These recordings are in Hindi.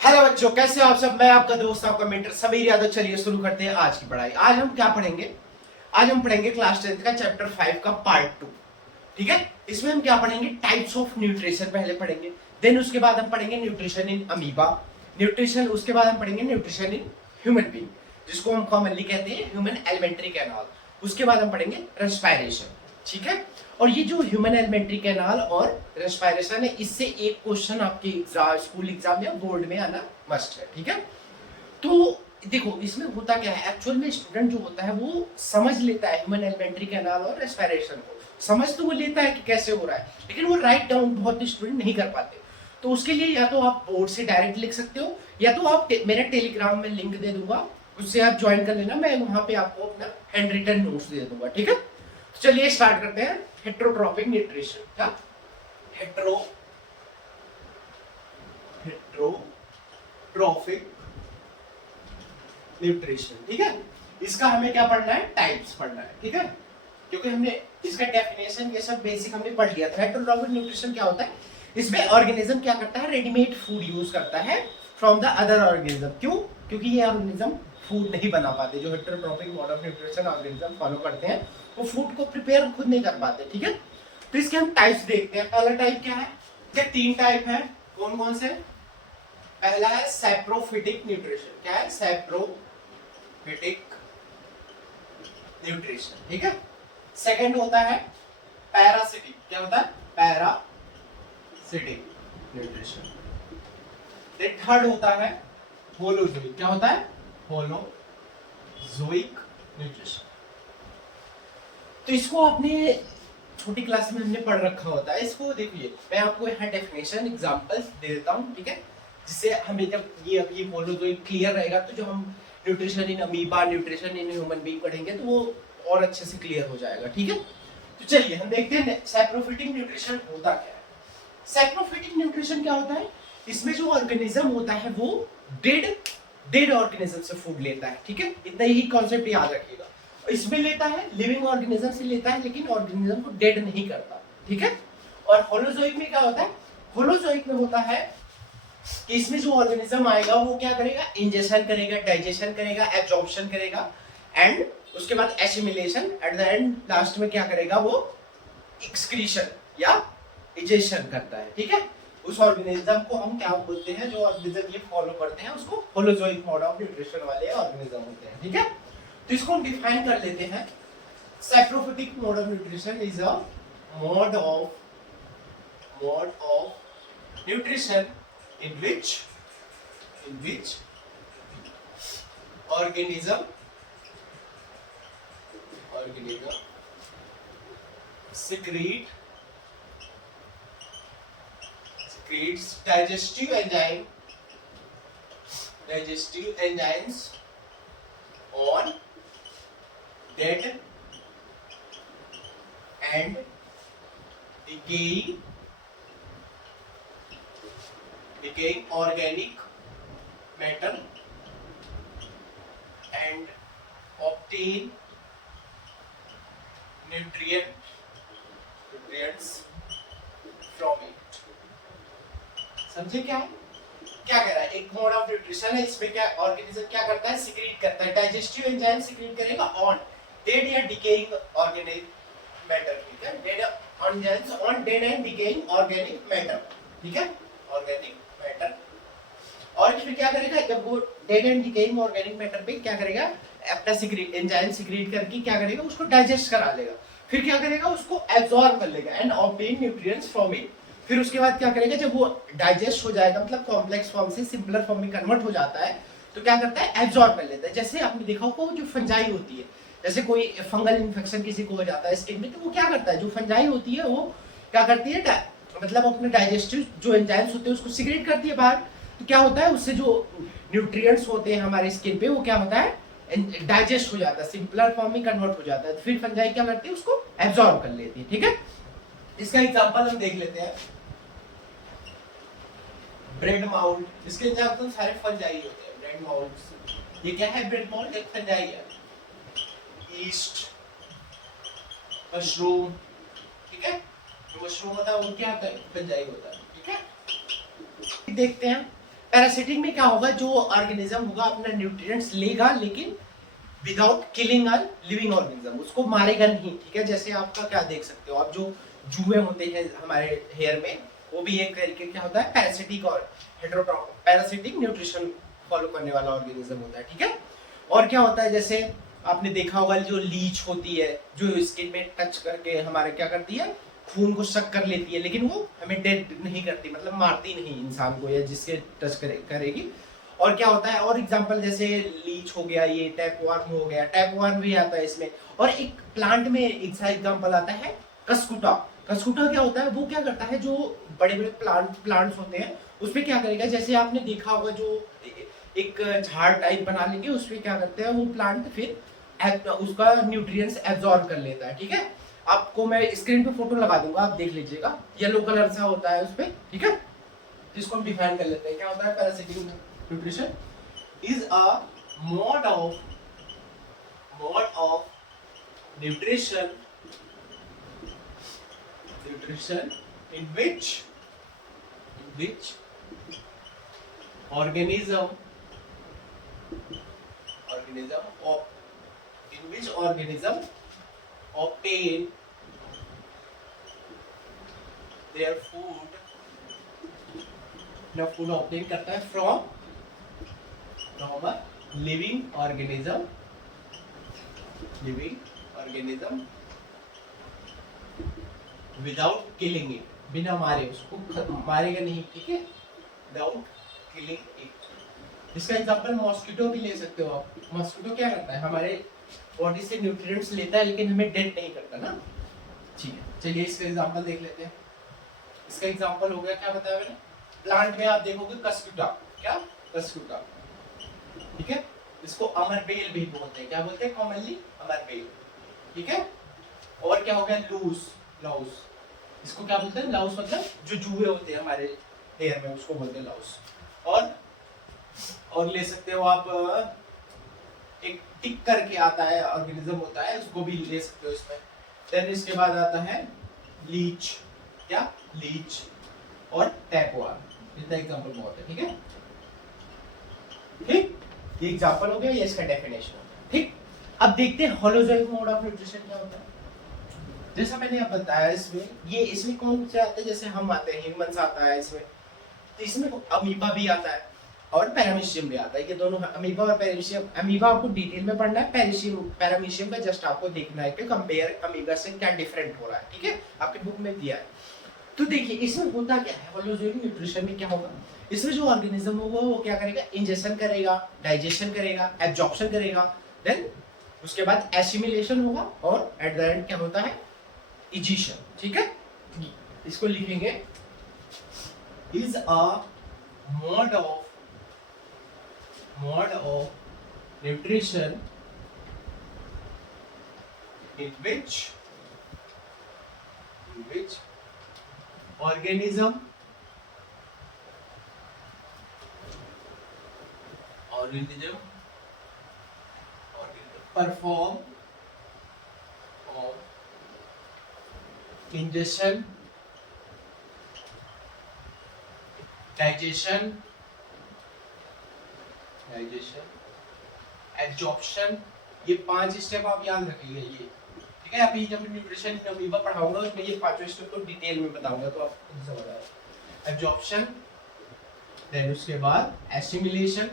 हेलो बच्चों, कैसे हो आप सब। मैं आपका दोस्त, आपका मेंटर समीर यादव। चलिए शुरू करते हैं आज की पढ़ाई। आज हम क्या पढ़ेंगे? आज हम पढ़ेंगे क्लास 10 का चैप्टर 5 का पार्ट 2। ठीक है। इसमें हम क्या पढ़ेंगे? टाइप्स ऑफ न्यूट्रिशन पहले पढ़ेंगे। देन उसके बाद हम पढ़ेंगे न्यूट्रिशन इन अमीबा न्यूट्रिशन। उसके बाद हम पढ़ेंगे न्यूट्रिशन इन ह्यूमन बीइंग, जिसको हम कॉमनली कहते हैं ह्यूमन एलिमेंट्री कैनाल। उसके बाद हम पढ़ेंगे रेस्पिरेशन। ठीक है। और ये जो ह्यूमन एलिमेंट्री कैनाल और रेस्पिरेशन है, इससे एक क्वेश्चन आपके एग्जाम, स्कूल एग्जाम या बोर्ड में आना मस्ट है। ठीक है। तो देखो, इसमें होता क्या है, एक्चुअल में स्टूडेंट जो होता है वो समझ लेता है ह्यूमन एलिमेंट्री कैनाल और रेस्पिरेशन को। समझ तो वो लेता है कि कैसे हो रहा है, लेकिन वो राइट डाउन बहुत स्टूडेंट नहीं कर पाते। तो उसके लिए या तो आप बोर्ड से डायरेक्ट लिख सकते हो, या तो आप मेरे टेलीग्राम में लिंक दे दूंगा, उससे आप ज्वाइन कर लेना। मैं वहां पे आपको अपना हैंड रिटन नोट्स दे दूंगा। ठीक है। तो चलिए स्टार्ट करते हैं। Heterotrophic nutrition. क्या? Heterotrophic nutrition. ठीक है। इसका हमें क्या पढ़ना है? टाइप्स पढ़ना है। ठीक है। क्योंकि हमने इसका डेफिनेशन ये सब बेसिक हमने पढ़ लिया था। हेट्रोट्रॉपिक न्यूट्रिशन क्या होता है? इसमें ऑर्गेनिज्म क्या करता है? रेडीमेड फूड यूज करता है फ्रॉम द अदर ऑर्गेनिज्म। क्यों? क्योंकि ये ऑर्गेनिज्म फूड नहीं बना पाते। जो heterotrophic mode of nutrition organism follow करते हैं, वो फूड को प्रिपेयर खुद नहीं कर पाते। ठीक है। तो इसके हम टाइप्स देखते हैं। पहला टाइप क्या है? इसके 3 टाइप है। कौन कौन से? पहला है सैप्रोफिटिक न्यूट्रिशन। क्या है? Saprophytic nutrition. ठीक है। सेकंड होता है पैरासिटिक। क्या होता है? Parasitic nutrition. देन थर्ड होता है होलोजोइक। क्या होता है? Holozoic nutrition. तो इसको अपने छोटी क्लास में हमने पढ़ रखा होता है। इसको देखिए, मैं आपको यहाँ डेफिनेशन एग्जांपल्स दे देता हूँ। ठीक है। जिससे हमें जब ये होलोजोइक क्लियर रहेगा, तो जो हम nutrition in amoeba, nutrition in human being पढ़ेंगे, तो वो और अच्छे से क्लियर हो जाएगा। ठीक है। तो चलिए हम देखते हैं सैप्रोफिटिक न्यूट्रिशन होता क्या है। सैप्रोफिटिक न्यूट्रिशन क्या होता है? इसमें जो ऑर्गेनिज्म होता है वो डेड ऑर्गेनिज्म से फूड लेता है। ठीक है। इतना ही कॉन्सेप्ट याद रखिएगा। इसमें लेता है, लिविंग ऑर्गेनिज्म से लेता है, लेकिन ऑर्गेनिज्म को डेड नहीं करता। ठीक है। और होलोजोइक में क्या होता है? होलोजोइक में होता है कि इसमें जो ऑर्गेनिज्म आएगा वो क्या करेगा? इंजेक्शन करेगा, डाइजेशन करेगा, एब्जॉर्प्शन करेगा, एंड उसके बाद assimilation, at the end last में क्या करेगा? वो एक्सक्रीशन या इजेशन करता है। ठीक है। उस ऑर्गेनिज्म को हम क्या बोलते हैं? जो ऑर्गेनिज्म ये फॉलो करते हैं उसको होलोजोइक मोड ऑफ न्यूट्रिशन वाले ऑर्गेनिज्म होते हैं। ठीक है। तो इसको हम डिफाइन कर लेते हैं। Saprophytic mode of nutrition is a mode of nutrition in which organism secretes digestive enzymes on dead and decaying organic matter and obtain nutrients from it। समझे क्या है? क्या कह रहा है? एक मोड ऑफ न्यूट्रिशन है। इसमें क्या ऑर्गेनिज्म क्या करता है? सिक्रीट करता है। डाइजेस्टिव एंजाइम सिक्रीट करेगा ऑन डेड या डिकेइंग ऑर्गेनिक मैटर। ठीक है। Dead enzymes on dead and decaying organic matter. ठीक है। Organic matter. और इसमें क्या करेगा? जब वो dead and decaying organic matter पे क्या करेगा? अपना सिक्रीट एंजाइम सिक्रीट करके क्या करेगा? उसको डाइजेस्ट करा लेगा। फिर क्या करेगा? उसको एब्जॉर्ब कर लेगा and obtain nutrients from it. फिर उसके बाद क्या करेगा? जब वो डाइजेस्ट हो जाएगा, मतलब कॉम्प्लेक्स फॉर्म से सिंपलर फॉर्म में कन्वर्ट हो जाता है, तो क्या करता है? एब्जॉर्ब कर लेता है। जैसे आपने देखा होगा जो फंजाई होती है, जैसे कोई फंगल इन्फेक्शन किसी को हो जाता है स्किन में, तो वो क्या करता है? जो फंजाई होती है वो क्या करती है? मतलब अपने डाइजेस्टिव जो एंजाइम्स होते हैं उसको सिक्रेट करती है बाहर। तो क्या होता है? उससे जो न्यूट्रिएंट्स होते हैं हमारे स्किन पे, वो क्या होता है? डाइजेस्ट हो जाता है, सिंपलर फॉर्म में कन्वर्ट हो जाता है। फिर फंजाई क्या करती है? उसको एब्जॉर्ब कर लेती है। ठीक है। इसका एग्जांपल हम देख लेते हैं। ब्रेड माउल्ट, इसके एग्जांपल सारे फंजाई होते हैं। ब्रेड माउल्ट, ये क्या है? ब्रेड माउल्ट एक फंजाई है। ईस्ट, मशरूम, ठीक है। जो मशरूम होता है वो क्या होता है? फंजाई होता है। ठीक है। देखते हैं पैरासिटिक में क्या होगा, जो ऑर्गेनिज्म होगा अपना न्यूट्रिएंट्स लेगा लेकिन without killing a living organism, उसको मारेगा नहीं, ठीक है। जैसे आपका क्या देख सकते हो आप, जो जुए होते हैं हमारे हेयर में, वो भी एक तरीके क्या होता है, पैरासिटिक और हेटेरोट्रॉफ, पैरासिटिक न्यूट्रिशन फॉलो करने वाला ऑर्गेनिज्म होता है, ठीक है। और क्या होता है, जैसे आपने देखा होगा जो लीच होती है, जो स्किन में टच करके हमारे क्या करती है, खून को शक कर लेती है, लेकिन वो हमें डेड नहीं करती, मतलब मारती नहीं इंसान को या जिसके टच करेगी। और क्या होता है, और एग्जांपल जैसे लीच हो गया, ये टैपवर्म हो गया, टैपवर्म भी आता है इसमें। और एक प्लांट में एक सा एग्जांपल आता है कस्कुटा। कस्कुटा क्या होता है, वो क्या करता है, जो बड़े बड़े प्लांट्स होते हैं उसपे क्या करेगा, जैसे आपने देखा होगा जो एक झाड़ टाइप बना लेंगे, उसपे क्या करते हैं वो प्लांट फिर उसका न्यूट्रिएंट्स एब्जॉर्ब कर लेता है, ठीक है। आपको मैं स्क्रीन पे फोटो लगा दूंगा, आप देख लीजिएगा, येलो कलर सा होता है उसपे, ठीक है। इसको हम डिफाइन कर लेते हैं, क्या होता है, parasitic nutrition is a mode of nutrition in which organism obtain their food obtain करता है from a living organism without killing it, बिना मारे, उसको मारेगा नहीं, ठीक है, विदाउट किलिंग इट। इसका एग्जांपल मॉस्किटो भी ले सकते हो आप। मॉस्किटो क्या करता है, हमारे बॉडी से न्यूट्रिएंट्स लेता है लेकिन हमें डेड नहीं करता ना, ठीक है। चलिए इसका एग्जांपल देख लेते हैं। इसका एग्जांपल हो गया, क्या बताया मैंने, प्लांट में आप देखोगे कस्कुटा, क्या कस्कुटा, ठीक है। इसको अमरबेल भी बोलते हैं, क्या बोलते हैं कॉमनली, अमरबेल, ठीक है। और क्या हो गया, लाउस, इसको क्या बोलते हैं, लाउस मतलब जो जुए होते हैं हमारे हेयर में, उसको बोलते हैं लाउस। और ले सकते हो आप, एक टिक करके आता है ऑर्गेनिज्म होता है, उसको भी ले सकते हो इसमें। देन इसके बाद आता है लीच, क्या, लीच और टैपवर्म, इतना एग्जांपल बहुत है, ठीक है, ठीक। ये एग्जांपल हो गया, ये इसका डेफिनेशन हो गया, ठीक। अब देखते हैं होलोजोइक मोड ऑफ न्यूट्रिशन क्या होता है। जैसा मैंने अब बताया, इसमें कौन से आते हैं, जैसे हम आते हैं, ह्यूमंस आता है इसमें, तो इसमें अमीबा भी आता है और पैरामीशियम भी आता है। ये दोनों अमीबा और पैरामीशियम, अमीबा आपको डिटेल में पढ़ना है, पैरामीशियम का जस्ट आपको देखना है कि कंपेयर अमीबा से क्या डिफरेंट हो रहा है, ठीक है, आपके बुक में दिया है। तो देखिए इसमें होता क्या है, होलोजोइक न्यूट्रिशन में क्या होगा, इसमें जो ऑर्गेनिज्म होगा वो क्या करेगा, इंजेक्शन करेगा, डाइजेशन करेगा, एब्जॉर्प्शन करेगा, देन उसके बाद एसिमिलेशन होगा, और एट द एंड क्या होता है, इजिशन, ठीक है। इसको लिखेंगे, is a mode of nutrition in which organism perform ingestion, digestion, absorption, ये 5 स्टेप आप याद रखिएगा ये, ठीक है। अभी जब न्यूट्रिशन अमीबा पढ़ाऊंगा उसमें ये 5 स्टेप तो डिटेल में बताऊंगा, तो आपको खुद समझ आएगा। एब्जॉर्प्शन, देन उसके बाद एसिमिलेशन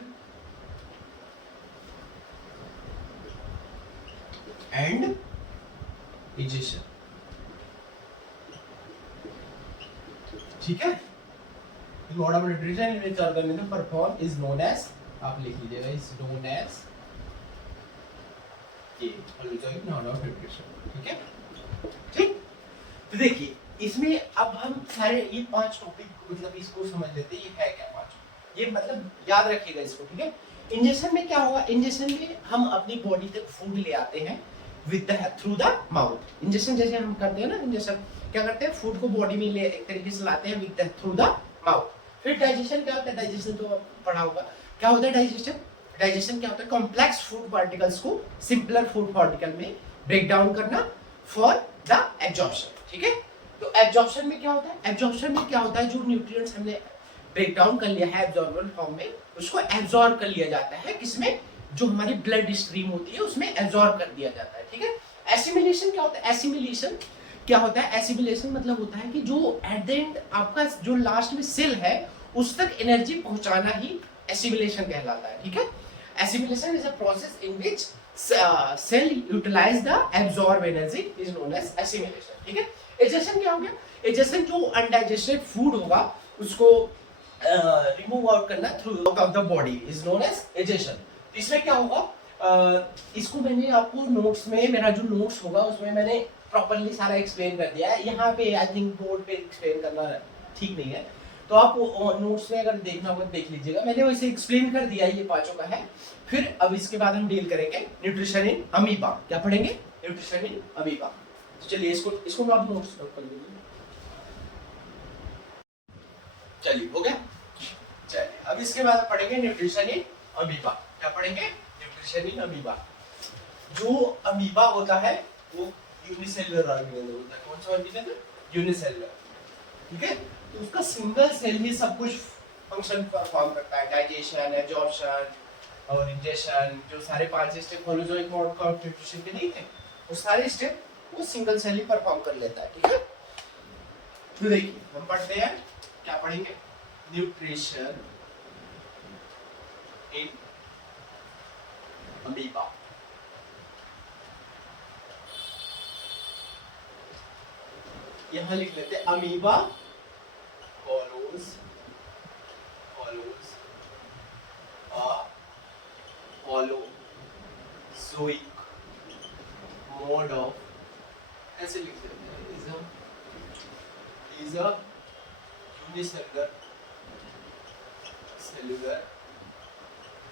एंड इजेशन, ठीक है। Mode of nutrition in which organism perform is known as, आप लिख लीजिएगा, इज नोन एज ये होलोजोइक मोड ऑफ न्यूट्रिशन, ठीक है, ठीक। तो देखिए इसमें अब हम सारे ये 5 टॉपिक मतलब इसको समझ लेते हैं, ये है क्या 5, ये मतलब याद रखिएगा इसको, ठीक है। इंजेक्शन में क्या होगा, इंजेक्शन में हम अपनी बॉडी तक फूड ले आते हैं with the through the mouth. Injection जैसे हम करते हैं ना, इंजेक्शन क्या करते हैं, फूड को बॉडी में ले एक तरीके से लाते हैं with the through the mouth. फिर डाइजेशन क्या होता है, डाइजेशन तो आप पढ़ा होगा, क्या होता है डाइजेशन, डाइजेशन क्या होता है, कॉम्प्लेक्स फूड पार्टिकल्स को सिंपलर फूड पार्टिकल में ब्रेक डाउन करना फॉर द एब्जॉर्प्शन, ठीक है। तो एब्जॉर्प्शन में क्या होता है, एब्जॉर्प्शन में क्या होता है, जो न्यूट्रिएंट्स हमने ब्रेक डाउन कर लिया है एब्जॉर्बेबल फॉर्म में, उसको एब्जॉर्ब कर लिया जाता है किसमें, जो हमारी ब्लड स्ट्रीम होती है उसमें एब्जॉर्ब कर दिया जाता है, ठीक है। एसिमिलेशन क्या होता है, एसिमिलेशन क्या होता है, एसिमिलेशन मतलब होता है कि जो एट द एंड आपका जो लास्ट में सेल है उस तक एनर्जी पहुंचाना ही एसिमिलेशन कहलाता है, ठीक है। Assimilation is a process in which cell utilise the absorb energy is known as assimilation, ठीक है। एजेशन क्या हो गया, एजेशन जो अनडाइजेस्टेड फूड होगा उसको रिमूव आउट करना through out of the body is known as egestion. इसमें क्या होगा, इसको मैंने आपको नोट्स में, मेरा जो नोट्स होगा उसमें मैंने प्रॉपर्ली सारा एक्सप्लेन कर दिया है, यहाँ पे आई थिंक बोर्ड पे एक्सप्लेन करना ठीक नहीं है, तो आप नोट्स में अगर देखना होगा देख लीजिएगा, मैंने वैसे एक्सप्लेन कर दिया ये पांचों का है। फिर अब इसके बाद हम डील करेंगे न्यूट्रिशन इन अमीबा, क्या पढ़ेंगे, न्यूट्रिशन इन अमीबा। तो चलिए इसको आप नोट्स नोट कर लीजिए। चलिए हो गया, चलिए अब इसके बाद पढ़ेंगे न्यूट्रिशन इन अमीबा। क्या पढ़ेंगे, न्यूट्रिशन इन अमीबा। जो अमीबा होता है वो यूनिसेलुलर ऑर्गेनिज्म होता है। कौन सा ऑर्गेनिज्म, यूनिसेलुलर, ठीक है। तो उसका सिंगल सेल ही सब कुछ फंक्शन परफॉर्म करता है, डाइजेशन, एब्जॉर्प्शन और इंजेक्शन, जो सारे 5 स्टेप होलोजोइक मोड कॉन्स्टिट्यूशन के नहीं थे, वो सारे स्टेप वो सिंगल सेल ही परफॉर्म कर लेता है, ठीक है। तो देखिए हम पढ़ते हैं, क्या पढ़ेंगे, न्यूट्रिशन इन अमीबा। यहां लिख लेते हैं amoeba follows a holozoic mode of, ऐसे लिख सकते हैं, is a unicellular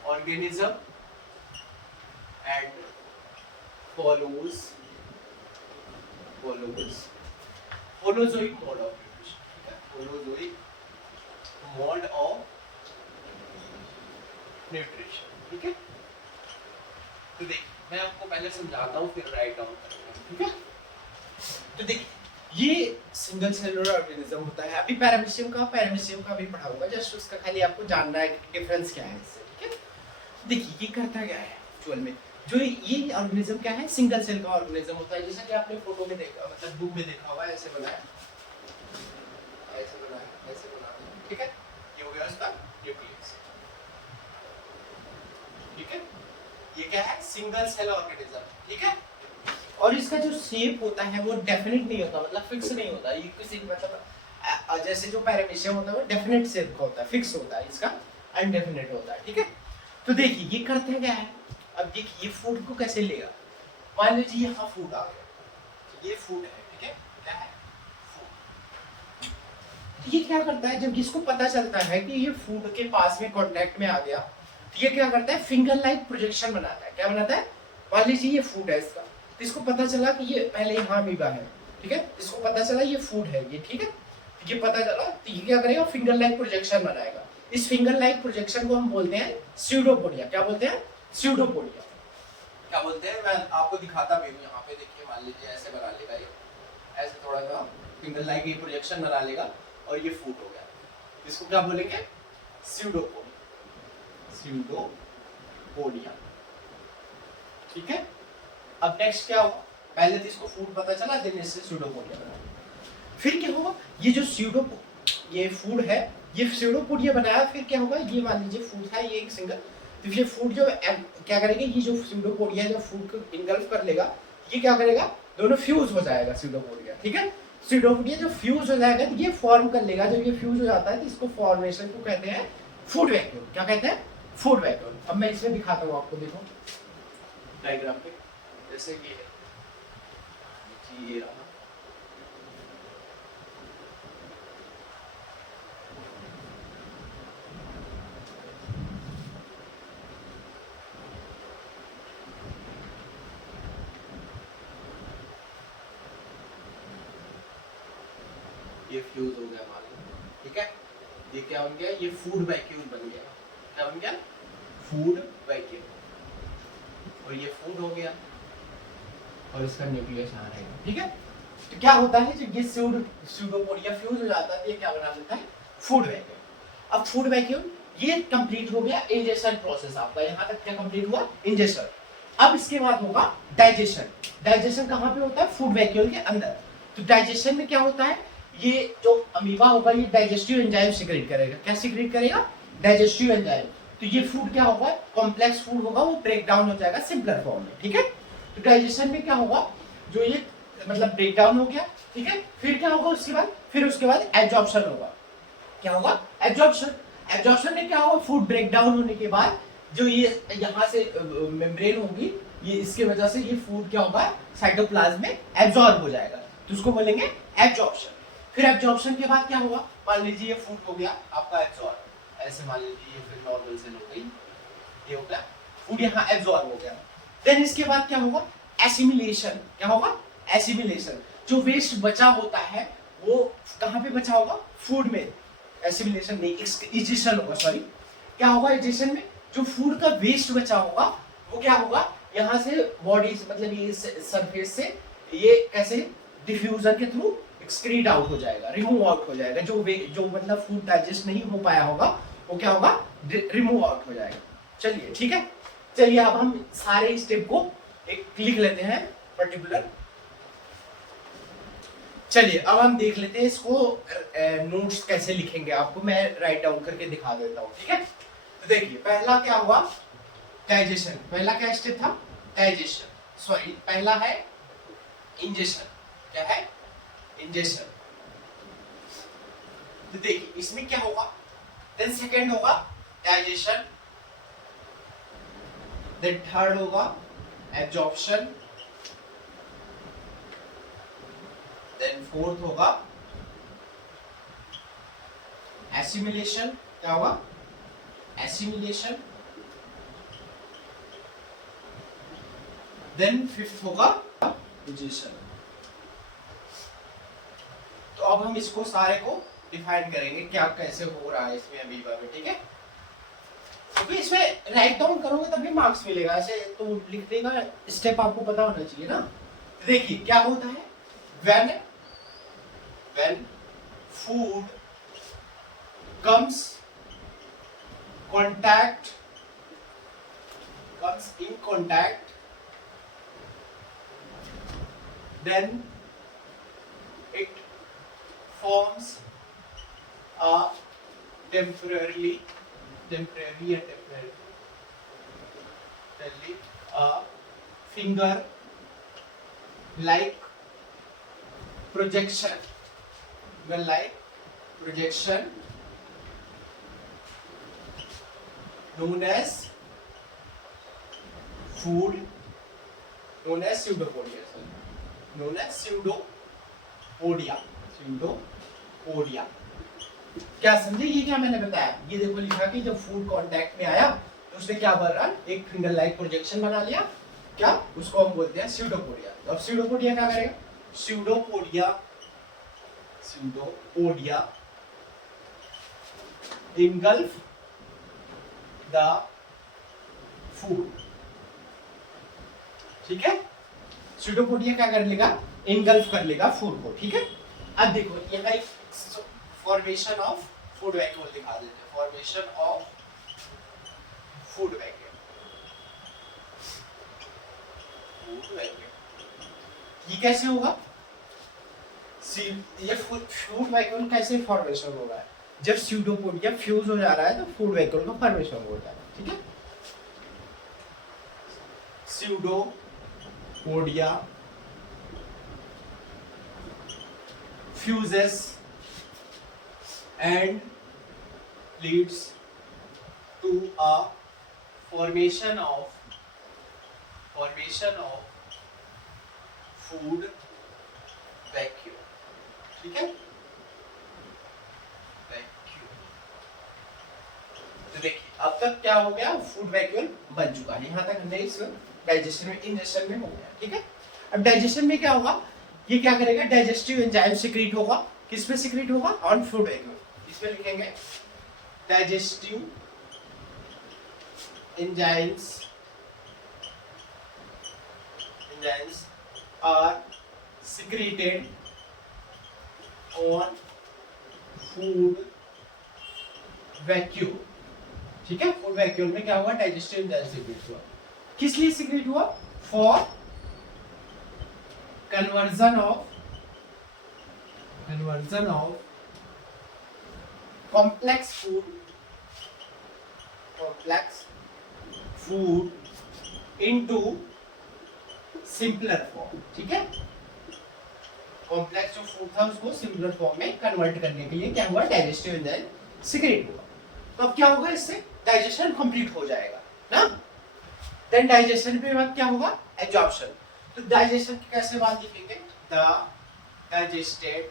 organism and follows holozoic mode of nutrition, ठीक है, holozoic mode of न्यूट्रिशन, ठीक है। तो देखिए मैं आपको पहले समझाता हूँ फिर राइट डाउन करूंगा, ठीक है। तो देखिए ये सिंगल सेलुलर ऑर्गेनिज्म होता है। अभी पैरामीशियम का भी पढ़ाऊंगा, जस्ट उसका खाली आपको जानना है कि डिफरेंस क्या है इससे, ठीक है। देखिए ये करता क्या है एक्चुअल में, जो ये ऑर्गेनिज्म क्या है, सिंगल सेल का ऑर्गेनिज्म होता है, जैसा कि आपने फोटो में देखा, मतलब बुक में देखा होगा, ऐसे बनाया, ठीक है। ये हो गया उसका न्यूक्लियस, ठीक है। ये क्या है, सिंगल सेल ऑर्गेनिज्म, ठीक है। और इसका जो शेप होता है वो डेफिनेट नहीं होता, मतलब फिक्स नहीं होता। ये किसी मतलब जैसे जो पैरामीशियम होता है वो डेफिनेट शेप का होता है, फिक्स होता है, इसका अनडेफिनेट होता है, ठीक है। तो देखिए ये करता क्या है, अब देखिए ये फूड को कैसे लेगा, मान लीजिए यहाँ फूड आ गया, तो ये फूड है, ठीक है, क्या है, फूड। ये क्या करता है, जब इसको पता चलता है कि ये फूड के पास में कांटेक्ट में आ गया, तो ये क्या करता है, फिंगर लाइक प्रोजेक्शन बनाता है। क्या बनाता है, मान लीजिए ये फूड है इसका, तो इसको पता चला कि ये पहले यहाँ अमीबा है, ठीक है, इसको पता चला ये फूड है ये, ठीक है, ये पता चला, तो ये क्या करेगा, फिंगर लाइक प्रोजेक्शन बनाएगा। इस फिंगर लाइक प्रोजेक्शन को हम बोलते हैं स्यूडोपोडिया। क्या बोलते हैं, स्यूडोपोडिया। क्या बोलते हैं, मैं आपको दिखाता भी हूँ, यहाँ पे देखिए, मान लीजिए ऐसे बना लेगा ये, ऐसे थोड़ा सा फिंगर लाइक ये प्रोजेक्शन बना लेगा और ये फूड हो गया, इसको क्या बोलेंगे, स्यूडोपोडिया, ठीक है। अब नेक्स्ट क्या होगा, पहले तो इसको फूड पता चला, देन इससे स्यूडोपोडिया बना, फिर क्या होगा, ये जो ये फूड है, ये स्यूडोपोडिया बनाया, फिर क्या होगा, ये मान लीजिए फूड था, ये एक सिंगल, तो ये फूड जो क्या करेंगे, ये जो स्यूडोपोडिया जो फूड को इनगल्फ कर लेगा, ये क्या करेगा, दोनों फ्यूज हो जाएगा स्यूडोपोडिया, ठीक है। स्यूडोपोडिया जो फ्यूज हो जाएगा तो ये फॉर्म कर लेगा, जब ये फ्यूज हो जाता है तो इसको फॉर्मेशन को कहते हैं फूड वैक्यूम। क्या कहते हैं, फूड वैक्यूम। अब मैं इसमें दिखाता हूँ आपको, देखो डायग्राम पे, जैसे कि ये रहा, ये फ्यूज हो गया हमारा, ठीक है। ये क्या बन गया, ये फूड वैक्यूम बन गया। क्या बन गया, फूड वैक्यूम, और ये फूड हो गया और इसका न्यूक्लियस यहाँ रहेगा, ठीक है। तो क्या होता है, जब ये स्यूडोपोडिया फ्यूज हो जाता है तो ये क्या बना देता है, फूड वैक्यूम। अब फूड वैक्यूम ये कंप्लीट हो गया इंजेशन प्रोसेस आपका, यहाँ तक क्या कंप्लीट हुआ, इंजेशन। अब इसके बाद होगा डाइजेशन। डाइजेशन कहाँ पे होता है, फूड वैक्यूल के अंदर। तो डाइजेशन में क्या होता है, ये जो अमीबा होगा ये डाइजेस्टिव एंजाइम सीक्रेट करेगा। क्या सीक्रेट करेगा, डाइजेस्टिव एंजाइम। तो ये फूड क्या होगा, कॉम्प्लेक्स फूड होगा, वो ब्रेक डाउन हो जाएगा सिंपलर फॉर्म में, ठीक है। तो डाइजेशन में क्या होगा, जो ये मतलब ब्रेक डाउन हो गया, ठीक है। फिर क्या होगा उसके बाद, फिर उसके बाद एब्जॉर्प्शन होगा। क्या होगा, एब्जॉर्प्शन। एब्जॉर्प्शन में क्या होगा, फूड ब्रेक डाउन होने के बाद जो ये यहाँ से मेम्ब्रेन होगी, ये इसके वजह से ये फूड क्या होगा, साइटोप्लाज्म में एब्जॉर्ब हो जाएगा, तो उसको बोलेंगे एब्जॉर्प्शन। फिर एब्जॉर्प्शन के बाद क्या होगा, मान लीजिए ये फूड हो गया आपका एब्जॉर्ब, ऐसे मान लीजिए ये फिर नॉर्मल सेल हो गई, ये हो गया फूड यहाँ एब्जॉर्ब हो गया। देन इसके बाद क्या होगा, एसिमिलेशन। क्या होगा, एसिमिलेशन। जो वेस्ट बचा होता है वो कहाँ पे बचा होगा, फूड में। एसिमिलेशन नहीं, इजेशन होगा, सॉरी। क्या होगा इजेशन में, जो फूड का वेस्ट बचा होगा वो क्या होगा, यहाँ से बॉडी मतलब ये सरफेस से ये कैसे डिफ्यूजन के थ्रू एक्सक्रीट आउट हो जाएगा, रिमूव आउट हो जाएगा। जो मतलब फूड डाइजेस्ट नहीं हो पाया होगा वो क्या होगा, रिमूव आउट हो जाएगा। चलिए ठीक है, चलिए अब हम सारे स्टेप को एक लिख लेते हैं पर्टिकुलर। चलिए अब हम देख लेते हैं इसको, नोट्स कैसे लिखेंगे आपको मैं राइट डाउन करके दिखा देता हूँ, ठीक है। तो देखिए पहला क्या हुआ, डाइजेशन। पहला क्या स्टेप था, डाइजेशन, सॉरी पहला है इंजेशन। क्या है, इंजेशन। तो देखिए इसमें क्या होगा, देन सेकेंड होगा डाइजेशन, देन थर्ड होगा एब्जॉर्प्शन, देन फोर्थ होगा एसिमिलेशन। क्या होगा, एसिमिलेशन। देन फिफ्थ होगा डिजेशन। तो अब हम इसको सारे को डिफाइन करेंगे क्या कैसे हो रहा है इसमें अमीबा में, ठीक है। क्योंकि इसमें राइट डाउन करोगे तभी मार्क्स मिलेगा, ऐसे तो लिखने का स्टेप आपको पता होना चाहिए ना। देखिए क्या होता है, when food comes in contact, then it forms a temporarily a finger like projection known as pseudopodia। क्या समझे, ये क्या मैंने बताया, ये देखो लिखा कि जब फूड कांटेक्ट में आया तो उसने क्या कर रहा, एक फिंगर लाइक प्रोजेक्शन बना लिया, क्या उसको हम बोलते हैं स्यूडोपोडिया। तो अब स्यूडोपोडिया क्या करेगा, स्यूडोपोडिया engulf the food, ठीक है। स्यूडोपोडिया क्या कर लेगा, engulf कर लेगा फूड को, ठीक है। अब देखो यहाँ एक फॉर्मेशन ऑफ फूड वैक्यूल दिखा देते हैं, फॉर्मेशन ऑफ फूड वैक्यूल। ये कैसे होगा, ये फूड वैक्यूल कैसे फॉर्मेशन हो रहा है, जब स्यूडोपोडिया फ्यूज हो जा रहा है तो फूड वैक्यूल का फॉर्मेशन हो जाता है, ठीक है। Pseudopodia fuses and leads to a formation of food vacuum, ठीक है, वैक्यूम। तो देखिए अब तक क्या हो गया, फूड वैक्यूम बन चुका है, यहाँ तक हमने इस डाइजेशन में इंजेशन में हो गया, ठीक है। अब डाइजेशन में क्या होगा, ये क्या करेगा, डाइजेस्टिव एंजाइम सीक्रेट होगा, किस में सीक्रेट होगा, ऑन फूड वैक्यूम। इसमें लिखेंगे digestive enzymes are secreted on food vacuum, ठीक है। फूड वैक्यूम में क्या हुआ, डाइजेस्टिव एंजाइम सीक्रेट हुआ। किस लिए सीक्रेट हुआ, for conversion of complex food into simpler form, ठीक है। कॉम्प्लेक्स जो फूड था उसको सिंपलर फॉर्म में कन्वर्ट करने के लिए क्या हुआ, डाइजेस्टिव एंजाइम सीक्रेट हुआ। तो अब क्या होगा, इससे डाइजेशन कंप्लीट हो जाएगा ना। देन डाइजेशन के बाद क्या होगा, एब्जॉर्प्शन। तो डाइजेशन की कैसे बात लिखेंगे, the digested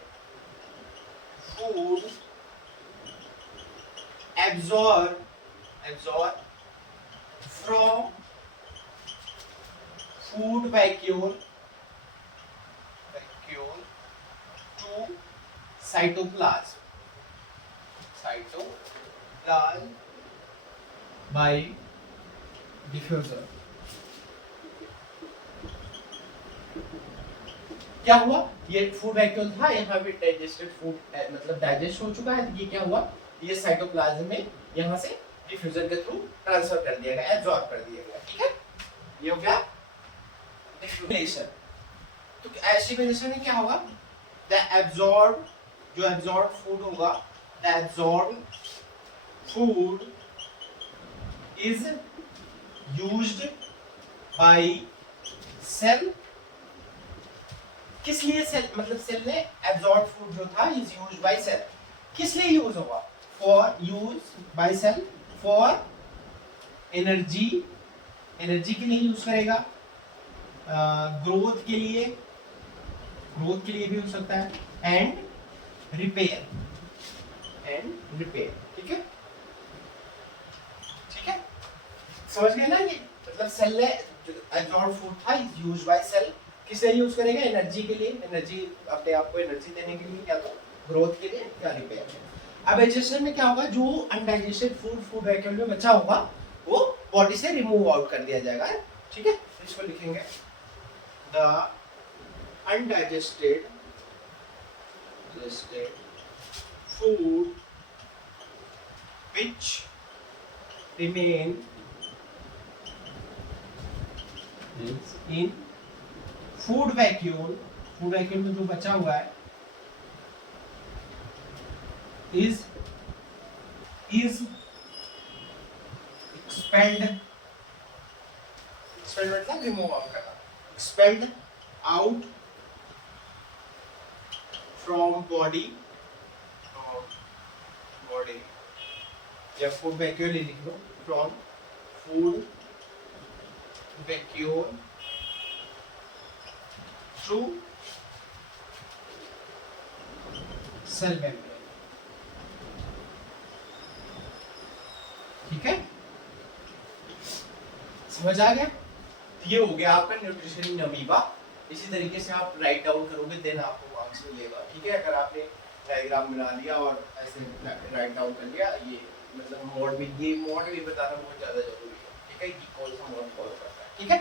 food absorb from food vacuole to cytoplasm by diffuser. क्या हुआ, ये फूड वैक्यूल था, यहाँ पे डाइजेस्टेड फूड मतलब डाइजेस्ट हो चुका है। ये क्या हुआ, ये साइटोप्लाज्म में यहाँ से डिफ्यूजन के थ्रू ट्रांसफर कर दिया गया, एब्जॉर्ब कर दिया गया, ठीक है। ये हो गया डिफ्यूजन। तो एसिमिलेशन में क्या होगा, द एब्जॉर्ब, जो एब्जॉर्ब फूड होगा, the absorb food is used by cell. किस लिए सेल, मतलब सेल ने एब्जॉर्ब फूड जो था इज यूज्ड बाय सेल, किस लिए यूज होगा, for use by cell for energy के लिए यूज करेगा, ग्रोथ के लिए भी हो सकता है, एंड रिपेयर, ठीक है, समझ गए ना। ये मतलब सेल ने एब्जॉर्ब फूड था इज यूज्ड बाय सेल, किसे यूज करेगा, एनर्जी के लिए, एनर्जी अपने आप को एनर्जी देने के लिए, या तो ग्रोथ के लिए या रिपेयर के लिए। अब डाइजेशन में क्या होगा, जो अनडाइजेस्टेड फूड वैक्यूम में बचा होगा वो बॉडी से रिमूव आउट कर दिया जाएगा, ठीक है। इसको लिखेंगे the undigested food which remain in food vacuole में जो बचा हुआ है is expelled मतलब रिमूव आउट करना, expelled out from body या फूड वैक्यूल लिख लो, from food vacuole through cell membrane, ठीक है, समझ आ गया। ये हो गया आपका न्यूट्रिशन इन अमीबा। इसी तरीके से आप राइट डाउन करोगे देन आपको मार्क्स मिलेगा, ठीक है। अगर आपने डायग्राम बना लिया और ऐसे राइट डाउन कर लिया, ये मतलब मोड भी बताना बहुत ज्यादा जरूरी है, ठीक है, कि कौन सा मोड फॉलो करता है, ठीक है।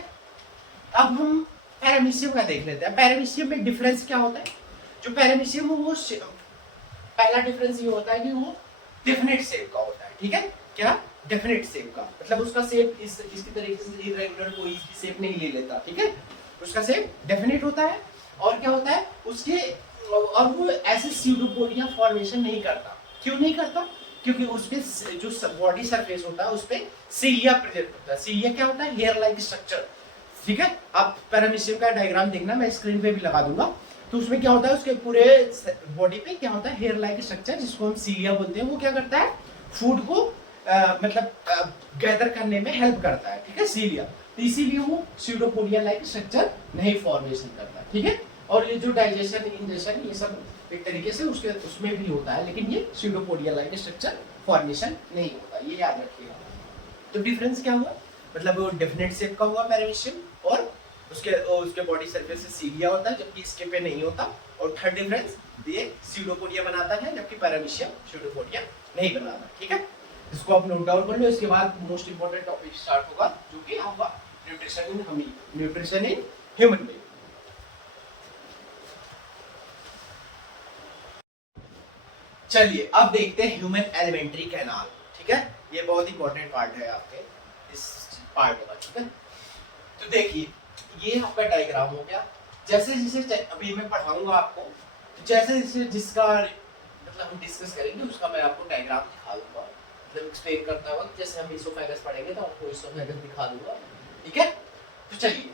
अब हम पैरामीशियम का देख लेते हैं। पैरामीशियम में डिफरेंस क्या होता है, जो पैरामीशियम है वो पहला डिफरेंस ये होता है कि वो डेफिनेट शेप का होता है, ठीक है। क्या, डेफिनेट शेप का, मतलब उसका शेप इसकी तरीके से इरेगुलर कोई इसकी शेप नहीं ले लेता, ठीक है। उसका शेप डेफिनेट होता है, और क्या होता है उसके, और वो ऐसे स्यूडोपोडिया फॉर्मेशन नहीं करता। क्यों नहीं करता, क्योंकि उसपे जो बॉडी सरफेस होता है उसपे सीलिया प्रेजेंट होता है। सीलिया क्या होता है, हेयर लाइक स्ट्रक्चर, ठीक है। आप पैरामीशियम का डायग्राम देखना, मैं स्क्रीन पे भी लगा दूंगा। तो उसमें क्या होता है, उसके पूरे बॉडी पे क्या होता है, हेयर लाइक स्ट्रक्चर, जिसको हम सीलिया बोलते हैं। वो क्या करता है, फूड को मतलब गैदर करने में हेल्प करता है, ठीक है, सीलिया। तो इसीलिए वो स्यूडोपोडिया लाइक स्ट्रक्चर नहीं फॉर्मेशन करता, ठीक है। और ये जो डाइजेशन, इंजेशन, ये सब एक तरीके से उसके उसमें भी होता है, लेकिन ये स्यूडोपोडिया लाइक स्ट्रक्चर फॉर्मेशन नहीं होता, ये याद रखिएगा। तो डिफरेंस क्या हुआ, मतलब वो डेफिनेट शेप का हुआ पैरामीशियम, और उसके बॉडी सरफेस से सीलिया होता है, जबकि इसके पे नहीं होता। और थर्ड डिफरेंस, ये स्यूडोपोडिया बनाता है, जबकि पैरामीशियम स्यूडोपोडिया नहीं बनाता, ठीक है। इसको आप नोट डाउन कर लो। इसके बाद मोस्ट इंपोर्टेंट टॉपिक स्टार्ट होगा, जो कि होगा न्यूट्रिशन इन ह्यूमन बीइंग। चलिए अब देखते हैं ह्यूमन एलिमेंट्री कैनाल, ठीक है। ये बहुत इंपॉर्टेंट पार्ट है आपके इस पार्ट का, ठीक है। तो देखिए ये आपका डायग्राम हो गया। जैसे जैसे अभी मैं पढ़ाऊंगा आपको, तो जैसे जैसे जिसका मतलब हम डिस्कस करेंगे उसका मैं आपको डायग्राम दिखा दूंगा, मतलब एक्सप्लेन करता वक्त। जैसे हम इसोफेगस पढ़ेंगे तो आपको इसोफेगस दिखा दूंगा, ठीक है। तो चलिए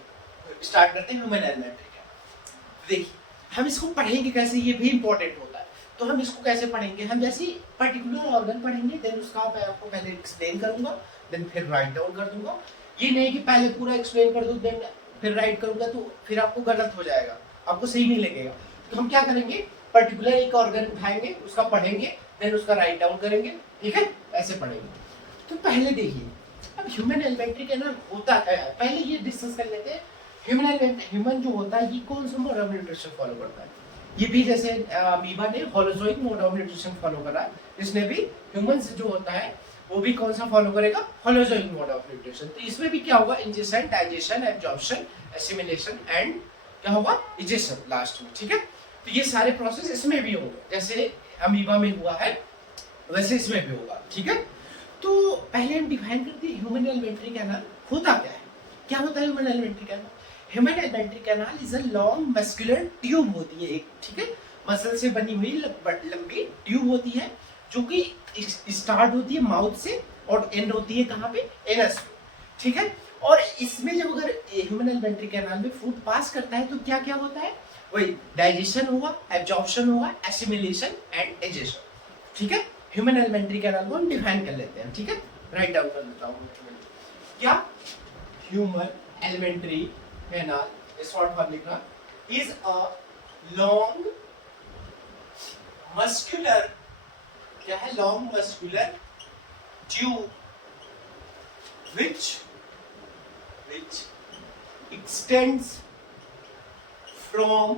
स्टार्ट करते हैं ह्यूमन एलिमेंट्री कैनाल। देखिए हम इसको पढ़ेंगे कैसे, ये भी इंपॉर्टेंट होता है। तो हम इसको कैसे पढ़ेंगे, हम जैसे पर्टिकुलर ऑर्गन पढ़ेंगे, देन उसका मैं आपको पहले एक्सप्लेन करूंगा, देन फिर राइट डाउन कर दूंगा। ये नहीं कि पहले पूरा एक्सप्लेन कर दूं देन फिर राइट करूंगा, तो फिर आपको गलत हो जाएगा, आपको सही नहीं लगेगा। तो हम क्या करेंगे, पर्टिकुलर एक ऑर्गन उठाएंगे, उसका पढ़ेंगे, देन उसका राइट डाउन करेंगे, ठीक है, ऐसे पढ़ेंगे। तो पहले देखिए अब ह्यूमन एलिमेंट्री कैनाल होता क्या है, पहले ये डिस्कस कर लेते हैं। ह्यूमन जो होता है ये कौन सा मोड ऑफ न्यूट्रिशन फॉलो करता है। ये भी जैसे अमीबा ने holozoic mode of nutrition follow करा, इसने भी ह्यूमंस जो होता है वो भी कौन सा फॉलो करेगा, होलोजोइक मोड ऑफ न्यूट्रिशन। तो इसमें भी क्या होगा, ingestion, digestion, absorption, assimilation and क्या होगा, इजेशन लास्ट में, ठीक है। तो ये सारे प्रोसेस इसमें भी होंगे, जैसे अमीबा में हुआ है वैसे इसमें भी होगा, ठीक है। तो पहले हम डिफाइन करते हैं ह्यूमन एलिमेंट्री कैनाल होता क्या है। क्या होता है human alimentary canal, human alimentary canal is a long muscular tube होती है एक, ठीक है, मसल से बनी हुई लंबी ट्यूब होती है, जो कि स्टार्ट होती है माउथ से और एंड होती है कहाँ पे, एनस पे, ठीक है। और इसमें जब अगर ह्यूमन एलिमेंट्री कैनाल में फूड पास करता है तो क्या क्या होता है, वही डाइजेशन होगा, एब्जॉर्प्शन होगा, एसिमिलेशन एंड डाइजेशन, ठीक है। ह्यूमन एलिमेंट्री कैनाल को हम डिफाइन कर लेते हैं, ठीक है, राइट डाउन कर लेता हूँ। क्या human alimentary canal short form लिखना, इज अ लॉन्ग मस्कुलर, क्या है, long muscular tube which extends from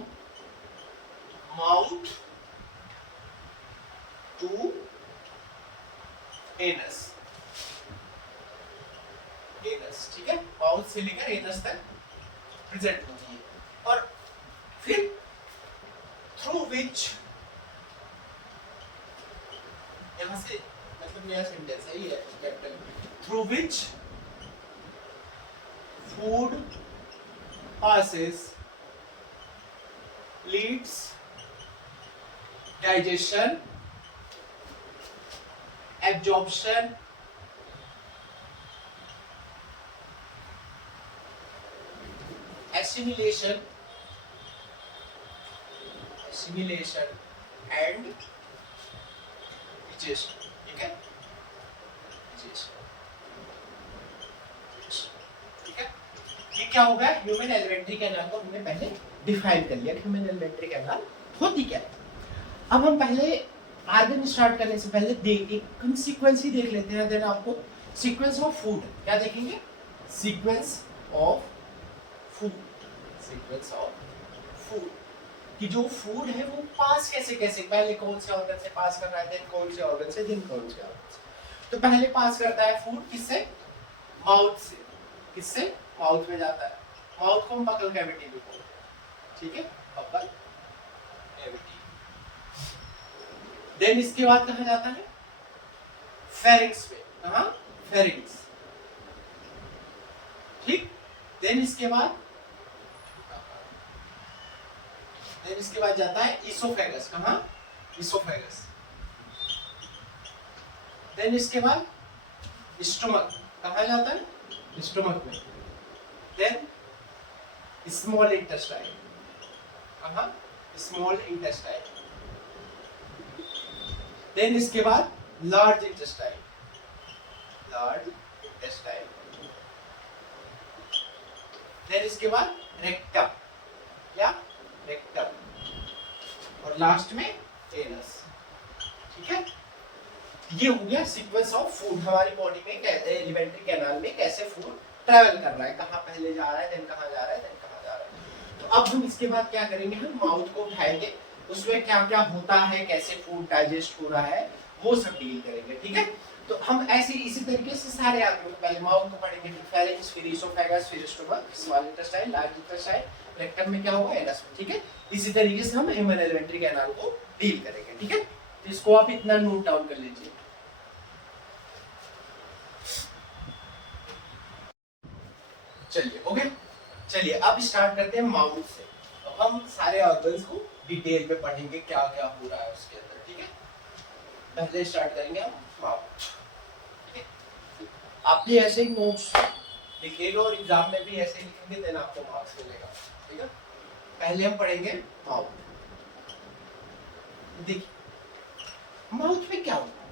mouth to anus, ठीक है, माउथ से लेकर एनस तक प्रेजेंट होती है। और फिर थ्रू विच, यहां से मतलब नया सेंटेंस है ये, capital, through which food passes, leads digestion, absorption, assimilation and digestion, ठीक है, ठीक है। ये क्या होगा, ह्यूमन एलिमेंट्री कैनाल को हमने पहले डिफाइन कर लिया, ह्यूमन एलिमेंट्री कैनाल होती क्या है। अब हम पहले आर्गन स्टार्ट करने से पहले हम सीक्वेंस ही देख लेते हैं। देन आपको सीक्वेंस ऑफ फूड क्या देखेंगे, सीक्वेंस ऑफ फूड कि जो फूड है वो पास कैसे कैसे, पहले कौन से ऑर्गन से पास कर रहा है, देन कौन से ऑर्गन से, देन कौन से ऑर्गन से। तो पहले पास करता है फूड किससे, माउथ से, किससे, माउथ में जाता है, माउथ को हम बकल कैविटी भी बोलते हैं, ठीक है, बकल कैविटी। देन इसके बाद कहाँ जाता है, फेरिंग्स में, कहाँ, फेरिंग्स, ठीक। देन इसके बाद जाता है इसोफेगस, कहाँ, इसोफेगस। देन इसके बाद स्टमक, कहाँ जाता है, स्टमक में। देन स्मॉल इंटेस्टाइन, कहाँ, स्मॉल इंटेस्टाइन। देन इसके बाद लार्ज इंटेस्टाइन, देन इसके बाद रेक्टम, क्या, रेक्टम, और लास्ट में एनस, ठीक है। ये हो गया सीक्वेंस ऑफ फूड, हमारी बॉडी में एलिमेंट्री कैनाल में कैसे फूड ट्रैवल कर रहा है, कहाँ पहले जा रहा है, देन कहाँ जा रहा है, देन कहाँ जा रहा है। तो अब हम इसके बाद क्या करेंगे, हम माउथ को उठाएंगे, उसमें क्या क्या होता है, कैसे फूड डाइजेस्ट हो रहा है, वो सब डील करेंगे, ठीक है। तो हम ऐसे इसी तरीके से सारे आदमियों को पहले माउथ को पढ़ेंगे, फिर फेरिंग्स, फिर इसोफेगस, फिर stomach, small intestine, large intestine, rectum में क्या होगा, एनस में, ठीक है। इसी तरीके से हम ह्यूमन एलिमेंट्री कैनाल को डील करेंगे, ठीक है। तो इसको आप इतना नोट डाउन कर लीजिए। चलिए ओके, चलिए अब स्टार्ट करते हैं माउथ से। अब हम सारे ऑर्गन्स को डिटेल में पढ़ेंगे क्या क्या हो रहा है उसके अंदर, ठीक है। पहले स्टार्ट करेंगे हम माउथ, ठीक है। आप भी ऐसे ही नोट्स लिखिएगा और एग्जाम में भी ऐसे ही लिखेंगे, देन आपको मार्क्स मिलेगा, ठीक है। पहले हम पढ़ेंगे माउथ। देखिए माउथ में क्या होता है,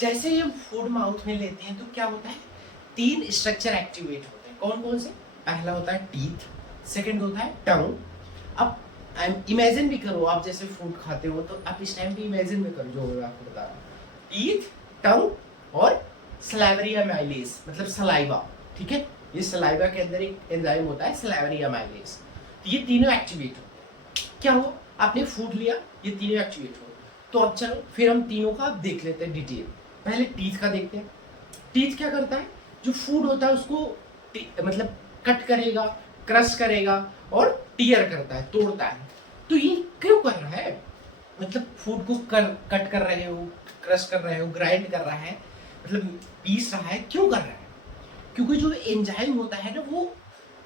जैसे ही हम फूड माउथ में लेते हैं तो क्या होता है, तीन स्ट्रक्चर एक्टिवेट होते हैं। कौन कौन से? पहला होता है टीथ, सेकंड होता है टंग। अब इमेजिन भी करो, आप जैसे फूड खाते हो तो आप इस टाइम पे इमेजिन भी करो जो मैं आपको बता रहा हूँ। टीथ, टंग और सलाइवरी अमाइलेज, मतलब सलाइवा, ठीक है। ये सलाइवा के अंदर एक एंजाइम होता है सलाइवरी अमाइलेज, तो ये तीनों एक्टिवेट होते हैं। क्या हुआ, आपने फूड लिया, ये तीनों एक्टिवेट हो। तो अब चलो फिर हम तीनों का देख लेते हैं डिटेल। पहले टीथ का देखते हैं। टीथ क्या करता है, जो फूड होता है उसको मतलब कट करेगा, क्रश करेगा और टीयर करता है, तोड़ता है। तो ये क्यों कर रहा है, मतलब फूड को कट कर रहे हो, क्रश कर रहे हो, ग्राइंड कर रहा है, मतलब पीस रहा है, क्यों कर रहा है? क्योंकि जो एंजाइम होता है ना वो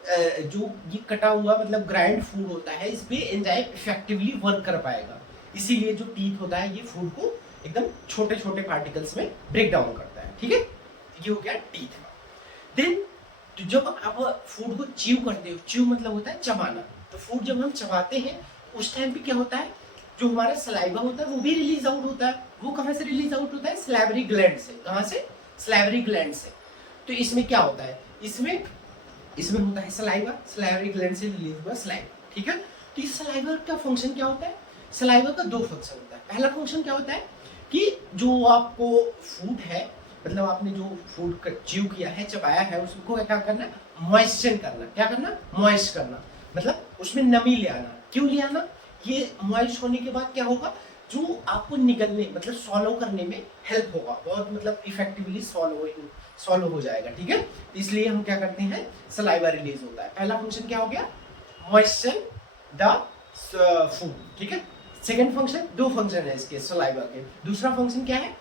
जो ये कटा हुआ मतलब ग्राइंड फूड होता है, इस पे एंजाइम इफेक्टिवली वर्क कर पाएगा। इसीलिए जो टीथ होता है ये फूड को एकदम छोटे छोटे पार्टिकल्स में ब्रेक डाउन करता है, ठीक है। ये हो गया टीथ का। देन तो जब आप फूड को च्यू करते हो, च्यू मतलब होता है चबाना, तो फूड जब हम चबाते हैं उस टाइम पे क्या होता है, जो हमारा सलाइवा होता है वो भी रिलीज आउट होता है। वो कहाँ से रिलीज आउट होता है, सलाइवरी ग्लैंड से। कहाँ से? सलाइवरी ग्लैंड से। तो इसमें क्या होता है, इसमें होता है सलाइवा, सलाइवरी ग्लैंड से रिलीज हुआ सलाइवा, ठीक है। तो इस सलाइवा का फंक्शन क्या होता है, सलाइवा का दो फंक्शन होता है। पहला फंक्शन क्या होता है कि जो आपको फूड है, मतलब आपने जो फूड च्यू किया है, चबाया है, उसको क्या करना, मॉइस्चर करना। क्या करना, मॉइस्ट करना, मतलब उसमें नमी ले आना। क्यों ले आना, ये मॉइस्ट होने के बाद क्या होगा, जो आपको निकलने मतलब सॉलो करने में हेल्प होगा, बहुत मतलब इफेक्टिवली सॉलो हो जाएगा, ठीक है। इसलिए हम क्या करते हैं, सलाइवा रिलीज होता है। पहला फंक्शन क्या हो गया, मॉइस्चर द फूड, ठीक है। सेकंड फंक्शन, दो फंक्शन है इसके सलाइवा के। दूसरा फंक्शन क्या है,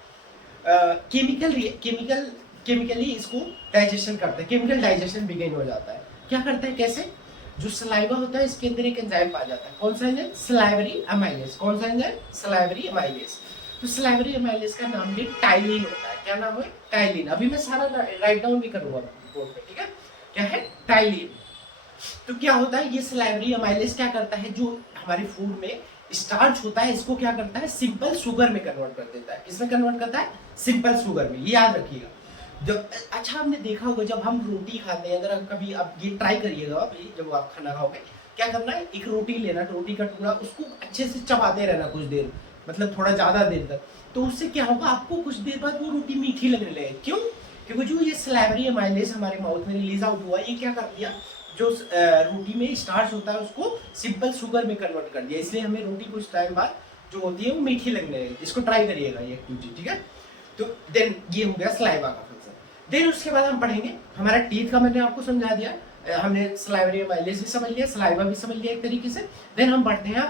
केमिकली इसको डाइजेशन करता है, केमिकल डाइजेशन बिगिन हो जाता है। क्या करता है, कैसे, जो सलाइवा होता है इसके अंदर एक एंजाइम पाया जाता है। कौन सा एंजाइम, सलाइवरी अमाइलेज। कौन सा एंजाइम, सलाइवरी अमाइलेज। तो सलाइवरी अमाइलेज का नाम भी टाइलिन होता है। क्या नाम है, टाइलिन। अभी मैं सारा राइट डाउन भी करूंगा बोर्ड पे, ठीक है। क्या है, टाइलिन। तो क्या होता है, ये सलाइवरी अमाइलेज क्या करता है, जो हमारे फूड में स्टार्च होता है इसको क्या करता है, सिंपल शुगर में कन्वर्ट कर देता है। किसमें कन्वर्ट करता है, सिंपल शुगर में। ये याद रखिएगा। जब अच्छा आपने देखा होगा जब हम रोटी खाते हैं, अगर कभी आप ये ट्राई करिएगा अभी जब आप खाना खाओगे, क्या करना है, एक रोटी लेना, रोटी का टुकड़ा, उसको अच्छे से चबाते रहना कुछ देर, मतलब थोड़ा ज्यादा देर तक। तो उससे क्या होगा, आपको कुछ देर बाद वो रोटी मीठी लगने लगेगी। क्यों, क्योंकि जो ये सलाइवरी अमाइलेज हमारे माउथ में रिलीज आउट हुआ, ये क्या कर दिया, जो रोटी में स्टार्च होता है उसको सिंपल शुगर में कन्वर्ट कर दिया। इसलिए हमें रोटी कुछ टाइम बाद जो होती है वो मीठी लगने लगेगी। इसको ट्राई करिएगा ये एक्टिविटी, ठीक है। तो देन ये हो गया सलाइवा का फंक्शन। देन उसके बाद हम पढ़ेंगे हमारा टीथ का, मैंने आपको समझा दिया, हमने सलाइवरी अमाइलेज भी समझ लिया, सलाइवा भी समझ लिया एक तरीके से। देन हम पढ़ते हैं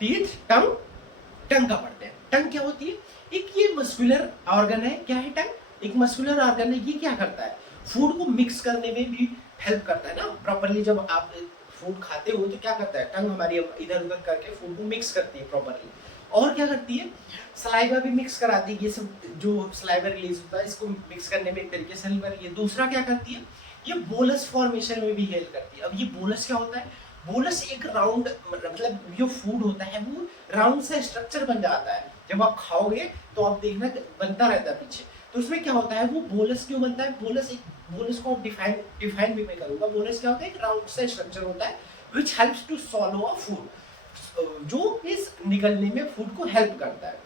टीथ, टंग। टंग का पढ़ते हैं। टंग क्या होती है, एक ये मस्कुलर ऑर्गन है। क्या है टंग, एक मस्कुलर ऑर्गन है। ये क्या करता है, फूड को मिक्स करने में भी हेल्प करता है ना प्रॉपरली। जब आप फूड खाते हो तो क्या करता है, टंग हमारी इधर उधर करके फूड को मिक्स करती है प्रॉपरली। और क्या करती है, सलाइवा भी मिक्स कराती है। ये सब जो सलाइवा रिलीज होता है इसको मिक्स करने में एक तरीके से हेल्प करती है। दूसरा क्या करती है, ये बोलस फॉर्मेशन में भी हेल्प करती है। अब ये बोलस क्या होता है, बोलस एक राउंड मतलब जो फूड होता है वो राउंड सा स्ट्रक्चर बन जाता है। जब आप खाओगे तो आप देखना बनता रहता है पीछे। तो उसमें क्या होता है, वो बोलस क्यों बनता है, बोलस को डिफाइन भी मैं करूंगा। बोलस क्या होता है, एक राउंड सा स्ट्रक्चर होता है which helps to swallow a food, जो इस निकलने में फूड को हेल्प करता है,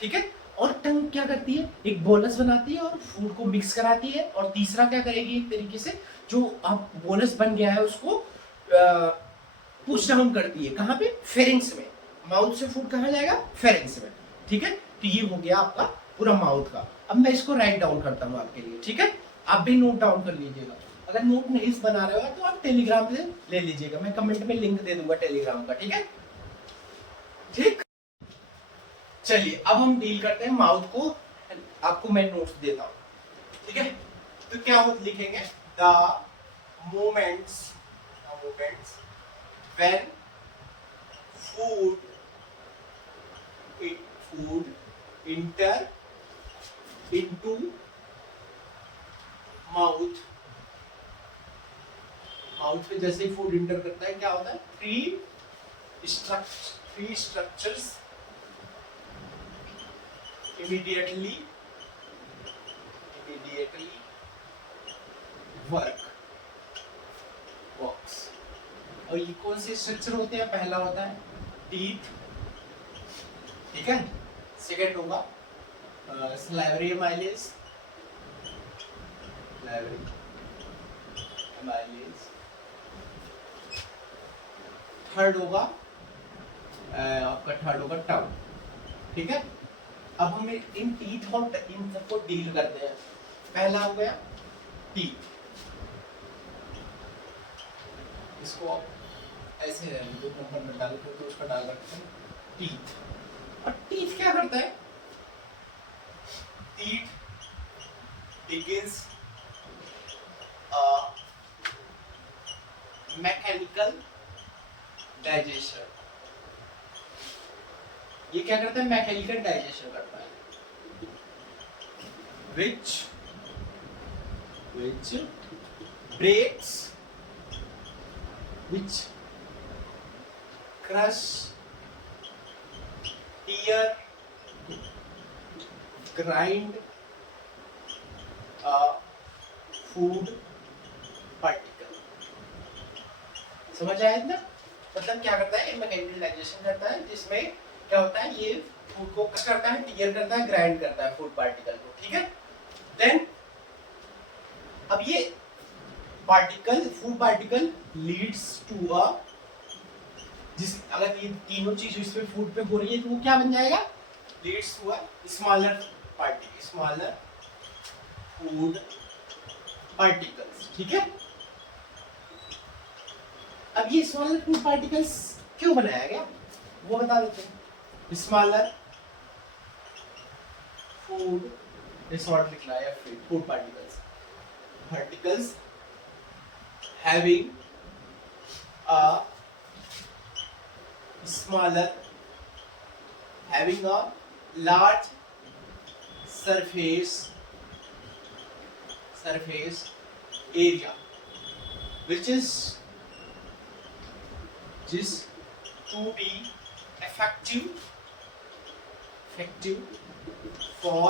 ठीक है। और टंग क्या करती है, एक बोलस बनाती है और फूड को मिक्स कराती है। और तीसरा क्या करेगी, एक तरीके से जो अब बोलस बन गया है उसको पुश डाउन करती है। कहाँ पे, फेरिंग्स में। माउथ से फूड कहाँ जाएगा, फेरिंग्स में, ठीक है। तो ये हो गया आपका पूरा माउथ का। अब मैं इसको राइट डाउन करता हूँ आपके लिए, ठीक है। आप भी नोट डाउन कर लीजिएगा। अगर नोट नहीं बना रहे हो तो आप टेलीग्राम से ले लीजिएगा, मैं कमेंट में लिंक दे दूंगा टेलीग्राम का, ठीक है। ठीक, चलिए अब हम डील करते हैं माउथ को, आपको मैं नोट्स देता हूं, ठीक है। तो क्या हो लिखेंगे, the moments when food inter into mouth में जैसे ही फूड इंटर करता है क्या होता है, थ्री स्ट्रक्चर्स immediately works। और ये कौन से स्ट्रक्चर होते हैं, पहला होता है टीथ, ठीक है, सेकंड होगा salivary amylase, थर्ड होगा आपका टंग, ठीक है। अब हम इन टीथ और इन सबको डील करते हैं। पहला हो गया टीथ, इसको आप ऐसे दो नंबर में डाल के तो उसका डाल रखते हैं टीथ। और टीथ क्या करता है, टीथ begins मैकेनिकल डाइजेशन। ये क्या करता है, मैकेनिकल डाइजेशन करता है, which breaks, which crush, tear, grind food particle। समझ आया ना, मतलब क्या करता है, मैकेनिकल डाइजेशन करता है, जिसमें क्या होता है, ये फूड को क्रश करता है, टीयर करता है, ग्राइंड करता है फूड पार्टिकल को, ठीक है। देन अब ये food particle leads to a, अगर ये तीनों चीज इसमें फूड पे हो रही है तो वो क्या बन जाएगा, leads to a smaller food particles, ठीक है। अब ये स्मॉलर फूड पार्टिकल्स क्यों बनाया गया वो बता देते हैं। स्मॉलर फूड लिख रहा है, food particles having a large surface area which is to be effective for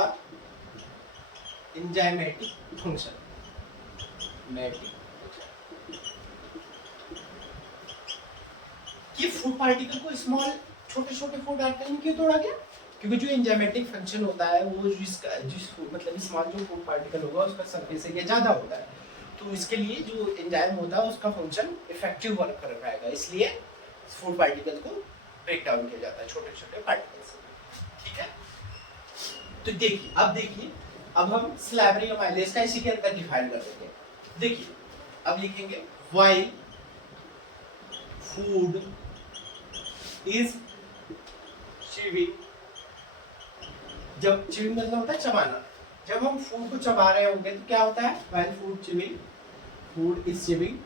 enzymatic function। ये फूड पार्टिकल को स्मॉल छोटे फूड पार्टिकल क्यों तोड़ा गया, क्योंकि जो एंजाइमेटिक फंक्शन होता है वो मतलब स्मॉल जो फूड पार्टिकल होगा उसका सरफेस एरिया ज्यादा होता है, तो इसके लिए जो एंजाइम होता है उसका फंक्शन इफेक्टिव वर्क कर पाएगा, इसलिए फूड पार्टिकल को ब्रेक डाउन किया जाता है छोटे पार्टिकल्स, ठीक है। तो देखिए अब हम सैलिवरी अमाइलेज का इसी के अंदर डिफाइन कर देंगे। देखिए अब लिखेंगे व्हाइल फूड इज च्यूइंग, जब च्यूइंग मतलब होता है चबाना, जब हम फूड को चबा रहे होंगे तो क्या होता है, while food is chewing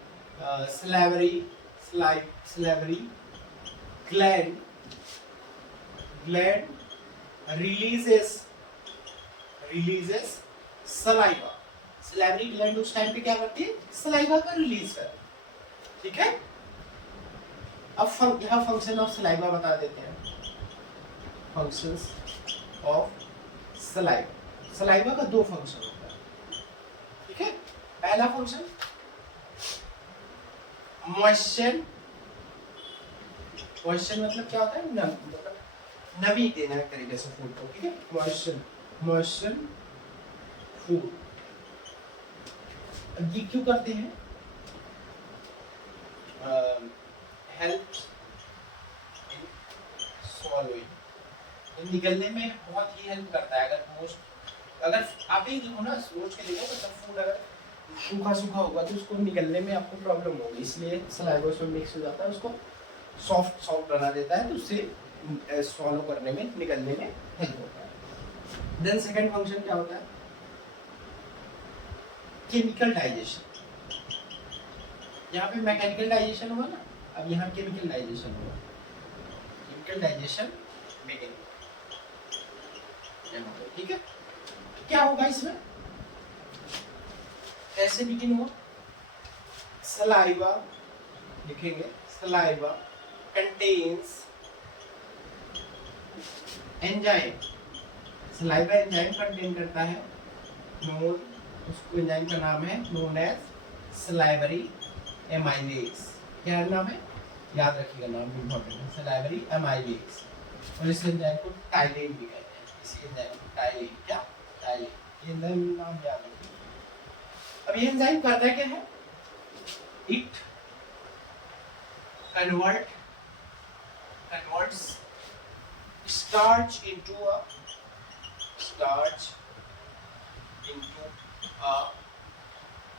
salivary gland releases saliva। salivary gland उस टाइम पे क्या करती है, saliva का रिलीज कर, ठीक है। अब यहाँ फंक्शन ऑफ सलाइवा बता देते हैं। फंक्शंस ऑफ सलाइवा का दो फंक्शन होता है, ठीक है। पहला फंक्शन मॉइस्चर मतलब क्या होता है, नमी देना एक तरीके से फूड को, ठीक है। मॉइस्चर फूड ये क्यों करते हैं, हेल्प इन swallowing, निकलने में बहुत ही हेल्प करता है। अगर आप ही देखो ना, सोच के देखो, मतलब फूड अगर सूखा होगा तो उसको निकलने में आपको प्रॉब्लम होगी, इसलिए सलाइवा उसमें मिक्स हो जाता है, उसको सॉफ्ट बना देता है, तो उससे swallow करने में, निकलने में हेल्प होता है। देन सेकंड फंक्शन क्या होता है? Chemical digestion. यहाँ पे मैकेनिकल डाइजेशन हुआ ना, अब यहाँ केमिकल डाइजेशन हुआ। केमिकल डाइजेशन बिगिन, ठीक है। क्या होगा इसमें, कैसे बिगिन हुआ? सलाइवा लिखेंगे, saliva contains enzyme, saliva enzyme contain करता है, नोन, उसको एंजाइम का नाम है नोन एज सलाइवरी एमाइलेज। क्या नाम है, याद रखिएगा, नाम इम्पोर्टेंट है, सलाइवरी एमाइलेज। और इस एंजाइम को टाइलेन भी कहते हैं, इसी एंजाइम को टाइलेन, क्या टाइलेन, ये एंजाइम नाम याद रखिए। अब ये एंजाइम करता क्या है? It converts starch into a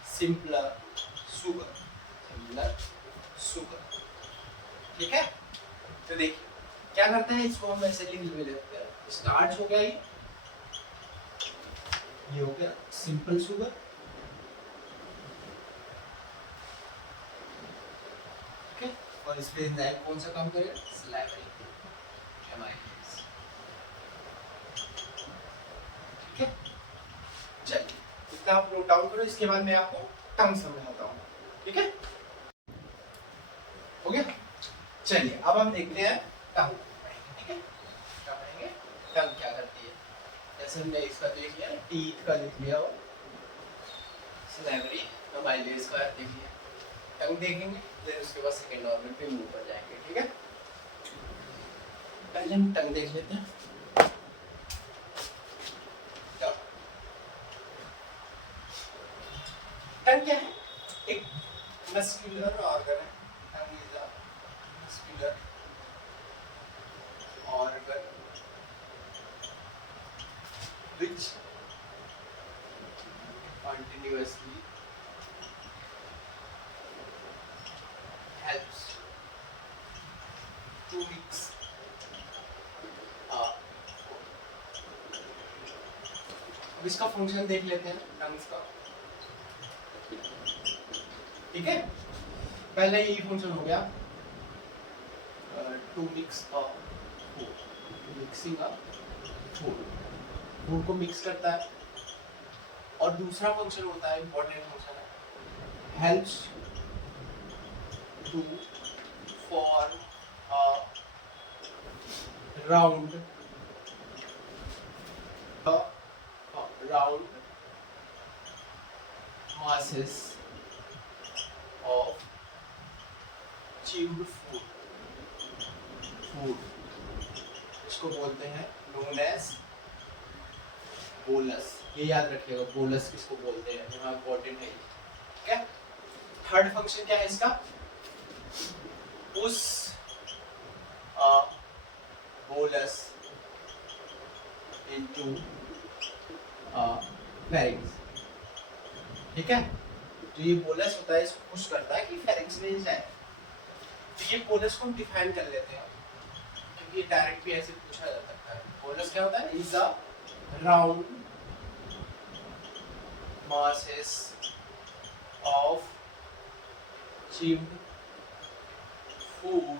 simpler sugar, ठीक है। तो देखिए क्या करता है, इसको हम ऐसे लिख लेते हैं, स्टार्च हो गया, ये हो गया सिंपल शुगर, ठीक है। और इस पे एंजाइम कौन सा काम करेगा? सलाइवरी एमाइलेज, ठीक है। चलिए इतना आप नोट डाउन करो, इसके बाद मैं आपको टर्म समझाता हूँ, ठीक है। हो गया। चलिए अब हम देखते हैं टंग, ठीक है। क्या पढ़ेंगे, टंग क्या करती है। जैसे हमने इसका देख लिया, टीथ का देख लिया, और सलाइवरी एमाइलेज का देख लिया, टंग देखेंगे, फिर उसके बाद सेकंड ऑर्गन पे मूव कर जाएंगे, ठीक है। पहले हम टंग देख लेते हैं। टंग क्या है? एक मस्कुलर ऑर्गन है। Tongue is a muscular organ which continuously helps to mix अब इसका फंक्शन देख लेते हैं टंग्स का, ठीक है। पहले यही फंक्शन हो गया, टू मिक्स मिक्सिंग फूड को मिक्स करता है। और दूसरा फंक्शन होता है, इंपॉर्टेंट फंक्शन है, helps to form round masses of chewed food, इसको बोलते हैं known as बोलस। ये याद रखिएगा, बोलस किसको बोलते हैं, यहाँ इम्पोर्टेंट है, ठीक है। थर्ड फंक्शन क्या है इसका, उस बोलस इनटू फेरिंग्स, ठीक है। तो ये बोलस होता है, इसको पुश करता है कि फेरिंग्स में जाए। तो ये बोलस को हम डिफाइन कर लेते हैं, क्योंकि डायरेक्ट भी ऐसे पूछा जा सकता है। बोलस क्या होता है? Is a round masses of chewed food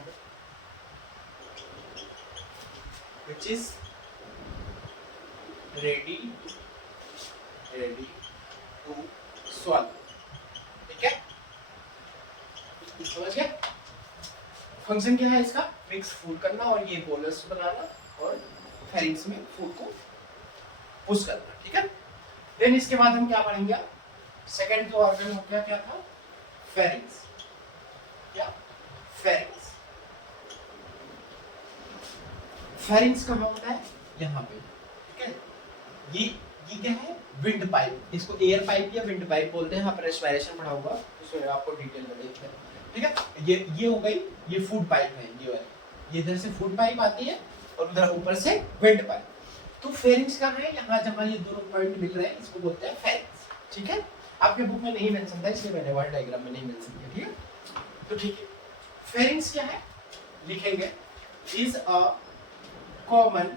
which is ready to swallow, ठीक है। समझ गए? फंक्शन क्या है इसका? मिक्स फूड करना और ये बोलस बनाना और फेरिंग्स में फूड को पुश करना, ठीक है। देन इसके बाद हम क्या पढ़ेंगे? सेकंड जो ऑर्गन हो गया, क्या था? फेरिंग्स, क्या? फेरिंग्स। फेरिंग्स कहाँ होता है? यहाँ पे, ठीक है। ये क्या है? विंड पाइप, इसको एयर पाइप या विंड पाइप बोलते हैं। आप रेस्पिरेशन पढ़ा होगा, उसमें आपको डिटेल में देखते हैं, ठीक है। ये हो गई, ये फूड पाइप है, ये वाली, ये इधर से फूड पाइप आती है और उधर ऊपर से विंड पाइप। तो फेरिंग्स कहाँ है? यहाँ जहाँ ये दोनों पॉइंट मिल रहे हैं, इसको बोलते हैं फेरिंग्स, ठीक है। आपके बुक में नहीं मेंशन था, इसलिए मैंने वर्ड डायग्राम में नहीं मेंशन किया, ठीक है। तो ठीक है, फेरिंग्स क्या है लिखेंगे, is a common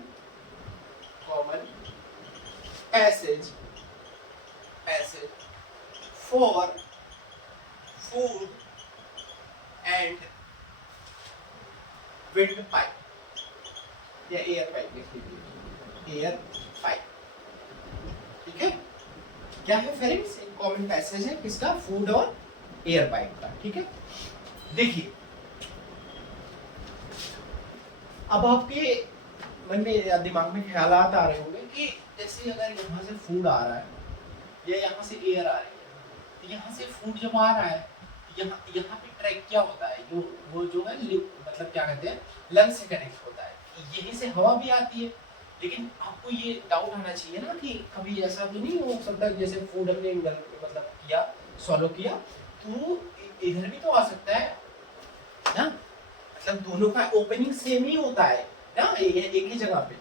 passage for food and windpipe या एयर पाइप लिख लीजिए, एयर पाइप। ठीक है, क्या है फेरिंग्स? एक कॉमन पैसेज है किसका? फूड और एयर पाइप का। ठीक है, देखिए अब आपके मन में या दिमाग में ख्यालात आ रहे होंगे कि जैसे अगर यहाँ से फूड आ रहा है या यहाँ से एयर आ रही है, तो यहाँ से फूड जब आ रहा है यहाँ यहाँ पे ट्रैक क्या होता है, वो जो है मतलब क्या कहते हैं, लंग से कनेक्ट होता है। यहीं से हवा भी आती है, लेकिन आपको ये डाउट आना चाहिए ना कि कभी ऐसा भी नहीं हो सकता जैसे फूड हमने मतलब किया, सॉलो किया, तो इधर भी तो आ सकता है ना, मतलब दोनों का ओपनिंग सेम ही होता है ना, एक ही जगह पे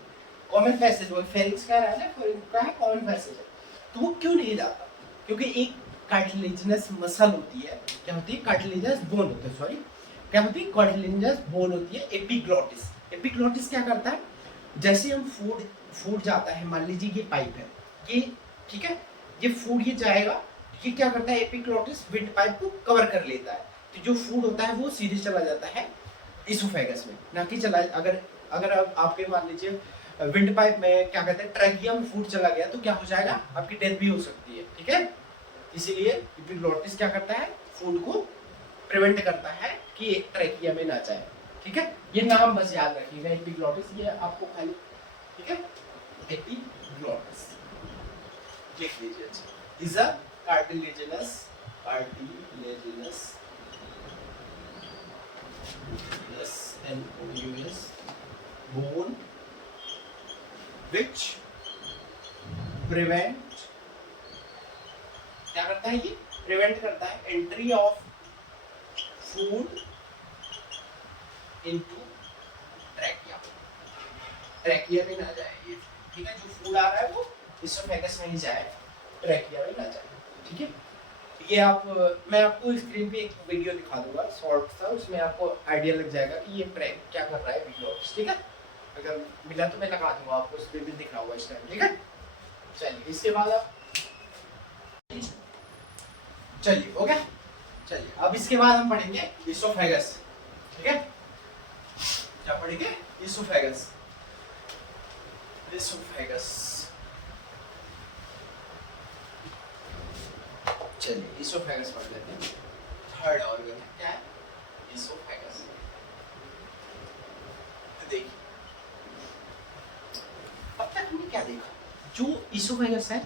कॉमन पैसेज। वो फेरिंग्स का है ना, फेरिंग्स का है कॉमन पैसेज है, तो वो क्यों नहीं जाता? क्योंकि एक कार्टिलेजिनस मसल होती है, क्या होती है? कार्टिलेजिनस बोन होती है, सॉरी क्या होती है? कार्टिलेजिनस बोन होती है, एपिग्लॉटिस। एपिग्लॉटिस क्या करता है? जैसे हम फूड जाता है, मान लीजिए ये पाइप है ये, ठीक है, ये फूड ये जाएगा, ये क्या करता है? एपिग्लॉटिस विंड पाइप को कवर कर लेता है, तो जो फूड होता है वो सीधे चला जाता है इसोफेगस में, ना कि चला अगर आपके मान लीजिए विंड पाइप में क्या कहते हैं, ट्रैकिया में फूड चला गया तो क्या हो जाएगा? आपकी डेथ भी हो सकती है। ठीक है, इसीलिए एपिग्लॉटिस क्या करता है? फूड को प्रिवेंट करता है कि ट्रैकिया में ना जाए। ठीक है, ये नाम बस याद रखिएगा एपिग्लॉटिस, ये आपको खाली, ठीक है, एपिग्लॉटिस लिख लीजिए। Is a cartilaginous bone which prevent, क्या करता है? ये प्रिवेंट करता है entry of food into trachea में ना जाए ये। ठीक है, जो फूड आ रहा है वो इसोफेगस में ही जाए, ट्रैकिया में ना जाए। ठीक है, ये मैं आपको स्क्रीन पे एक वीडियो दिखा दूंगा शॉर्ट सा, उसमें आपको आइडिया लग जाएगा कि ये ट्रैक क्या कर रहा है वीडियो। ठीक है, अगर मिला तो मैं लगा दूंगा आपको, उसमें भी दिख रहा होगा इस टाइम। ठीक है, चलिए इसके बाद आप चलिए हो गया। चलिए अब इसके बाद हम पढ़ेंगे इसोफेगस। ठीक है, क्या पढ़ेंगे? इसोफेगस। चलिए इसोफेगस पढ़ लेते हैं। थर्ड ऑर्गन है, क्या है? इसोफेगस। तो देखिए अब तक हमने क्या देखा? जो इसोफेगस है,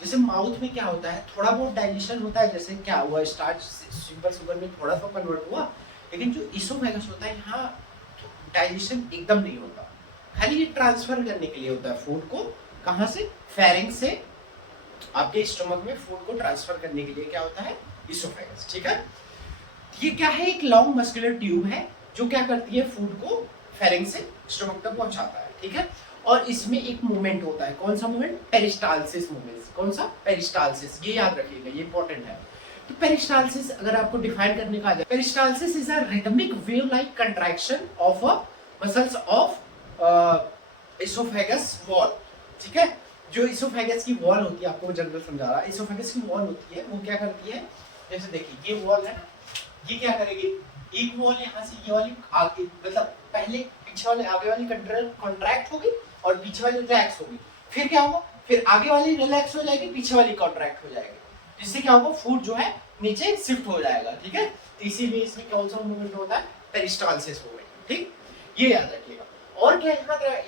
जैसे माउथ में क्या होता है, थोड़ा बहुत डाइजेशन होता है, जैसे क्या हुआ, स्टार्च सिंपल शुगर में थोड़ा सा कन्वर्ट हुआ, लेकिन जो इसोफेगस होता है यहाँ डाइजेशन एकदम नहीं होता, खाली ये ट्रांसफर करने के लिए होता है फूड को। कहाँ से? फेरिंग्स से आपके स्टमक में फूड को ट्रांसफर करने के लिए क्या होता है? इसोफेगस। ठीक है, ये क्या है? एक लॉन्ग मस्कुलर ट्यूब है जो क्या करती है? फूड को फेरिंग्स से स्टमक तक पहुंचाता है। ठीक है, और इसमें एक मूवमेंट होता है, कौन सा मूवमेंट? Peristalsis movement. कौन सा? पेरिस्टालसिस, ये याद रखिएगा, ये इंपॉर्टेंट है। तो पेरिस्टालसिस अगर आपको डिफाइन करने का आ जाए, peristalsis is a rhythmic wave like contraction of a muscles of oesophagus wall. ठीक है, जो इसोफेगस की वॉल होती है, आपको जनरल समझा रहा है, इसोफेगस की वॉल होती है, वो क्या करती है? जैसे देखिए ये वॉल है ना, ये क्या करेगी? एक वॉल यहाँ से ये वाली आगे, मतलब पहले पीछे वाले आगे वाली कॉन्ट्रैक्ट होगी और पीछे वाली रिलैक्स होगी, फिर क्या होगा? फिर आगे वाली रिलैक्स हो जाएगी, पीछे वाली कॉन्ट्रैक्ट हो जाएगी, जिससे क्या होगा? फूड जो है नीचे शिफ्ट हो जाएगा। ठीक है, तो इसीलिए इसमें कौन सा मूवमेंट होता है? Peristalsis movement. ठीक, ये याद रखिएगा। और क्या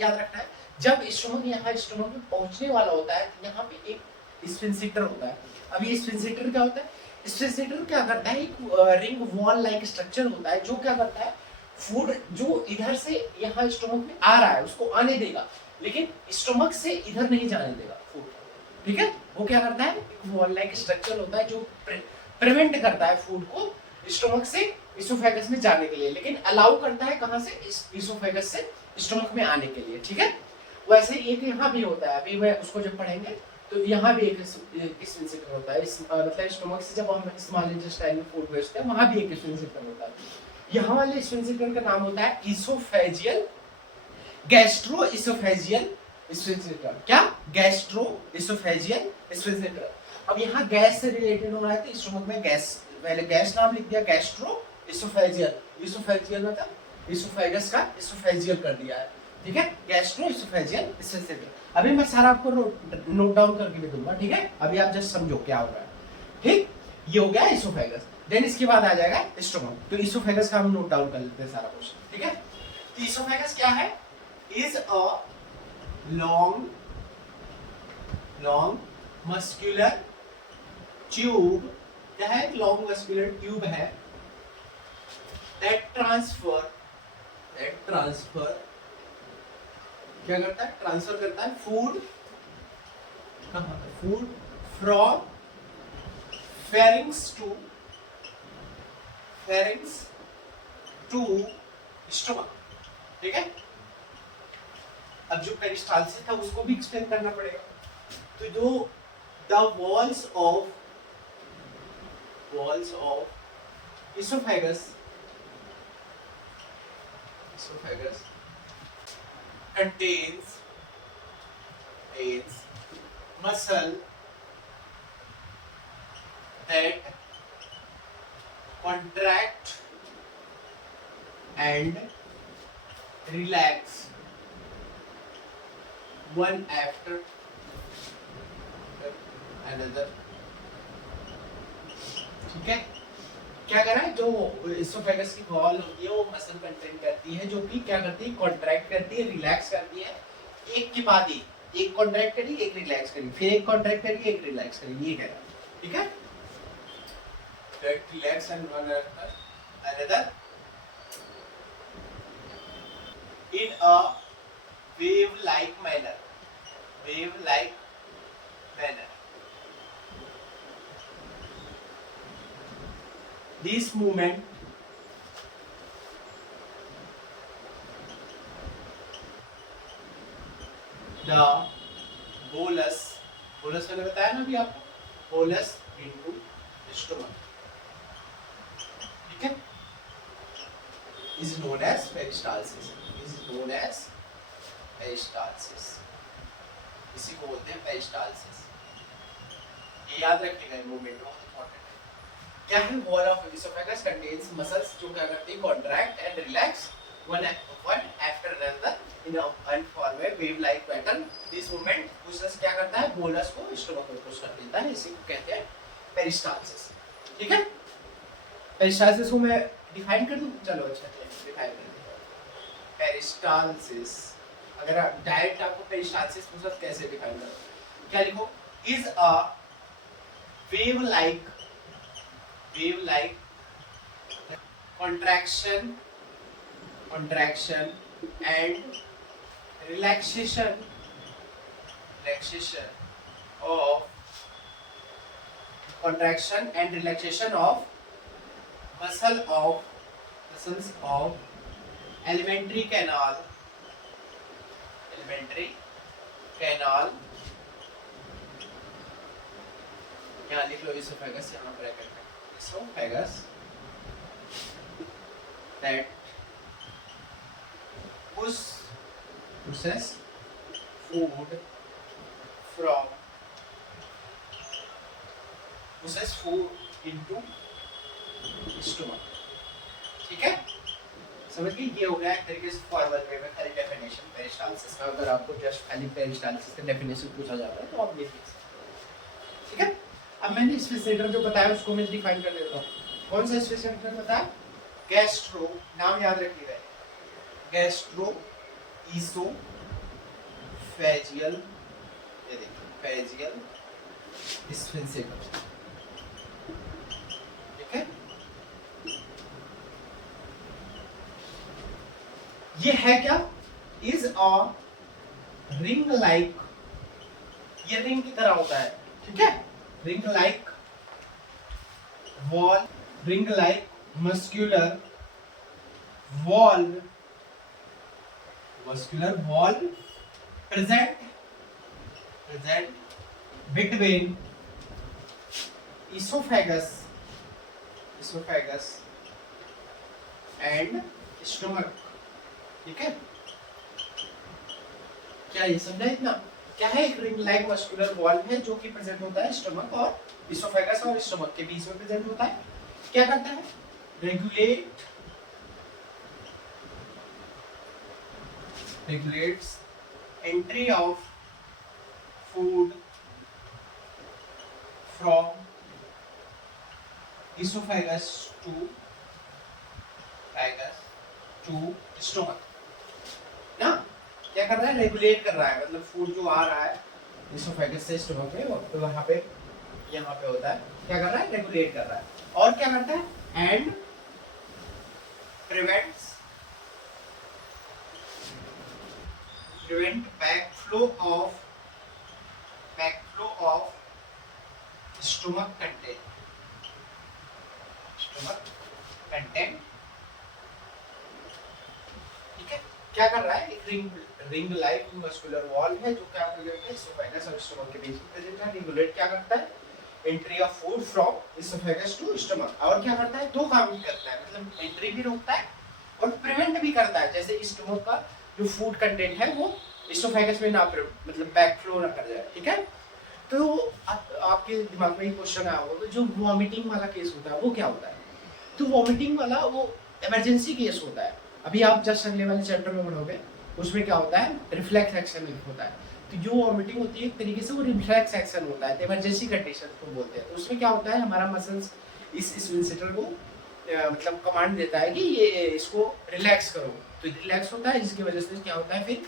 याद रखना है? जब स्टमक यहाँ स्टमक में पहुंचने वाला होता है, यहाँ पे एक स्फिंक्टर होता है। अब ये स्फिंक्टर क्या होता है? स्फिंक्टर क्या करता है? एक रिंग वॉल लाइक स्ट्रक्चर होता है जो क्या करता है? फूड जो इधर से यहाँ स्टमक में आ रहा है उसको आने देगा, लेकिन स्टमक से इधर नहीं जाने देगा फूड। ठीक है, वो क्या करता है? एक वॉल लाइक स्ट्रक्चर होता है जो प्रिवेंट करता है फूड को स्टमक से इसोफेगस में जाने के लिए, लेकिन अलाउ करता है कहाँ से? इसोफेगस से स्टमक में आने के लिए। ठीक है, वैसे एक यहाँ भी होता है, अभी मैं उसको जब पढ़ेंगे तो यहाँ भी एक स्फिंक्टर होता है, मतलब स्टमक से जब हम स्मॉल इंटेस्टाइन में फूड भेजते हैं वहाँ भी एक स्फिंक्टर होता है। यहाँ वाले स्फिंक्टर का नाम होता है इसोफेजियल गैस्ट्रो इसोफेजियल स्फिंक्टर, क्या? Gastro oesophageal sphincter. अब यहाँ गैस से रिलेटेड होना है तो स्टमक में गैस, पहले गैस नाम लिख दिया, गैस्ट्रो इसोफेजियल, इसोफेजियल मतलब इसोफेगस का इसोफेजियल कर दिया है, ठीक है, गैस्ट्रो इसोफेजियल स्फिंक्टर। अभी मैं सारा आपको नोट डाउन करके भी दूंगा, ठीक है, अभी आप जस्ट समझो क्या हो रहा है, ठीक। ये हो गया इसोफेगस, देन इसके बाद आ जाएगा स्टमक। तो इसोफेगस का हम नोट डाउन कर लेते हैं सारा कुछ, ठीक है। तो इसोफेगस क्या है? Is a long muscular tube, क्या है? लॉन्ग मस्कुलर ट्यूब है, दैट ट्रांसफर क्या करता है? ट्रांसफर करता है food, food from pharynx to stomach, ठीक है। अब जो पेरिस्टाल्सिस था उसको भी एक्सप्लेन करना पड़ेगा। तो जो the walls of oesophagus contains muscle that contract and relax one after another, ठीक है। क्या करा है? जो इसोफेगस की वॉल होती है वो मसल कंटेन करती है, जो कि क्या करती है? कॉन्ट्रैक्ट करती है, रिलैक्स करती है, एक के बाद एक कॉन्ट्रैक्ट करी, एक रिलैक्स करी, फिर एक कॉन्ट्रैक्ट करी, एक रिलैक्स करी, ये कह रहा है, ठीक है। Relax and one another in a wave like manner, This movement the bolus मैंने बताया ना अभी आपको, bolus into stomach, ठीक है, is known as peristalsis, इसी को बोलते हैं पेरिस्टाल्सिस। ये याद रखिएगा, ये मूवमेंट बहुत इंपॉर्टेंट है। क्या है? Wall of oesophagus contains muscles जो क्या करती है? Contract and relax one after another in a uniform wave like pattern. This movement pushes क्या करता है? बोलस को स्टमक में पुश कर देता है, इसी को कहते हैं पेरिस्टाल्सिस, ठीक है। पेरिस्टाल्सिस को मैं डिफाइन कर दूं? चलो अच्छा डिफाइन कर दूं। पेरिस्टाल्सिस, अगर डायरेक्ट आपको पेरिस्टाल्सिस पूछा कैसे डिफाइन करोगे? क्या लिखो? Is a wave like contraction and relaxation of muscles of alimentary canal, यहाँ लिख लो इसोफेगस, यहाँ ब्रैकेट में esophagus that pushes food into stomach, ठीक है। समझ गए? ये हो गया एक तरीके से फॉर्मल वे में खाली डेफिनेशन पेरिस्टाल्सिस का। अगर आपको जस्ट खाली पेरिस्टाल्सिस का डेफिनेशन पूछा जाता है तो आप ये लिख सकते हैं, ठीक है। अब मैंने स्फिंक्टर जो बताया उसको मैं डिफाइन कर देता हूँ। कौन सा स्फिंक्टर बताया? गैस्ट्रो, नाम याद रखिएगा, गैस्ट्रो इसोफेजियल, ये देखिए फेजियल स्फिंक्टर, ठीक है। ये है क्या? इज अ रिंग लाइक, ये रिंग की तरह होता है, ठीक है। Ring like muscular valve present between esophagus and stomach, ठीक है। क्या ये समझा इतना? क्या है? एक रिंग लाइक मस्कुलर वॉल है जो कि प्रेजेंट होता है स्टमक और इसोफेगस और स्टमक के बीच में प्रेजेंट होता है। क्या करता है? regulates entry of food from esophagus to stomach ना। क्या कर रहा है? रेगुलेट कर रहा है, मतलब फूड जो आ रहा है इसोफेगस से स्टमक में वो वहां पे यहाँ पे होता है, क्या कर रहा है? रेगुलेट कर रहा है। और क्या करता है? And prevent backflow of stomach content। ठीक है, क्या कर रहा है? एक रिंग लाइक मस्कुलर वॉल है जो क्या प्रेजेंट है इसोफेगस और स्टमक के बीच में प्रेजेंट है। रेगुलेट क्या करता है? Entry of food from oesophagus to stomach. और क्या करता है? दो काम करता है, मतलब एंट्री भी रोकता है और प्रिवेंट भी करता है, जैसे स्टमक का जो फूड कंटेंट है वो इसोफेगस में ना मतलब बैकफ्लो ना कर जाए। ठीक है, तो आपके दिमाग में एक क्वेश्चन आया होगा, जो वॉमिटिंग वाला केस होता है वो क्या होता है? तो वॉमिटिंग वाला वो इमरजेंसी केस होता है। अभी आप जस्ट अगले वाले चैप्टर में पढ़ोगे, उसमें क्या होता है? रिफ्लेक्स एक्शन होता है। तो जो वॉमिटिंग होती है एक तरीके से वो रिफ्लेक्स एक्शन होता है, इमरजेंसी कंडीशन को बोलते हैं। तो उसमें क्या होता है? हमारा मसल्स इस विंसिटर को मतलब कमांड देता है कि ये इसको रिलैक्स करो, तो रिलैक्स होता है, जिसकी वजह से क्या होता है? फिर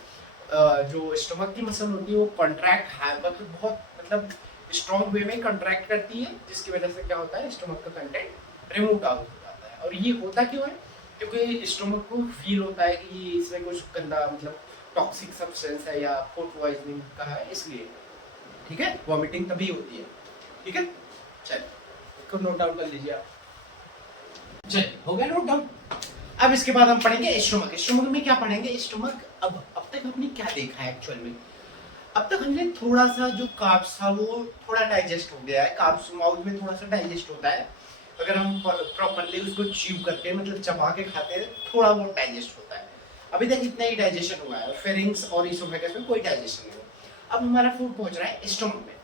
जो स्टमक की मसल होती है वो कॉन्ट्रैक्ट है, बहुत मतलब स्ट्रॉन्ग वे में कॉन्ट्रैक्ट करती है, जिसकी वजह से क्या होता है? स्टमक का कंटेंट रिमूव आउट हो जाता है। और ये होता क्यों है? क्योंकि स्टमक को फील होता है कि इसमें कुछ गंदा मतलब टॉक्सिक सब्सटेंस है या फूड पॉइजनिंग का है, इसलिए। ठीक है, वॉमिटिंग तभी होती है। ठीक है, चलिए इसको नोट डाउन कर लीजिए आप। चलिए, हो गया नोट डाउन। अब इसके बाद हम पढ़ेंगे स्टमक। स्टमक में क्या पढ़ेंगे? स्टमक अब तक हमने क्या देखा है एक्चुअल में? अब तक हमने थोड़ा सा जो कार्ब्स था वो थोड़ा डाइजेस्ट हो गया है। कार्ब्स माउथ में थोड़ा सा डाइजेस्ट होता है, अगर हम प्रॉपर्ली उसको च्यू करके मतलब चबा के खाते हैं, थोड़ा बहुत डाइजेस्ट होता है। अभी तक इतना ही डाइजेशन हुआ है, फेरिंग्स और इसोफेगस में कोई डाइजेशन नहीं हुआ। अब हमारा फूड पहुंच रहा है स्टमक में।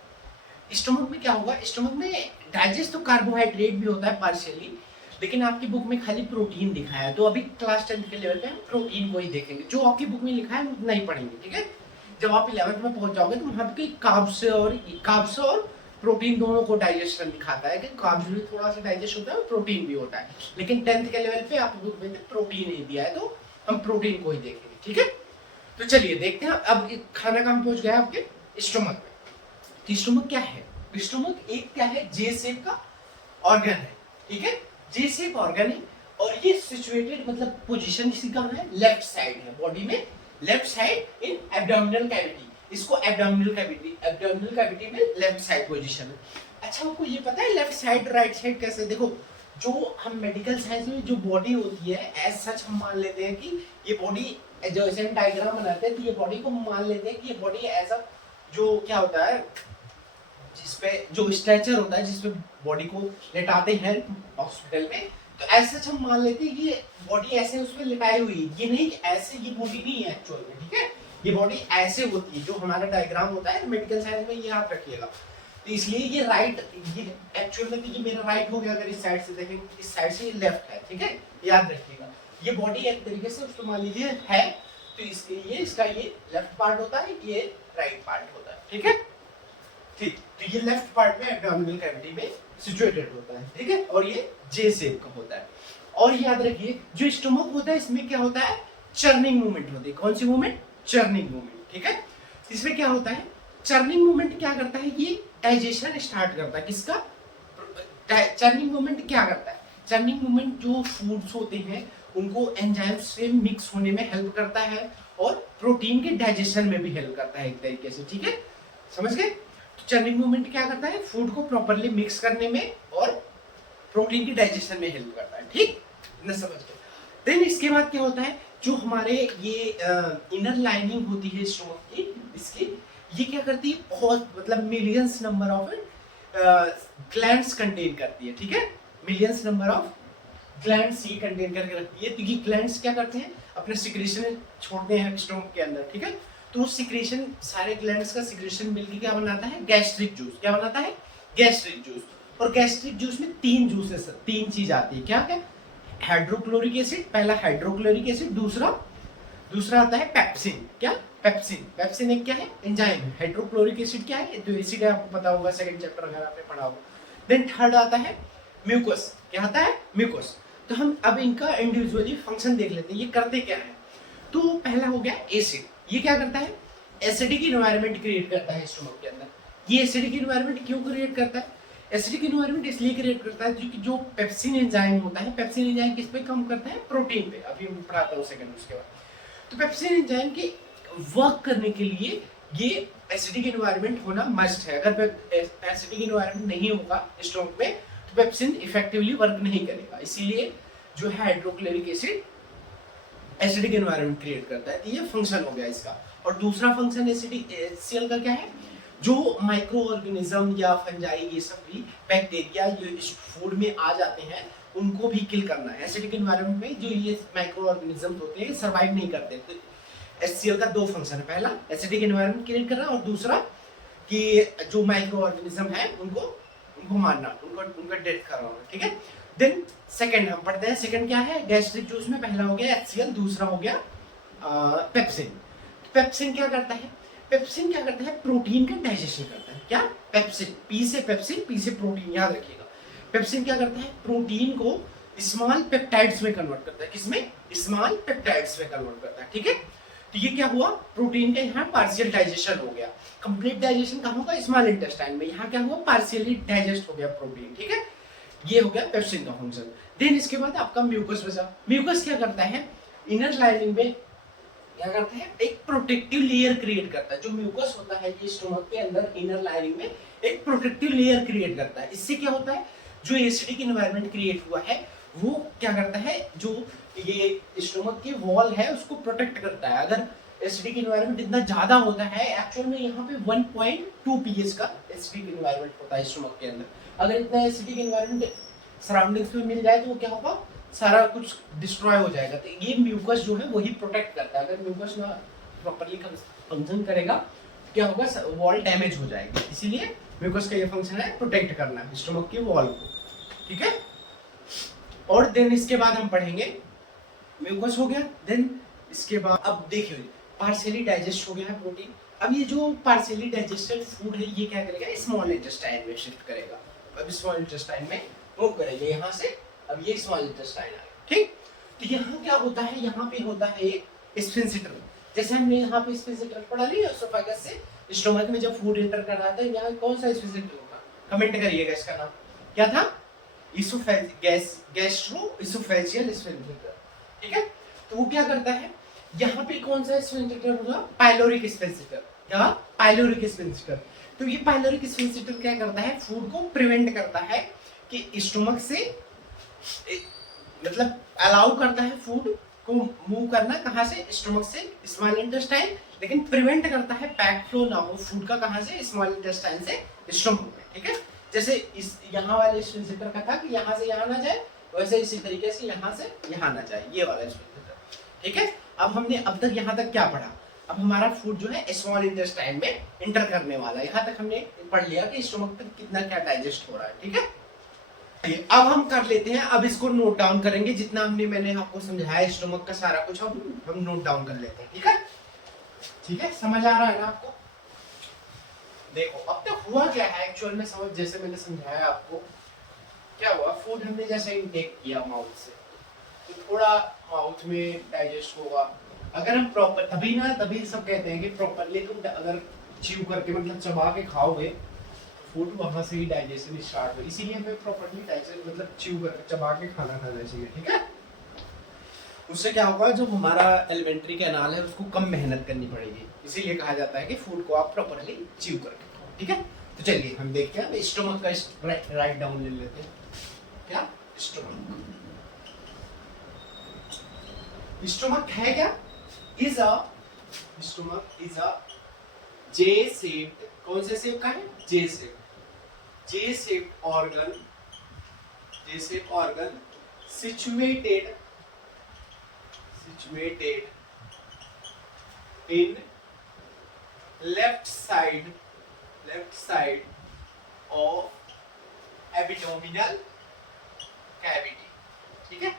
स्टमक में क्या होगा? स्टमक में डाइजेस्ट तो कार्बोहाइड्रेट भी होता है पार्शियली, लेकिन आपकी बुक में खाली प्रोटीन दिखाया है, तो अभी क्लास 10 के लेवल पे हम प्रोटीन को ही देखेंगे। जो आपकी बुक में लिखा है उतना ही पढ़ेंगे। ठीक है, जब आप 11th में पहुंच जाओगे तो वहां पे कार्ब्स और प्रोटीन दोनों को डाइजेशन दिखाता है कि कार्ब्स भी थोड़ा सा डाइजेस्ट होता है और प्रोटीन भी होता है, लेकिन 10th के लेवल पे आप बुक में प्रोटीन नहीं दिया है, तो हम प्रोटीन को ही देखेंगे। ठीक है, तो चलिए देखते हैं। अब खाना कहाँ पहुंच गया आपके? स्टमक में। स्टमक क्या है? स्टमक एक क्या है? जे शेप का ऑर्गन है। ठीक है, जे शेप ऑर्गन है और ये सिचुएटेड मतलब पोजीशन इसकी कहाँ है? लेफ्ट साइड है बॉडी में, लेफ्ट साइड इन एब्डोमिनल कैविटी। इसको एब्डोमिनल कैविटी में लेफ्ट साइड पोजीशन है। अच्छा, आपको ये पता है लेफ्ट साइड राइट साइड कैसे? देखो, जो हम मेडिकल साइंस में जो बॉडी होती है एज सच हम मान लेते हैं कि ये बॉडी, जो ऐसे डायग्राम बनाते हैं तो ये बॉडी को हम मान लेते हैं कि ये बॉडी एज अ जो क्या होता है, जिसपे जो स्ट्रेचर होता है जिसपे बॉडी को लेटाते हैं हॉस्पिटल में, तो ऐसे हम मान लेते हैं कि ये बॉडी ऐसे उसमें लेटाई हुई है। ये नहीं, ऐसे ये बॉडी नहीं है एक्चुअल में। ठीक है, ये बॉडी ऐसे होती है, जो हमारा डायग्राम होता है मेडिकल साइंस में, ये याद रखिएगा। तो इसलिए ये राइट, ये एक्चुअल में तो ये मेरा राइट हो गया, अगर इस साइड से देखेंगे, इस साइड से ये लेफ्ट है। ठीक है, याद रखिएगा। ये बॉडी एक तरीके से उसको मान लीजिए है, तो इसके ये इसका ये लेफ्ट पार्ट होता है, ये राइट पार्ट होता है। ठीक है, ठीक, तो ये लेफ्ट पार्ट में एब्डोमिनल कैविटी में सिचुएटेड होता है। ठीक है, और ये जे शेप का होता है। और याद रखिए, जो स्टमक होता है इसमें क्या होता है? चर्निंग मूवमेंट होती है। कौन सी मूवमेंट? Churning movement. ठीक है, इसमें क्या होता है? चर्निंग मूवमेंट क्या करता है? ये डाइजेशन स्टार्ट करता है। किसका? चर्निंग मूवमेंट क्या करता है? चर्निंग मूवमेंट जो फूड्स होते हैं उनको एंजाइम्स से मिक्स होने में हेल्प करता है और प्रोटीन के डाइजेशन में भी हेल्प करता है एक तरीके से। ठीक है, समझ गए? चर्निंग मूवमेंट क्या करता है? फूड को प्रॉपर्ली मिक्स करने में और प्रोटीन की डाइजेशन में हेल्प करता है। ठीक, इतना समझ गए। देन इसके बाद क्या होता है? जो हमारे ये इनर लाइनिंग होती है स्टमक की, इसकी ये क्या करती है? बहुत मतलब millions number of glands contain करती है। ठीक है, मिलियंस नंबर ऑफ ग्लैंड्स ये कंटेन करके रखती है। तो ये ग्लैंड्स क्या करते हैं? अपने सिक्रेशन छोड़ते हैं स्टमक के अंदर। ठीक है, तो सिक्रेशन, सारे ग्लैंड्स का सिक्रेशन मिलकर क्या बनाता है, गैस्ट्रिक जूस। क्या बनाता है, गैस्ट्रिक जूस। और गैस्ट्रिक जूस में तीन जूसेस, तीन चीज आती है, क्या क्या, हाइड्रोक्लोरिक एसिड, पहला हाइड्रोक्लोरिक एसिड, दूसरा दूसरा आता है पेप्सिन। क्या, पेप्सिन। पेप्सिन एक क्या है, एंजाइम है। हाइड्रोक्लोरिक एसिड क्या है, तो एसिड है, आपको पता होगा, सेकंड चैप्टर अगर आपने पढ़ा होगा। देन थर्ड आता है म्यूकस। क्या आता है, म्यूकस। तो हम अब इनका इंडिविजुअली फंक्शन देख लेते हैं, ये करते क्या है। तो पहला हो गया एसिड, ये क्या करता है, एसिडिक इन्वायरमेंट क्रिएट करता है स्टमक के अंदर। ये एसिडिक इन्वायरमेंट क्यों क्रिएट करता है, एसिडिक इन्वायरमेंट इसलिए क्रिएट करता है क्योंकि जो पेप्सिन एंजाइम होता है, पेप्सिन एंजाइम किस पे काम करता है, प्रोटीन पे। अभी मैं पढ़ाता हूँ सेकंड उसके बाद। तो पेप्सिन एंजाइम के वर्क करने के लिए ये एसिडिक इन्वायरमेंट होना मस्ट है। अगर एसिडिक इन्वायरमेंट नहीं होगा स्टमक में तो पेप्सिन इफेक्टिवली वर्क नहीं करेगा। इसीलिए जो है hydrochloric acid acidic environment create करता है। तो ये फंक्शन हो गया इसका। और दूसरा फंक्शन एसिडिक HCl का क्या है, जो माइक्रो ऑर्गेनिज्म या फंजाई, ये सब भी बैक्टीरिया जो इस फूड में आ जाते हैं उनको भी किल करना है। एसिडिक एनवायरनमेंट में जो ये माइक्रो ऑर्गेनिज्म होते हैं सर्वाइव नहीं करते। तो HCl का दो फंक्शन है, पहला एसिडिक एनवायरनमेंट क्रिएट करना और दूसरा कि जो माइक्रो ऑर्गेनिज्म है उनको मारना, उनका डेथ करना। ठीक है। देन सेकंड हम पढ़ते हैं, सेकंड क्या है, गैस्ट्रिक जूस में पहला हो गया HCl, दूसरा हो गया पेप्सिन। पेप्सिन क्या करता है, पेप्सिन क्या करता है, प्रोटीन का डाइजेशन करता है। क्या, पेप्सिन, पी से प्रोटीन, याद रखिएगा। पेप्सिन क्या करता है, प्रोटीन को स्मॉल पेप्टाइड्स में कन्वर्ट करता है। किसमें, स्मॉल पेप्टाइड्स में कन्वर्ट करता है। ठीक है। तो ये क्या हुआ, प्रोटीन का यहाँ पार्शियल डाइजेशन हो गया। कंप्लीट डाइजेशन कहाँ होगा, स्मॉल इंटेस्टाइन में। यहाँ क्या हुआ, पार्शियली डाइजेस्ट हो गया प्रोटीन। ठीक है। ये हो गया पेप्सिन का फंक्शन। देन इसके बाद आपका म्यूकस बचा। म्यूकस क्या करता है, इनर लाइनिंग में क्या करता है, एक प्रोटेक्टिव लेयर क्रिएट करता है। जो म्यूकस होता है ये स्टमक के अंदर इनर लाइनिंग में एक प्रोटेक्टिव लेयर क्रिएट करता है। इससे क्या होता है, जो एसिडिक एनवायरनमेंट क्रिएट हुआ है वो क्या करता है, जो ये स्टमक की वॉल है उसको प्रोटेक्ट करता है। अगर एसिडिक एनवायरनमेंट इतना ज्यादा होता है, एक्चुअल में यहाँ पे 1.2 pH का एसिडिक एनवायरनमेंट होता है स्टमक के अंदर। अगर इतना एसिडिक एनवायरनमेंट सराउंडिंग्स में मिल जाए तो वो क्या होगा, सारा कुछ डिस्ट्रॉय हो जाएगा। तो ये म्यूकस जो है वही प्रोटेक्ट करता है। अगर म्यूकस ना प्रॉपर्ली फंक्शन करेगा तो क्या होगा, वॉल डैमेज हो जाएगी। इसीलिए म्यूकस का ये फंक्शन है प्रोटेक्ट करना स्टमक की वॉल को। ठीक है। और देन इसके बाद हम पढ़ेंगे, म्यूकस हो गया, देन इसके बाद अब देखिए पार्शियली डाइजेस्ट हो गया है प्रोटीन। अब ये जो पार्शियली डाइजेस्टेड फूड है ये क्या करेगा, स्मॉल इंटेस्टाइन में शिफ्ट करेगा। अब स्मॉल इंटेस्टाइन में मूव करेगा यहाँ से, अब ये स्मॉल इंटेस्टाइन आएगा। ठीक। तो यहाँ क्या होता है, यहाँ पे होता है एक स्फिंक्टर। जैसे हमने यहाँ पे स्फिंक्टर पढ़ा लिया एसोफेगस से स्टोमक में जब फूड एंटर कर रहा था, यहाँ कौन सा स्फिंक्टर होगा, कमेंट करिएगा इसका नाम क्या था, गैस्ट्रो इसोफेजियल स्फिंक्टर। ठीक है। तो वो क्या करता है, यहाँ पे कौन सा स्फिंक्टर होगा, पाइलोरिक स्फिंक्टर। क्या, पाइलोरिक स्फिंक्टर। तो ये पाइलोरिक स्फिंक्टर क्या करता है, फूड को प्रिवेंट करता है कि स्टोमक से, मतलब अलाउ करता है फूड को मूव करना, कहाँ से, स्टोमक से स्मॉल इंटेस्टाइन, लेकिन प्रिवेंट करता है बैक फ्लो ना हो फूड का, कहाँ से, स्मॉल इंटेस्टाइन से स्टोमक में। ठीक है। जैसे इस यहाँ वाले स्फिंक्टर का था कि यहाँ से यहाँ ना जाए, वैसे इसी तरीके से यहाँ से यहाँ ना जाए, ये वाला स्फिंक्टर। ठीक है। अब हमने अब तक यहाँ तक क्या पढ़ा, अब हमारा फूड जो है स्मॉल इंटेस्टाइन में इंटर करने वाला है। यहाँ तक हमने पढ़ लिया कि स्टोमक तक कितना क्या डाइजेस्ट हो रहा है। ठीक है। अब हम कर लेते हैं, अब इसको नोट डाउन करेंगे, जितना मैंने आपको समझाया स्टोमक का सारा कुछ अब हम नोट डाउन कर लेते हैं। ठीक है। ठीक है, समझ आ रहा है ना आपको। देखो अब तक हुआ क्या है एक्चुअल में, समझ, जैसे मैंने समझाया आपको क्या हुआ, फूड हमने जैसे इनटेक किया माउथ से तो थोड़ा माउथ में डाइजेस्ट होगा। अगर हम प्रॉपर, तभी सब कहते हैं कि प्रॉपरली तुम अगर च्यू करके मतलब चबा के खाओगे फूड, वहां से ही डाइजेशन स्टार्ट हो। इसीलिए हमें प्रॉपर्ली डाइजेस्ट मतलब च्यू करके चबा के खाना खाना चाहिए। ठीक है। उससे क्या होगा, जो हमारा एलिमेंट्री कैनाल है उसको कम मेहनत करनी पड़ेगी। इसीलिए कहा जाता है कि फूड को आप प्रॉपर्ली च्यू करके खाओ। ठीक है। तो चलिए हम देखते हैं, स्टोमक का राइट डाउन ले लेते हैं। क्या, स्टोमक, स्टोमक है क्या, stomach is a J shaped, कौन से शेप का है, J shaped organ, situated in left side of abdominal cavity, ठीक है।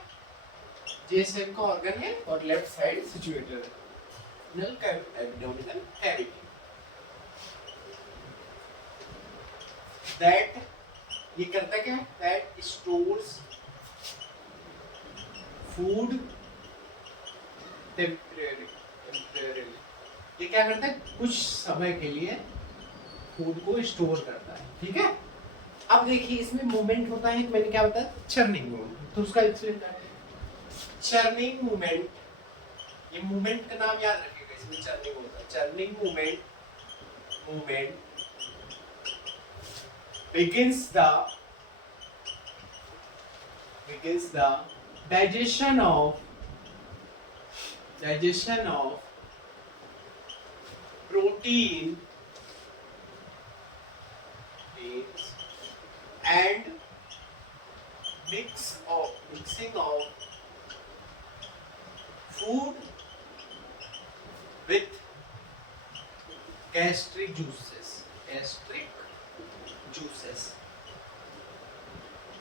जेएसएम का ऑर्गन है और लेफ्ट साइड सिचुएटेड है एबिडोमिनल कैविटी। दैट ये करता क्या है, दैट स्टोर्स फूड टेम्परेरी, ये क्या करता है, कुछ समय के लिए फूड को स्टोर करता है, ठीक है। अब देखिए इसमें मूवमेंट होता है, मैंने क्या बताया, चर्निंग मूवमेंट, तो उसका एक्सप्लेन करते हैं। चर्निंग मूवमेंट, ये मूवमेंट का नाम याद रखिएगा, इसमें चर्निंग होता है। Churning movement begins the digestion of protein and mixing of food with gastric juices,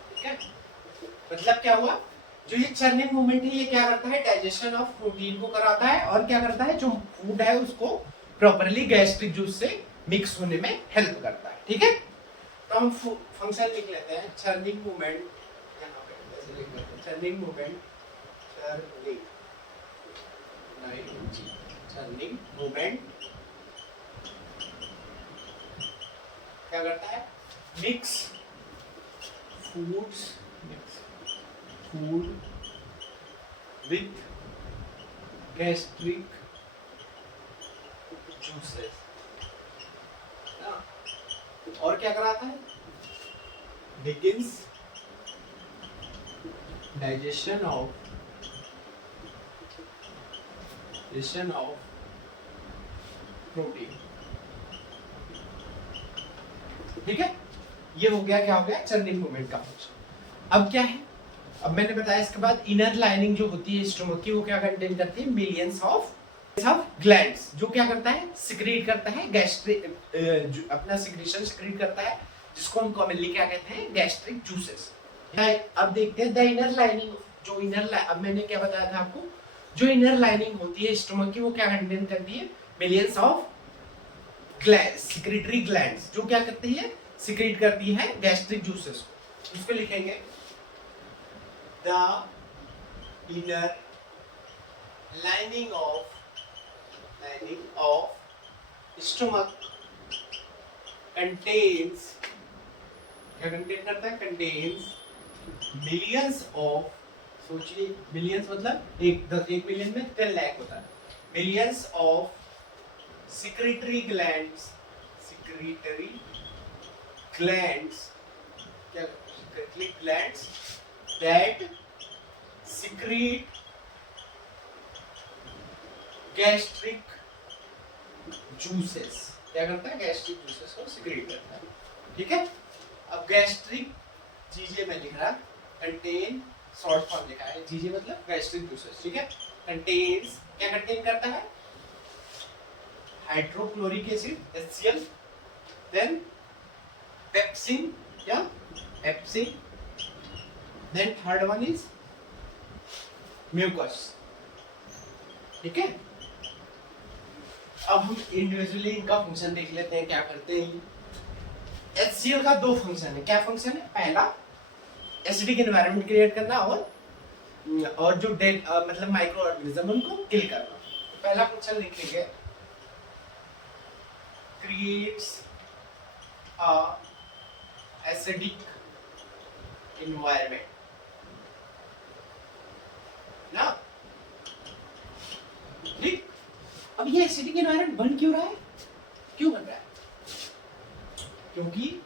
ठीक है। मतलब क्या हुआ, जो ये चर्निंग मूवमेंट है ये क्या करता है, डाइजेशन ऑफ प्रोटीन को कराता है और क्या करता है, जो फूड है उसको प्रॉपर्ली गैस्ट्रिक जूस से मिक्स होने में हेल्प करता है, ठीक है। तो हम फंक्शन लिख लेते हैं, चर्निंग मूवमेंट, यहाँ पे ऐसे लिख लेते हैं, चर्निंग मूवमेंट क्या करता है, mix food with gastric juices, और क्या कराता है, बिगिंस डाइजेशन ऑफ प्रोटीन, ठीक है। ये हो गया, क्या हो गया, चर्निंग मूवमेंट का फंक्शन। अब क्या है, अब मैंने बताया इसके बाद इनर लाइनिंग जो होती है स्टमक की, वो क्या कंटेन करती है, मिलियंस ऑफ ग्लैंड्स, जो क्या करता है, सिक्रीट करता है गैस्ट्रिक, अपना सिक्रीशन सिक्रीट करता है, जिसको हम कॉमनली क्या कहते हैं, गैस्ट्रिक जूसेस। अब देखते हैं द इनर लाइनिंग, जो अब मैंने क्या बताया था आपको, जो इनर लाइनिंग होती है स्टमक की, वो क्या कंटेन करती है, millions of glands, secretory glands, जो क्या करती है, सिक्रीट करती है गैस्ट्रिक जूसेस को। उसको लिखेंगे the inner lining of stomach contains, क्या कंटेन करता है, कंटेन्स मिलियंस ऑफ, सोचिए मिलियंस मतलब एक मिलियन में 10 लाख होता है, मिलियंस ऑफ secretory glands, क्या, secretory glands that secrete gastric juices, क्या करता है, गैस्ट्रिक जूसेस को सिक्रीट करता है, ठीक है। अब गैस्ट्रिक जीजे में लिख रहा, कंटेन, शॉर्ट फॉर्म लिखा है, जीजे मतलब गैस्ट्रिक जूसेस, ठीक है। कंटेन्स, क्या कंटेन करता है, hydrochloric acid HCl, then pepsin, क्या, pepsin, then third one is mucus, ठीक है। अब हम इंडिविजुअली इनका फंक्शन देख लेते हैं, क्या करते हैं। HCl का दो फंक्शन है, क्या फंक्शन है, पहला एसिडिक एनवायरनमेंट क्रिएट करना और जो डेड मतलब माइक्रो ऑर्गेनिज्म उनको किल करना। पहला फंक्शन लिखेंगे, creates a acidic environment ना, ठीक। अब ये एसिडिक एनवायरनमेंट बन क्यों रहा है, क्यों बन रहा है, क्योंकि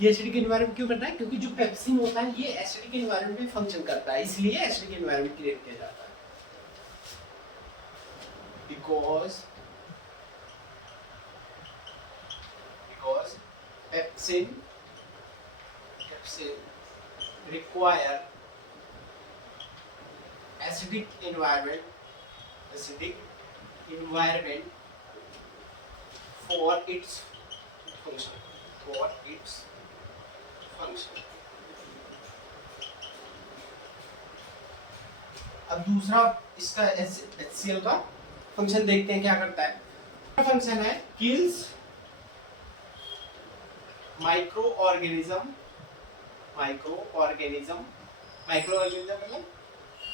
ये एसिडिक एनवायरनमेंट क्यों बन रहा है, क्योंकि जो पेप्सिन होता है ये एसिडिक एनवायरनमेंट में फंक्शन करता है, इसलिए एसिडिक एनवायरनमेंट क्रिएट किया जाता है। because pepsin require acidic environment for its function, for its function. अब दूसरा इसका HCl का फंक्शन देखते हैं क्या करता है. फंक्शन है kills माइक्रो ऑर्गेनिज्म मतलब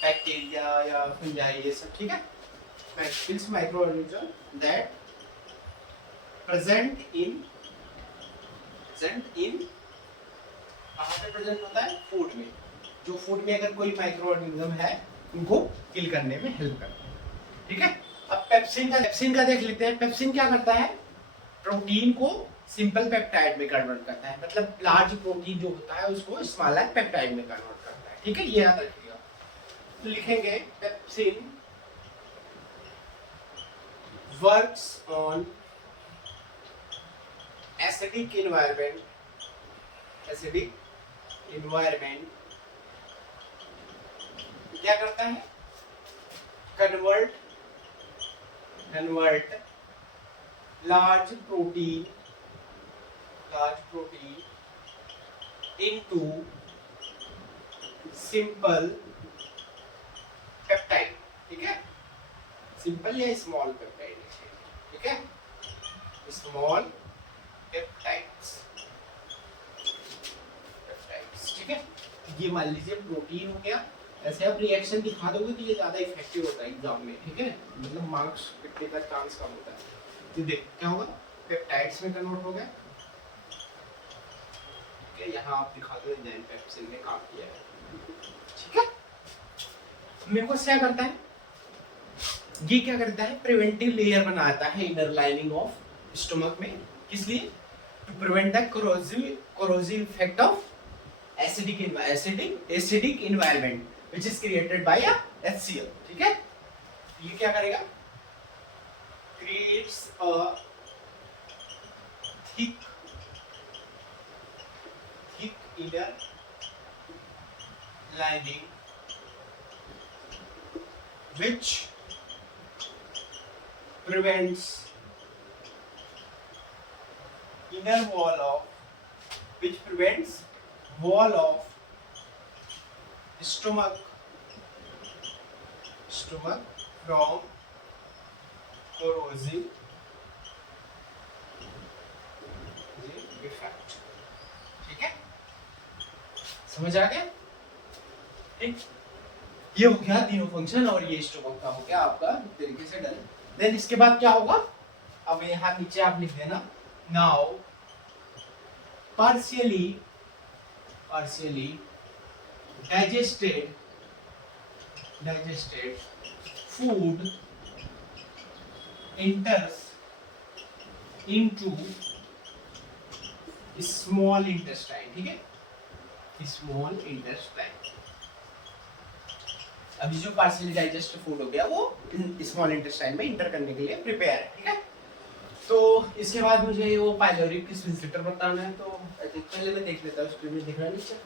बैक्टीरिया या फंजाई ये सब, ठीक है. kills micro organism that present in कहाँ पे प्रेजेंट होता है, फूड में. जो फूड में अगर कोई माइक्रो ऑर्गेनिज्म है उनको किल करने में हेल्प करता है, ठीक है. अब पेप्सिन का देख लेते हैं. पेप्सिन क्या करता है, प्रोटीन को सिंपल पेप्टाइड में कन्वर्ट करता है. मतलब लार्ज प्रोटीन जो होता है उसको स्मॉलर पेप्टाइड में कन्वर्ट करता है, ठीक है. ये याद रखिएगा. तो लिखेंगे pepsin works on acidic environment क्या करता है, convert large protein into simple peptide, ठीक है. सिंपल या स्मॉल पेप्टाइड, ठीक है. स्मॉल पेप्टाइड्स, ठीक है. ये मान लीजिए प्रोटीन हो गया. ऐसे आप रिएक्शन दिखा दोगे तो ये ज्यादा इफेक्टिव होता है एग्जाम में, ठीक है. मतलब मार्क्स पिटने का चांस कम होता है. तो देख क्या होगा, पेप्टाइड्स में कन्वर्ट हो गया. ठीक है, यहाँ आप दिखा दो एंजाइम पेप्सिन ने काम किया है, ठीक है. मेरे को क्या करता है, ये क्या करता है, प्रिवेंटिव लेयर बनाता है इनर लाइनिंग ऑफ स्टमक में. किस लिए, to prevent the corrosive effect of acidic environment which is created by a HCl, ठीक है. ये क्या करेगा, creates a thick inner lining which prevents wall of stomach from corrosive effect, ठीक है. समझ आ गया, ठीक. ये हो गया तीनों फंक्शन और ये स्टोमक का हो गया आपका तरीके से डन. देन इसके बाद क्या होगा, अब यहाँ नीचे आप लिख देना, now partially digested food enters into small intestine, ठीक है. Small intestine. अभी जो पार्शियली डाइजेस्टेड फूड हो गया वो स्मॉल इंटेस्टाइन में इंटर करने के लिए प्रिपेयर है, ठीक है. तो इसके बाद मुझे वो पाइलोरिक स्फिंक्टर बताना है. तो पहले मैं देख लेता हूँ, स्क्रीन में दिख रहा नहीं चाहिए.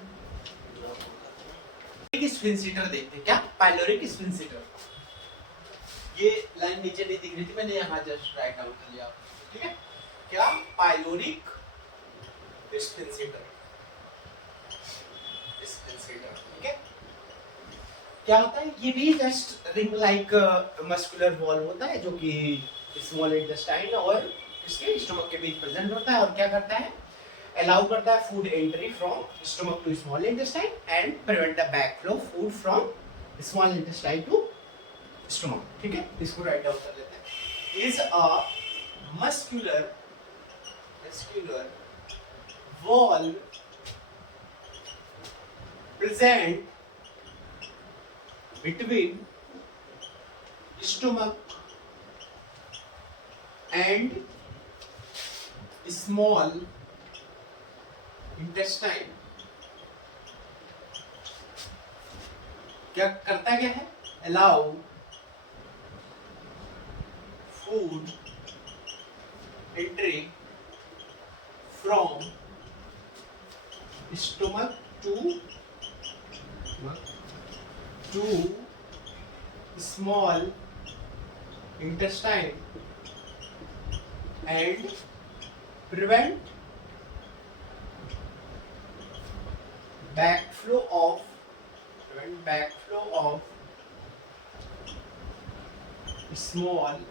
स्फिंक्टर देखते हैं क्या, पाइलोरिक स्फिंक्टर. ये लाइन नीचे नहीं दिख रही थी, मैंने यहाँ जस्ट राइट डाउन कर लिया, ठीक है. क्या, पाइलोरिक स्फिंक्टर, ठीक है. क्या होता है, ये भी just ring like muscular wall होता है जो कि स्मॉल इंटेस्टाइन और इसके स्टमक के बीच प्रेजेंट होता है. और क्या करता है, अलाउ करता है food entry from stomach to small intestine and prevent the backflow food from small intestine to stomach, ठीक है. इसको राइट डाउन कर लेते हैं. Is a muscular wall present between stomach and small intestine. क्या करता क्या है, allow food entry from stomach to small intestine and prevent backflow of small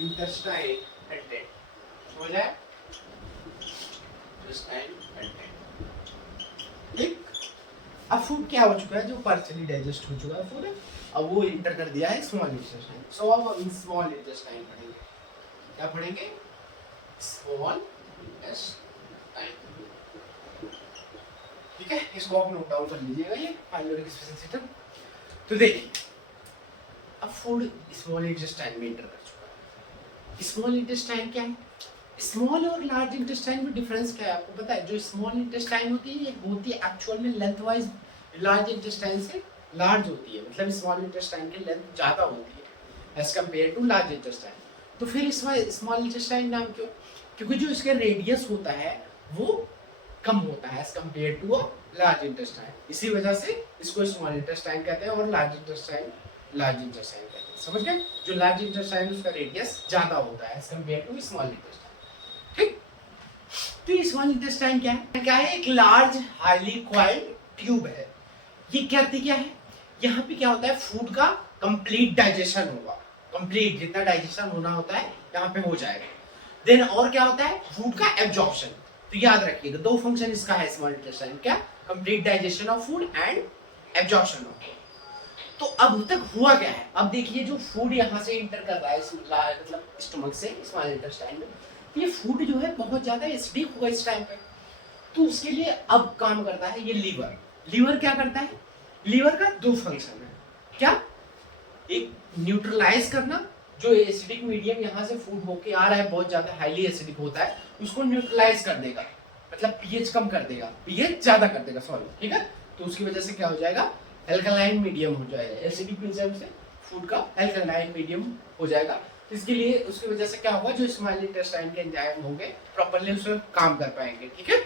intestine content हो जाए इंटेस्टाइन कंटेंट। ठीक, अब फूड क्या हो चुका है, जो पार्शियली डाइजेस्ट हो चुका है फूड, अब वो इंटर कर दिया है स्मॉल इंटेस्टाइन। सो अब हम स्मॉल इंटेस्टाइन पढ़ेंगे। क्या पढ़ेंगे? Small intestine. ठीक है, इसको आप नोट डाउन कर लीजिएगा, ये पाइलोरिक स्पेशल सिस्टम। तो देखिए अब फूड स्मॉल इंटेस्टाइन में इंटर कर चुका है। स्मॉल इंटेस्टाइन क्या है? स्मॉल और लार्ज इंटेस्टाइन में डिफरेंस क्या है आपको पता है? जो स्मॉल इंटेस्टाइन होती है ये होती है एक्चुअल में लेंथ वाइज लार्ज इंटेस्टाइन से लार्ज होती है, मतलब स्मॉल इंटेस्टाइन की लेंथ ज़्यादा होती है as compare to large intestine. तो फिर इसमें स्मॉल इंटेस्टाइन नाम क्यों? क्योंकि जो इसका रेडियस होता है वो कम होता है as compare to large intestine, इसी वजह से इसको स्मॉल इंटेस्टाइन कहते हैं और लार्ज इंटेस्टाइन कहते हैं। समझ गए? जो लार्ज इंटेस्टाइन उसका रेडियस ज़्यादा होता है as compare to small intestine. ठीक, तो स्मॉल इंटेस्टाइन क्या है? क्या है? एक लार्ज हाईली कॉइल्ड ट्यूब है। ये करती क्या है? यहाँ पे क्या होता है, फूड का कंप्लीट डाइजेशन होगा, कंप्लीट जितना डाइजेशन होना होता है यहाँ पे हो जाएगा। देन और क्या होता है? फूड का एब्जॉर्प्शन। तो याद रखिएगा दो फंक्शन इसका है स्मॉल इंटेस्टाइन, क्या? Complete digestion of food and absorption of food. तो अब तक हुआ क्या है? अब देखिए जो फूड यहाँ से इंटर कर रहा है मतलब स्टमक से स्मॉल इंटेस्टाइन में, ये फूड जो है बहुत ज्यादा एसिडिक होगा इस टाइम पे। तो उसके लिए अब काम करता है ये लीवर। लीवर क्या करता है? लीवर का दो फंक्शन है। क्या? एक न्यूट्रलाइज करना, जो एसिडिक मीडियम यहाँ से फूड होके आ रहा है बहुत ज्यादा हाईली एसिडिक होता है, उसको न्यूट्रलाइज कर देगा, मतलब पीएच कम कर देगा, पीएच ज्यादा कर देगा, सॉरी। ठीक है, तो उसकी वजह से क्या हो जाएगा? एल्कलाइन मीडियम हो जाएगा, एसिडिक मीडियम से फूड का एल्कलाइन मीडियम हो जाएगा। इसके लिए उसकी वजह से क्या होगा? जो स्मॉल इंटेस्टाइन के एंजाइम होंगे प्रॉपर्ली उसमें काम कर पाएंगे। ठीक है,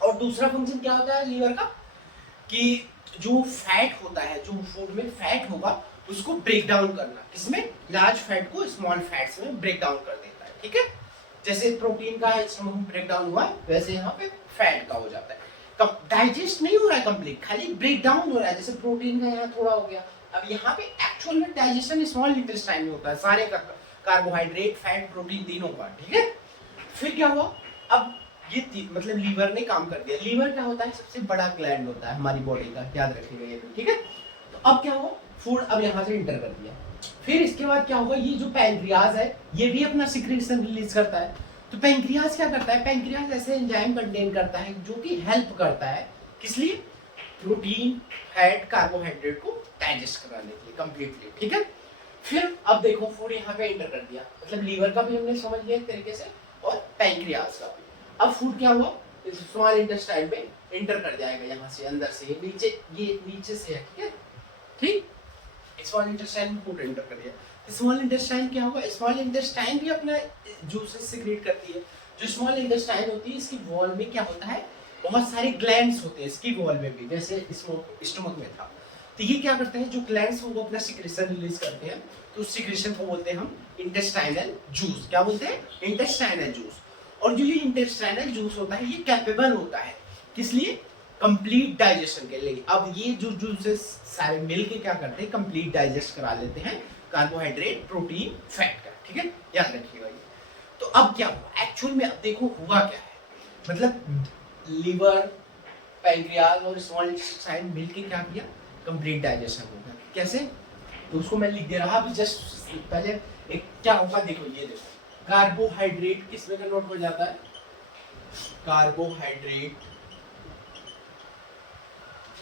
और दूसरा फंक्शन क्या होता है लीवर का? कि जो फैट होता है, जो फूड में फैट होगा उसको ब्रेक डाउन करना, किसमें? लार्ज फैट को स्मॉल फैट्स में ब्रेक डाउन कर देता है। ठीक है, जैसे प्रोटीन का ब्रेक डाउन हुआ वैसे यहाँ पे फैट का हो जाता है। डाइजेस्ट नहीं हो रहा है कंप्लीट, खाली ब्रेक डाउन हो रहा है। जैसे प्रोटीन का यहाँ थोड़ा हो गया, अब यहाँ पे एक्चुअल में डाइजेशन स्मॉल इंटेस्टाइन में होता है सारे का, कार्बोहाइड्रेट फैट प्रोटीन तीनों का। ठीक है, फिर क्या हुआ? अब ये मतलब लीवर ने काम कर दिया। लीवर क्या होता है? सबसे बड़ा ग्लैंड होता है हमारी बॉडी का, याद रखिएगा ये। ठीक है, तो अब क्या हुआ? फूड अब यहाँ से इंटर कर दिया। फिर इसके बाद क्या होगा? ये जो पैंक्रियाज है ये भी अपना सिक्रीशन रिलीज करता है। तो पैंक्रियाज क्या करता है? पैंक्रियाज ऐसे एंजाइम कंटेन करता है जो कि हेल्प करता है किस लिए? प्रोटीन फैट कार्बोहाइड्रेट को डाइजेस्ट कराने के लिए कंप्लीटली। ठीक है, फिर अब देखो फूड यहाँ पे इंटर कर दिया, मतलब लीवर का भी हमने समझ लिया एक तरीके से और पैंक्रियाज का भी। अब फूड क्या हुआ? स्मॉल इंटेस्टाइन में इंटर कर जाएगा यहाँ से अंदर से, ये नीचे से है। ठीक है, ठीक, स्मॉल इंटेस्टाइन में फूड एंटर कर दिया। स्मॉल इंटेस्टाइन क्या होगा? स्मॉल इंटेस्टाइन भी अपना जूसेस सीक्रेट करती है। जो स्मॉल इंटेस्टाइन होती है इसकी वॉल में क्या होता है? बहुत सारे ग्लैंड्स होते हैं इसकी वॉल में भी, जैसे स्टमक में था। तो ये क्या करते हैं? जो ग्लैंड्स वो अपना सिक्रेशन रिलीज करते हैं, तो उस सिक्रेशन को बोलते हैं हम इंटेस्टाइनल जूस। क्या बोलते हैं? Intestinal juice. और जो ये इंटेस्टाइनल जूस होता है ये कैपेबल होता है किस लिए? कंप्लीट डाइजेशन के लिए। अब ये जो जूसेस सारे मिलके क्या करते हैं? कंप्लीट डाइजेस्ट करा लेते हैं कार्बोहाइड्रेट प्रोटीन फैट का। ठीक है, याद रखिएगा ये। तो अब क्या हुआ एक्चुअल में? अब देखो हुआ क्या है, मतलब लीवर पैंक्रियाज और स्मॉल इंटेस्टाइन मिलके क्या किया? कंप्लीट डाइजेशन होगा। कैसे? तो उसको मैं लिख दे रहा अभी जस्ट पहले। एक क्या होगा देखो, ये देखो कार्बोहाइड्रेट किस में कन्वर्ट हो जाता है? कार्बोहाइड्रेट,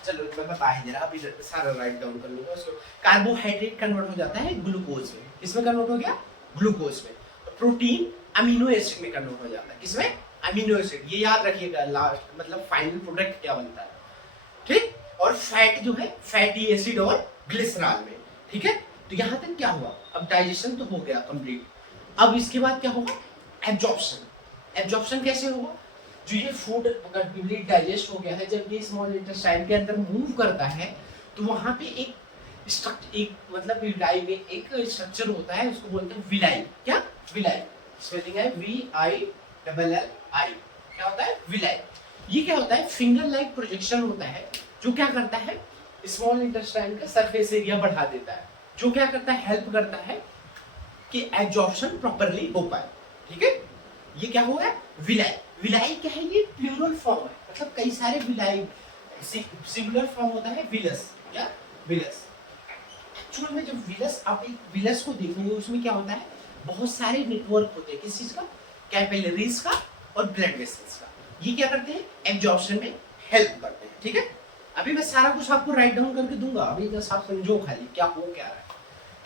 चलो मैं बता ही दे रहा अभी, सारा राइट डाउन कर लूंगा उसको। कार्बोहाइड्रेट कन्वर्ट हो जाता है ग्लूकोज में। किसमें कन्वर्ट हो गया? ग्लूकोज में। प्रोटीन अमीनो एसिड में कन्वर्ट हो जाता है। किसमें? Amino acid. ये याद रखिएगा, लास्ट मतलब फाइनल प्रोडक्ट क्या बनता है। ठीक, और फैट जो है फैटी एसिड और ग्लिसरॉल में। ठीक है, तो यहाँ तक क्या हुआ? अब डाइजेशन तो हो गया कंप्लीट। अब इसके बाद क्या होगा? एब्जॉर्प्शन। एब्जॉर्प्शन कैसे होगा? जो ये फूड कंप्लीट डाइजेस्ट हो गया है, जब ये स्मॉल इंटेस्टाइन के अंदर मूव करता है तो वहां पे एक मतलब विलाई में एक स्ट्रक्चर होता है, उसको बोलते हैं विलाई। क्या? विलाई। स्पेलिंग है VILLI। क्या होता है? विलाई। ये क्या होता है? फिंगर लाइक प्रोजेक्शन होता है जो क्या करता है? स्मॉल इंटेस्टाइन का सरफेस एरिया बढ़ा देता है, जो क्या करता है? हेल्प करता है कि एब्जॉर्प्शन प्रॉपर्ली हो पाए। ठीक है, ये क्या हुआ है? विलाई। विलाई क्या है? ये प्लूरल फॉर्म है, मतलब कई सारे विलाई। सिंगुलर फॉर्म होता है विलस या विलस। एक्चुअल में जब विलस, आप एक विलस को देखोगे उसमें क्या होता है? बहुत सारे नेटवर्क होते हैं। किस चीज का? कैपिलरीज का और ब्लड वेसल्स का। ये क्या करते हैं? एब्जॉर्प्शन में हेल्प करते हैं। ठीक है, अभी मैं सारा कुछ आपको राइट डाउन करके दूंगा, अभी बस आप समझो खाली क्या हो क्या रहा है।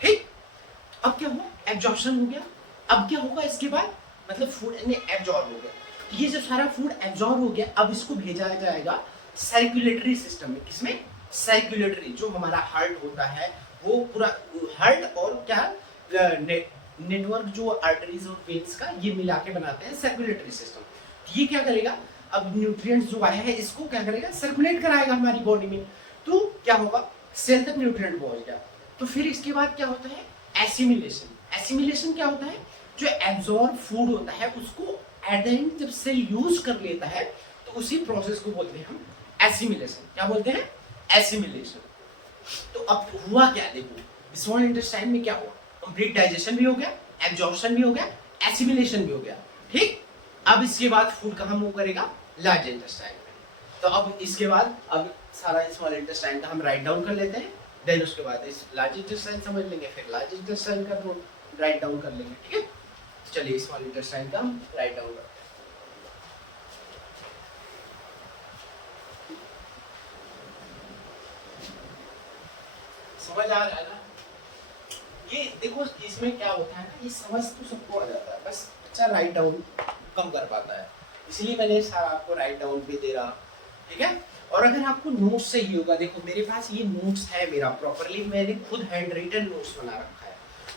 ठीक, अब क्या हुआ? एब्जॉर्प्शन हो गया। अब क्या होगा इसके बाद? मतलब फूड ने एब्जॉर्ब हो गया। ये जब सारा फूड एब्जॉर्ब हो गया, अब इसको भेजा जाएगा सर्कुलेटरी सिस्टम में। किसमें? सर्कुलेटरी, जो हमारा हार्ट होता है वो पूरा हार्ट और क्या नेटवर्क जो आर्टरीज और वेन्स का ये मिला के बनाते हैं सर्कुलेटरी सिस्टम। ये क्या करेगा? अब न्यूट्रिएंट्स जो आया है इसको क्या करेगा? सर्कुलेट कराएगा हमारी बॉडी में। तो क्या होगा? सेल तक न्यूट्रिएंट पहुंच गया। तो फिर इसके बाद क्या होता है? एसिमिलेशन। एसिमिलेशन क्या होता है? जो एब्जॉर्ब फूड होता है उसको एट द एंड जब सेल यूज कर लेता है तो उसी प्रोसेस को बोलते हैं हम एसिमिलेशन। क्या बोलते हैं? एसिमिलेशन। तो अब हुआ क्या? देखो स्मॉल इंटेस्टाइन में क्या हुआ? कंप्लीट डाइजेशन भी हो गया, एब्जॉर्प्शन भी हो गया, एसिमिलेशन भी हो गया। ठीक, अब इसके बाद फूड कहाँ मूव करेगा? लार्ज इंटेस्टाइन में। तो अब इसके बाद अब सारा स्मॉल इंटेस्टाइन का हम राइट डाउन कर लेते हैं, देन उसके बाद इस लार्ज इंटेस्टाइन समझ लेंगे, फिर लार्ज इंटेस्टाइन का राइट डाउन कर लेंगे। ठीक है, चलिए स्मॉल इंटेस्टाइन का हम राइट डाउन करते हैं। समझ आ रहा है ना? ये देखो इसमें क्या होता है ना, ये समझ तो सबको आ जाता है, बस अच्छा राइट डाउन कम कर पाता है, इसलिए मैंने सारा आपको राइट डाउन भी दे रहा। ठीक है, और अगर आपको नोट्स चाहिए होगा, देखो मेरे पास ये नोट्स है मेरा प्रॉपरली, मैंने खुद हैंड रिटन नोट्स बना रखा है।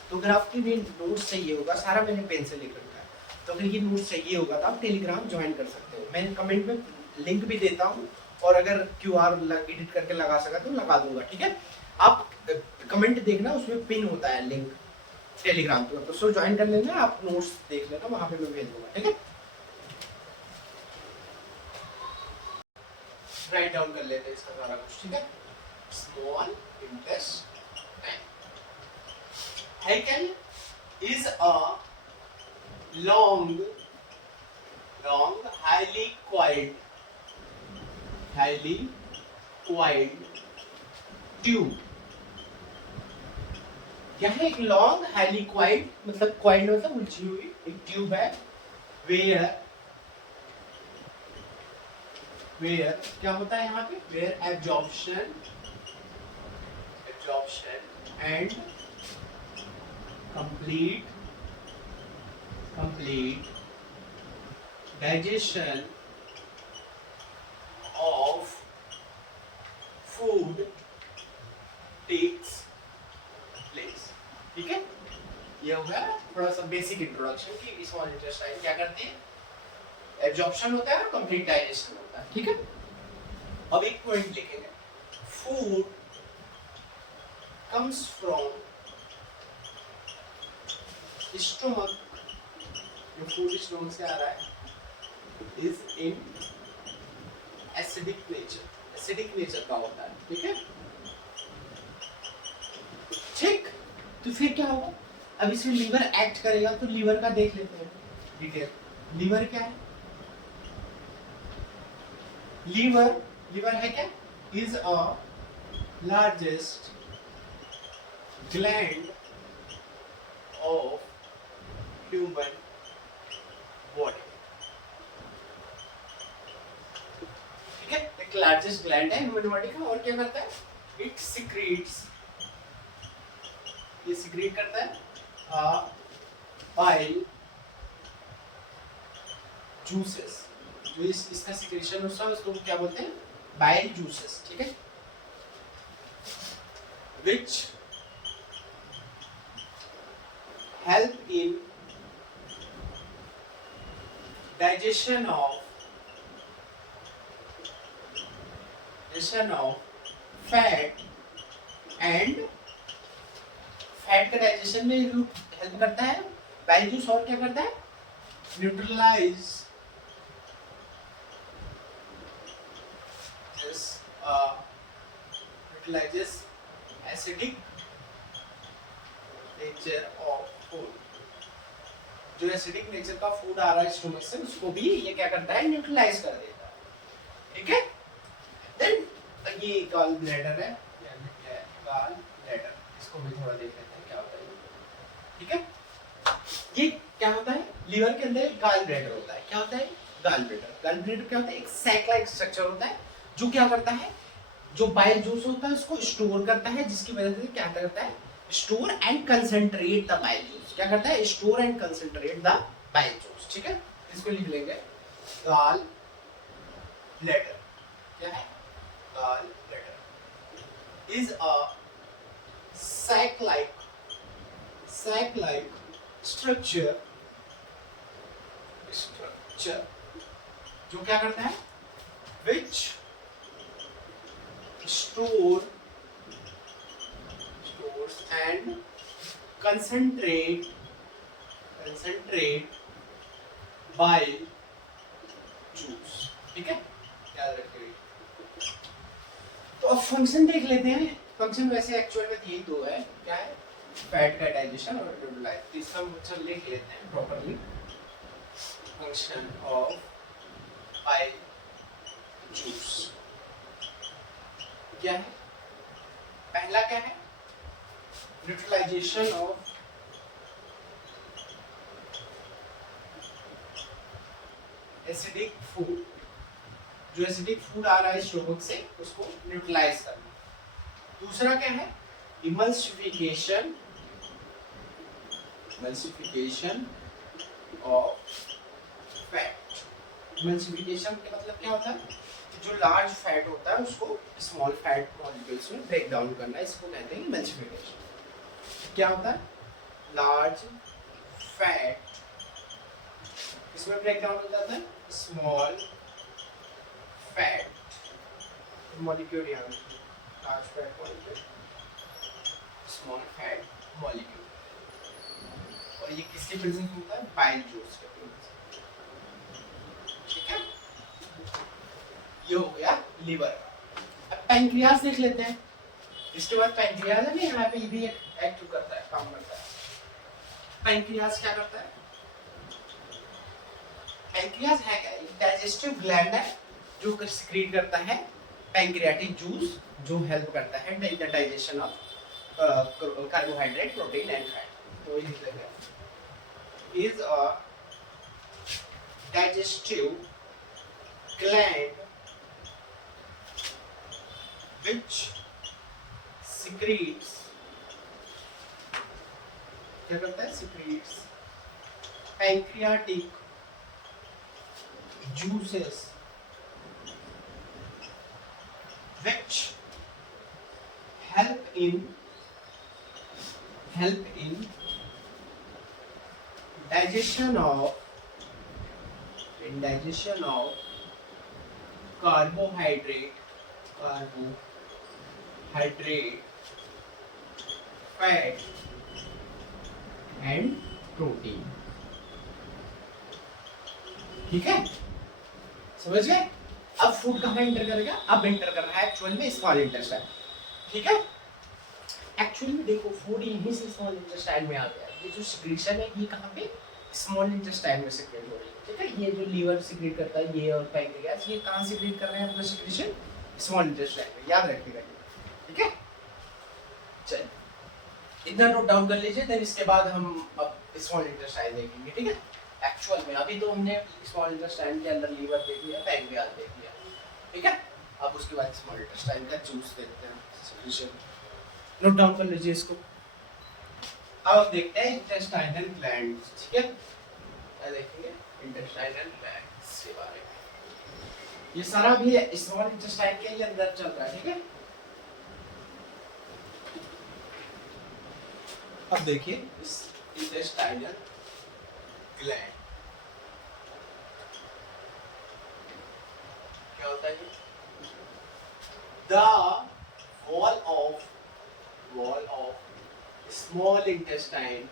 तो अगर आपके लिए नोट्स चाहिए होगा, सारा मैंने पेन से लिख रखा है, तो अगर ये नोट्स चाहिए होगा तो आप टेलीग्राम ज्वाइन कर सकते हो। मैं कमेंट में लिंक भी देता हूँ, और अगर QR एडिट करके लगा सका तो लगा दूंगा। ठीक है, आप कमेंट देखना, उसमें पिन होता है लिंक टेलीग्राम पे, तो उसको ज्वाइन कर लेना, आप नोट्स देख लेना, वहां पे मैं भेज दूंगा। ठीक है, राइट डाउन कर लेते हैं इसका सारा कुछ। ठीक है, स्मॉल इंटेस्टाइन हैकल is a long highly coiled tube। क्या है? एक लॉन्ग हाईली क्वाइल्ड, मतलब क्वाइल्ड मतलब उलझी हुई एक ट्यूब है। वेयर क्या होता है यहाँ पे? Where absorption and complete digestion of food takes place। ठीक है, ये हो गया थोड़ा सा बेसिक इंट्रोडक्शन कि स्मॉल इंटेस्टाइन क्या करते हैं? एब्जॉर्प्शन होता है और कंप्लीट डाइजेशन होता है। ठीक है, अब एक पॉइंट लिखेंगे, फूड कम्स फ्रॉम स्टमक। जो फूड स्टमक से आ रहा है इज इन एसिडिक नेचर का होता है। ठीक है, ठीक, तो फिर क्या होगा? अब इसमें लीवर एक्ट करेगा, तो लीवर का देख लेते हैं डिटेल। लीवर क्या है? लीवर है क्या? Is a largest gland of human body. ठीक है, एक लार्जेस्ट ग्लैंड है ह्यूमन बॉडी का, और क्या करता है? इट सिक्रीट्स, ये सिक्रीट करता है बाइल जूसेस। जो इसका सिक्रेशन होता है उसको क्या बोलते हैं? Bile juices. ठीक है, which help in digestion of fat and fat का डाइजेशन में हेल्प करता है बाइल जूस, और क्या करता है? Neutralize neutralizes acidic nature of food. जो एसिडिक नेचर का फूड आ रहा है स्टोमक से उसको भी ये क्या करता है, न्यूट्रलाइज कर देता है। ठीक है, देन ये गॉल ब्लैडर है, गॉल ब्लैडर, इसको भी थोड़ा देख लेते हैं क्या होता है। ठीक है, ये क्या होता है, लीवर के अंदर गॉल ब्लैडर होता है। क्या होता है गॉल ब्लैडर? गॉल ब्लैडर क्या होता है, एक सैक लाइक स्ट्रक्चर होता है जो क्या करता है, जो बाइल जूस होता है उसको स्टोर करता है, जिसकी वजह से क्या करता है, store and concentrate the bile juice. क्या करता है, store and concentrate the bile juice. ठीक है, इसको लिख लेंगे, गॉल ब्लैडर क्या है, gall bladder is a sac like structure जो क्या करता है, which stores and concentrate bile juice। ठीक है, याद रखिए। तो अब फंक्शन देख लेते हैं। फंक्शन वैसे एक्चुअल में यही दो है, क्या है, फैट का डाइजेशन और न्यूट्रलाइज। तीसरा फंक्शन लिख लेते हैं properly, function of bile juice क्या है, पहला क्या है, न्यूट्रलाइजेशन ऑफ एसिडिक फूड। जो एसिडिक फूड आ रहा है स्टोमक से उसको न्यूट्रलाइज करना। दूसरा क्या है, इमल्सिफिकेशन ऑफ फैट। इमल्सिफिकेशन का मतलब क्या होता है कि जो लार्ज फैट होता है उसको स्मॉल फैट मॉलिक्यूल्स में ब्रेक डाउन करना, इसको कहते हैं इमल्सिफिकेशन। क्या होता है, लार्ज फैट इसमें ब्रेक डाउन हो जाता है स्मॉल फैट मॉलिक्यूल, यहाँ large fat molecule, small fat molecule. और ये किसके प्रेजेंस होता है, बाइल जूस के प्रेजेंस। ठीक है, ये हो गया लीवर। अब पैंक्रियास देख लेते हैं। इसके बाद पैंक्रियास है ना, यहाँ पे ये भी एक एक्ट करता है, काम करता है। पैंक्रियास क्या करता है, पैंक्रियास है क्या, एक डाइजेस्टिव ग्लैंड है जो सिक्रीट करता है पैंक्रियाटिक जूस, जो हेल्प करता है digestion of carbohydrate, protein and fat. तो ये is a digestive gland which secretes, क्या करता है, secretes pancreatic juices which help in digestion of carbohydrate, fat and protein। ठीक है, समझ गए। अब फूड कहाँ एंटर करेगा, अब एंटर कर रहा है एक्चुअल में स्मॉल इंटेस्टाइन। ठीक है, एक्चुअली में देखो फूड यहीं से स्मॉल इंटेस्टाइन में आ गया। ये जो सिक्रीशन है ये कहाँ पे, स्मॉल इंटेस्टाइन में सिक्रेट हो रही है। ठीक है, ये जो लीवर सिक्रेट करता है, ये और पैंक्रियास, ये कहाँ सिक्रेट कर रहे हैं अपना सिक्रीशन, स्मॉल इंटेस्टाइन में। याद रखिएगा, ठीक है। चलिए इतना नोट डाउन कर लीजिए, देन इसके बाद हम अब स्मॉल इंटेस्टाइन देखेंगे। ठीक है, एक्चुअल में अभी तो हमने स्मॉल इंटेस्टाइन के अंदर लीवर देख लिया, पैंक्रियास देख लिया। ठीक है, अब उसके बाद स्मॉल इंटेस्टाइन का जूस देखते हैं, सिक्रीशन। नोट डाउन कर लीजिए इसको। अब देखते हैं इंटेस्टाइनल ग्लैंड्स। ठीक है, क्या देखेंगे, इंटेस्टाइनल ग्लैंड्स के बारे में। ये सारा भी स्मॉल इंटेस्टाइन के ही अंदर चल रहा है। ठीक है, अब देखिए इस इंटेस्टाइनल ग्लैंड क्या होता है, the wall of small intestine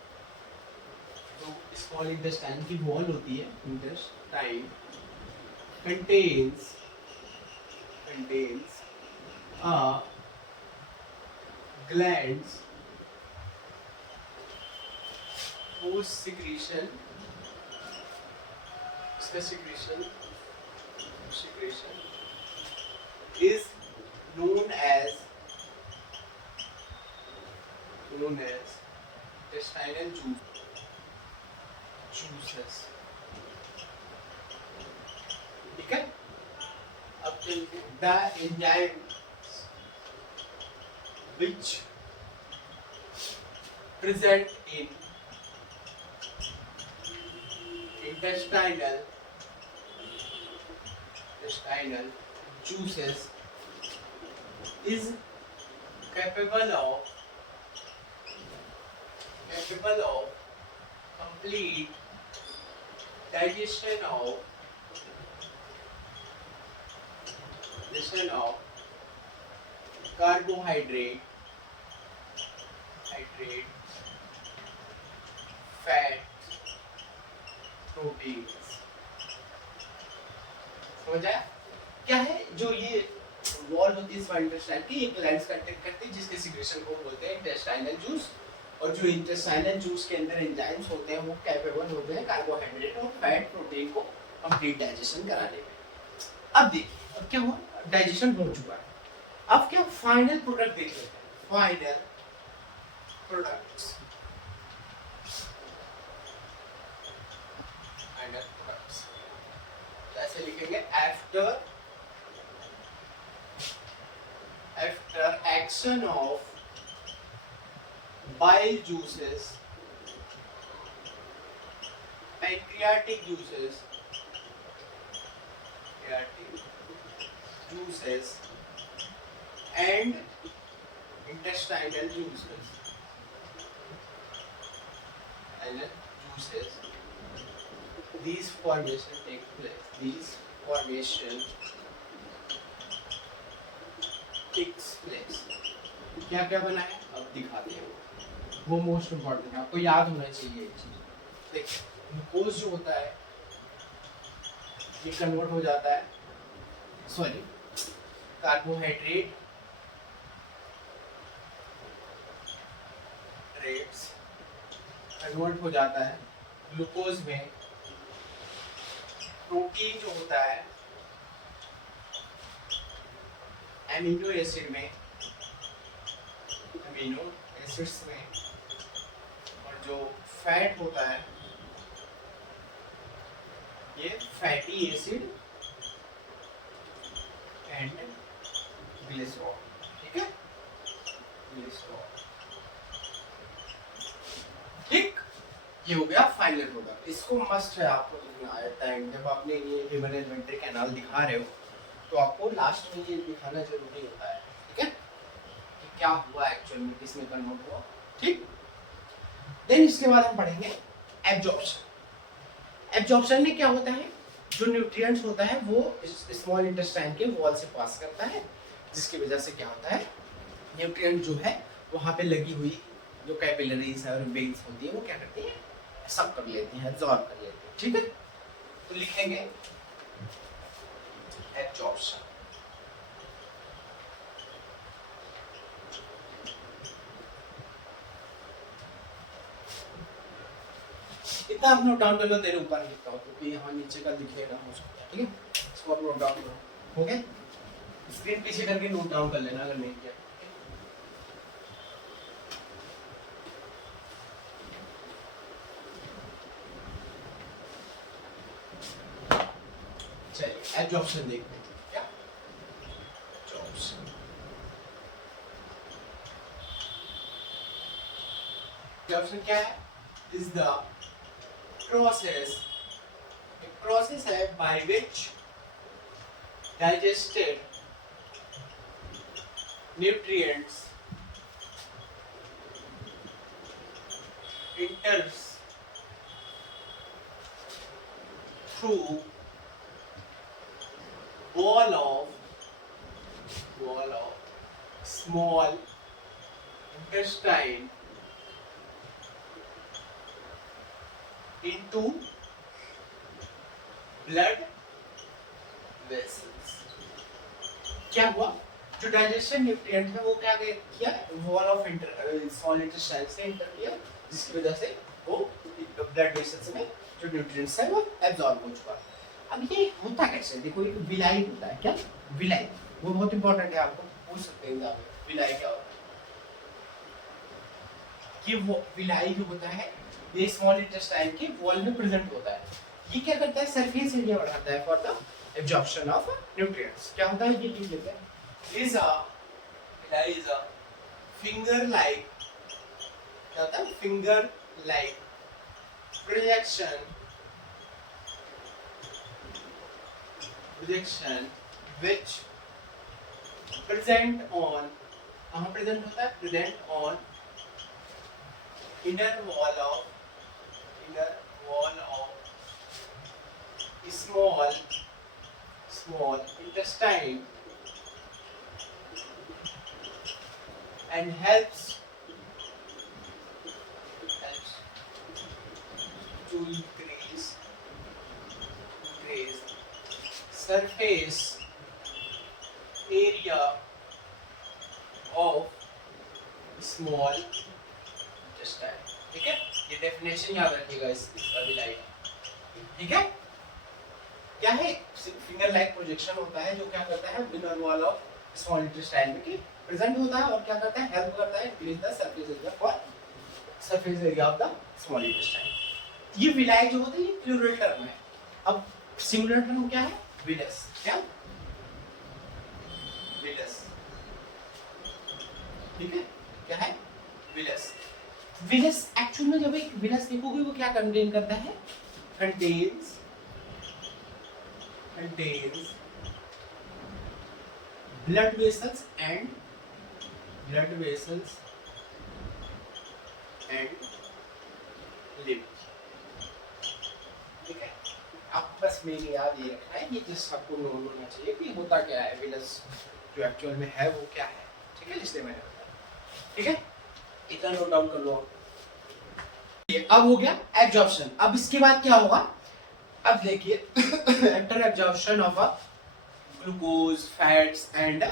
जो स्मॉल इंटेस्टाइन की वॉल होती है, intestine contains a glands whose secretion is known as intestinal juices. ठीक है, अब चलते हैं the enzymes which present in intestinal juices is capable of complete digestion of carbohydrate, fat, proteins. समझ आया? क्या है जो ये वॉल होती है स्मॉल इंटेस्टाइन की, एक ग्लैंड्स कंटेक्ट करती है जिसके सिक्रेशन को बोलते हैं इंटेस्टाइनल जूस, और जो इंटेस्टाइनल जूस के अंदर एंजाइम्स होते हैं वो कैपेबल होते हैं कार्बोहाइड्रेट और फैट प्रोटीन को कंप्लीट डाइजेशन कराने में। अब देखिए अब क्या हुआ, डाइजेशन हो चुका है, अब क्या फाइनल प्रोडक्ट देख लेते हैं। फाइनल प्रोडक्ट्स ऐसे लिखेंगे, after action of bile juices, pancreatic juices and intestinal juices, these formation take place, क्या क्या बना है अब दिखाते हैं, वो मोस्ट इम्पोर्टेंट है, आपको याद होना चाहिए एक चीज। देखिए ग्लूकोज जो होता है ये कन्वर्ट हो जाता है, सॉरी कार्बोहाइड्रेट कन्वर्ट हो जाता है ग्लूकोज में, प्रोटीन जो होता है एमिनो एसिड्स में, और जो फैट होता है ये फैटी एसिड एंड ग्लिसरॉल। ठीक है, ठीक, ये हो गया फाइनल प्रोडक्ट। इसको मस्ट है आपको लिखना है टाइम जब आपने ये लिवर एलिमेंट्री कैनाल दिखा रहे हो, तो आपको लास्ट में ये दिखाना जरूरी होता है। ठीक है, कि क्या हुआ एक्चुअल में, किसमें कन्वर्ट हुआ। ठीक, देन इसके बाद हम पढ़ेंगे एब्जॉर्प्शन। एब्जॉर्प्शन में क्या होता है, जो न्यूट्रिएंट्स होता है वो स्मॉल इंटेस्टाइन के वॉल से पास करता है, जिसकी वजह से क्या होता है, न्यूट्रिएंट जो है वहाँ पे लगी हुई जो कैपिलरीज है और वेन्स होती है वो क्या करती है, सब कर लेती हैं, एब्जॉर्ब कर लेती हैं। ठीक है, तो लिखेंगे एब्जॉर्प्शन। इतना आप नोट डाउन कर लो, तेरे ऊपर लिखता हूँ क्योंकि यहाँ नीचे का लिखेगा हो सकता है। ठीक है, इसको आप नोट डाउन करो, हो गया, स्क्रीन पीछे करके नोट डाउन कर लेना अगर नहीं किया। चलिए एब्जॉर्प्शन देखते हैं। क्या एब्जॉर्प्शन क्या है, इज द process है by which digested nutrients enters through wall of small intestine into blood vessels. क्या हुआ, जो डाइजेशन न्यूट्रिएंट है वो क्या किया, वॉल ऑफ स्मॉल इंटेस्टाइन से एंटर किया, जिसकी वजह से वो ब्लड वेसल्स में जो न्यूट्रिएंट्स है वो एब्जॉर्ब हो चुका। अब ये होता कैसे, देखो एक विलाई होता है, क्या विलाई, वो बहुत इंपॉर्टेंट है, आपको पूछ सकते हैं एग्जाम में विलाई क्या होता है। ये वो विलाई जो होता है ये स्मॉल इंटेस्टाइन के वॉल में प्रेजेंट होता है। ये क्या करता है, सरफेस एरिया बढ़ाता है for the absorption of nutrients. क्या होता है, ये लिख लेते हैं, is a finger like, क्या होता है, finger like projection which present on, कहाँ present होता है, present on inner wall of small intestine and helps to increase surface area of small intestine। ठीक है, ये डेफिनेशन याद रखिएगा इसका विलाई का, ठीक है। क्या है, फिंगर लाइक प्रोजेक्शन होता है जो क्या करता है, inner wall of small intestine में की प्रेजेंट होता है और क्या करता है, हेल्प करता है increase the surface area for surface area of the small intestine. ये विलाई जो होता है ये प्लूरल टर्म है। अब सिंगुलर टर्म क्या है, विलस, क्या विलस, ठीक है, क्या है विलस। विलस एक्चुअल में जब एक विलस देखोगे वो क्या कंटेन करता है, contains blood vessels and liver। ठीक है, आप बस मेरी याद ये रखना है, ये जस्ट आपको नोट होना चाहिए कि होता क्या है विलस जो एक्चुअल में है वो क्या है। ठीक है, इसलिए मैंने बताया, ठीक है, इतना नोट डाउन कर लो। अब हो गया एब्जॉर्प्शन। अब इसके बाद क्या होगा, अब देखिए after absorption of glucose fats and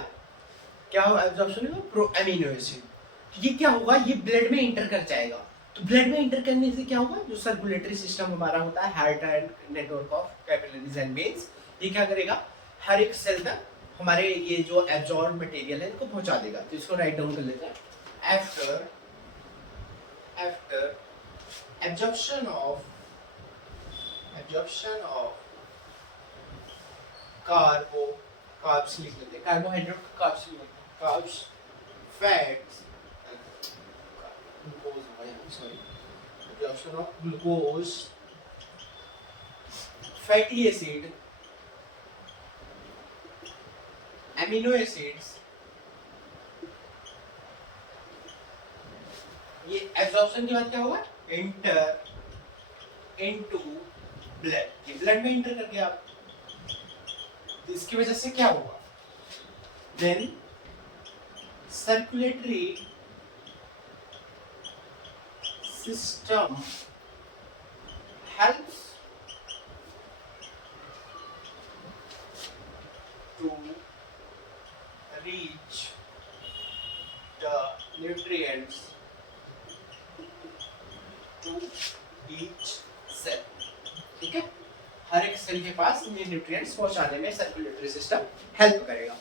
क्या होगा, absorption of pro amino acid. ये क्या होगा, ये ब्लड में इंटर कर जाएगा। तो ब्लड में इंटर करने से क्या होगा, जो सर्कुलेटरी सिस्टम हमारा होता है, heart and network of capillaries and veins, ये क्या करेगा, हर एक सेल तक हमारे ये जो एब्जॉर्ब मटेरियल है इनको पहुंचा देगा। तो इसको राइट डाउन कर लेते हैं, आफ्टर absorption of carbs लिख लेते हैं, कार्बोहाइड्रेट कार्ब्स लिख लेते हैं, carbs fats glucose, sorry, absorption of glucose, fatty acid, amino acids, ये एब्जॉर्प्शन के बाद क्या होगा, इंटर इनटू ब्लड, ये ब्लड में इंटर कर गया। तो इसकी वजह से क्या होगा, then circulatory system helps to reach the nutrients to each cell। ठीक है, हर एक सेल के पास ये न्यूट्रिएंट्स पहुंचाने में सर्कुलेटरी सिस्टम हेल्प करेगा।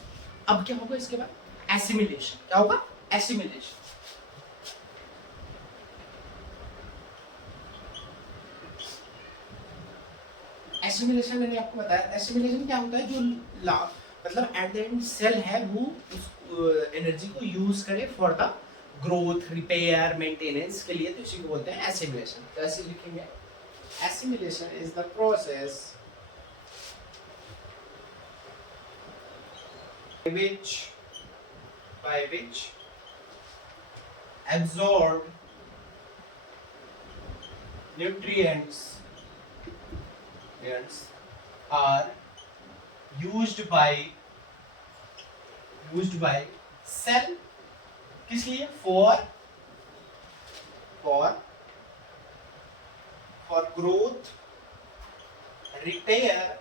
अब क्या होगा इसके बाद, एसिमिलेशन। क्या होगा, एसिमिलेशन। एसिमिलेशन मैंने आपको बताया, एसिमिलेशन क्या होता है, जो मतलब एट द एंड सेल है वो उस एनर्जी को यूज करे for the growth, repair, maintenance के लिए, तो इसी को बोलते हैं एसिमिलेशन। तो ऐसे लिखेंगे, assimilation is the process by which absorbed nutrients are used by cell, किस लिए, for for growth, repair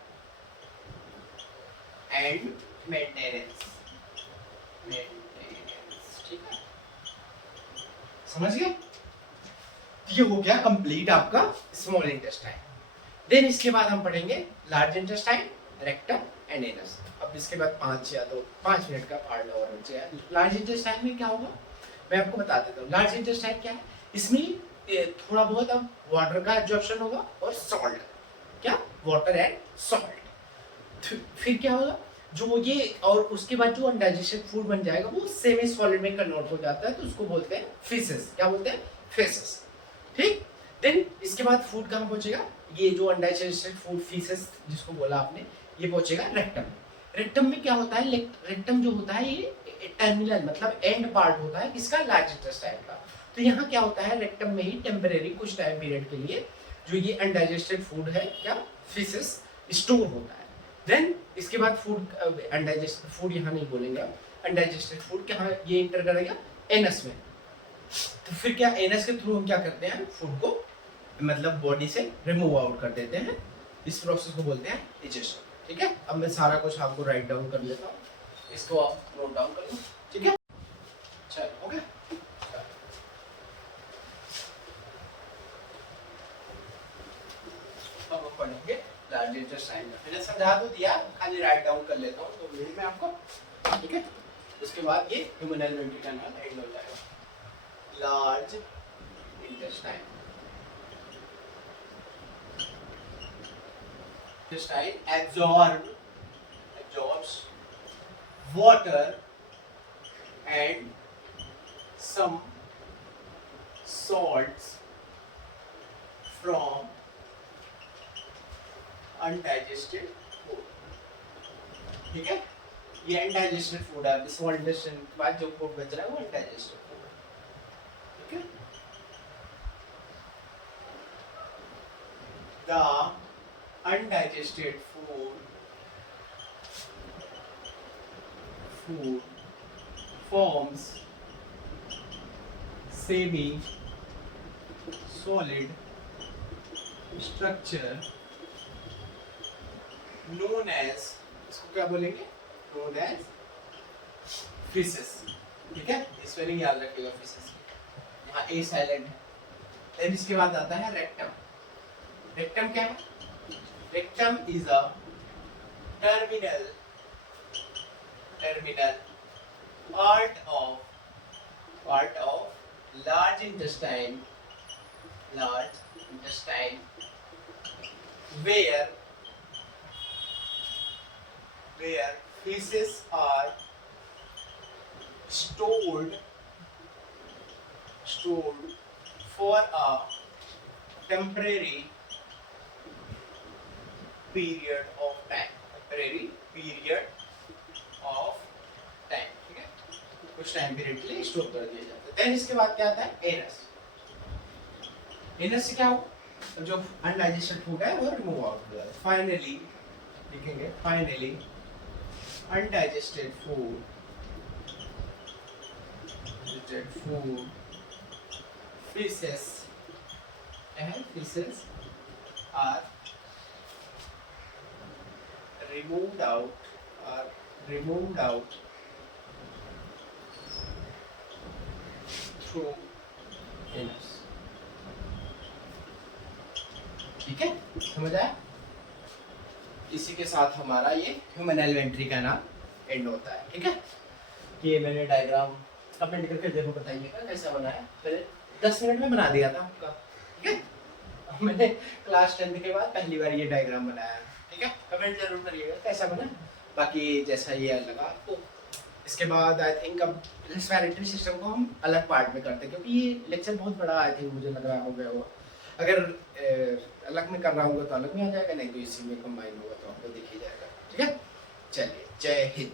and maintenance. ठीक है, समझ गए? ये हो गया कंप्लीट आपका स्मॉल इंटेस्टाइन। देन इसके बाद हम पढ़ेंगे large intestine, rectum and anus. अब इसके बाद 5 या तो 5 मिनट का पार्ट और हो जाएगा। लार्ज इंटेस्टाइन में क्या होगा मैं आपको बता देता हूँ। लार्ज इंटेस्टाइन क्या है, इसमें थोड़ा बहुत अब वाटर का एब्जॉर्प्शन होगा और सॉल्ट, क्या वाटर एंड सॉल्ट। फिर क्या होगा, जो ये और उसके बाद जो अनडाइजेस्टेड फूड बन जाएगा वो सेमी सॉलिड में कन्वर्ट हो जाता है, तो उसको बोलते हैं फीसेस। क्या बोलते हैं? फेसेस। ठीक। देन इसके बाद फूड कहाँ पहुंचेगा, ये जो अनडाइजेस्टेड फूड फीसेस जिसको बोला आपने, ये पहुंचेगा रेक्टम। रेक्टम में क्या होता है, रेक्टम जो होता है ये टर्मिनल मतलब एंड पार्ट होता है किसका, लार्ज इंटेस्टाइन का। तो यहाँ क्या होता है, रेक्टम में ही टेम्परेरी कुछ टाइम पीरियड के लिए जो ये अनडाइजेस्टेड फूड है क्या फीसेस स्टोर होता है। देन इसके बाद फूड अनडाइजेस्टेड फूड यहाँ नहीं बोलेंगे, अनडाइजेस्टेड फूड कहाँ ये इंटर करेगा, एनस में। तो फिर क्या एनस के थ्रू हम क्या करते हैं, फूड को मतलब बॉडी से रिमूव आउट कर देते हैं। इस प्रोसेस को बोलते हैं डाइजेशन। ठीक है, अब मैं सारा कुछ आपको राइट डाउन कर लेता हूँ, इसको आप नोट डाउन कर लो। ठीक है, चलो ओके। अब हम पढ़ेंगे लार्ज इंटेस्टाइन। मैंने समझा तो दिया, खाली राइट डाउन कर लेता हूँ 2 मिनट में आपको। ठीक है, उसके बाद ये ह्यूमन एलिमेंट्री का नाम एंड हो जाएगा। Large intestine, intestine absorbs water and some salts from undigested food। ठीक है, ये अनडाइजेस्टेड फूड है। स्मॉल इंटेस्टाइन के बाद जो फूड बच रहा है वो अनडाइजेस्टेड फूड है। ठीक है, the undigested food forms semi solid structure known as, इसको क्या बोलेंगे, known as feces। ठीक है, स्पेलिंग याद रखिएगा feces की, यहाँ ए साइलेंट है। देन इसके बाद आता है रेक्टम। रेक्टम क्या है, rectum is a terminal part of large intestine where feces are stored for a temporary period of time। ठीक है, कुछ टाइम पीरियड के लिए स्टोर कर दिया जाता है। देन इसके बाद क्या आता है, एनस। एनस से क्या हो, जो अनडाइजेस्टेड फूड है वो रिमूव आउट हो जाता है। फाइनली लिखेंगे, finally undigested food feces are removed out through anus। ठीक है, समझ आया? इसी के साथ हमारा ये ह्यूमन एलिमेंट्री का नाम एंड होता है। ठीक है, ये मैंने डायग्राम कमेंट करके देखो, बताइएगा कैसा बना है। पहले 10 मिनट में बना दिया था आपका। ठीक है, मैंने क्लास 10 के बाद पहली बार ये डायग्राम बनाया। ठीक है, कमेंट जरूर करिएगा कैसा बना, बाकी जैसा ये लगा आपको। इसके बाद आई थिंक अब रेस्पिरेटरी सिस्टम को हम अलग पार्ट में करते हैं, क्योंकि ये लेक्चर बहुत बड़ा आई थिंक मुझे लग रहा हो गया होगा। अगर अलग में कर रहा हूँ तो अलग में आ जाएगा, नहीं तो इसी में कंबाइन होगा तो आपको दिख ही जाएगा। ठीक है, चलिए, जय हिंद।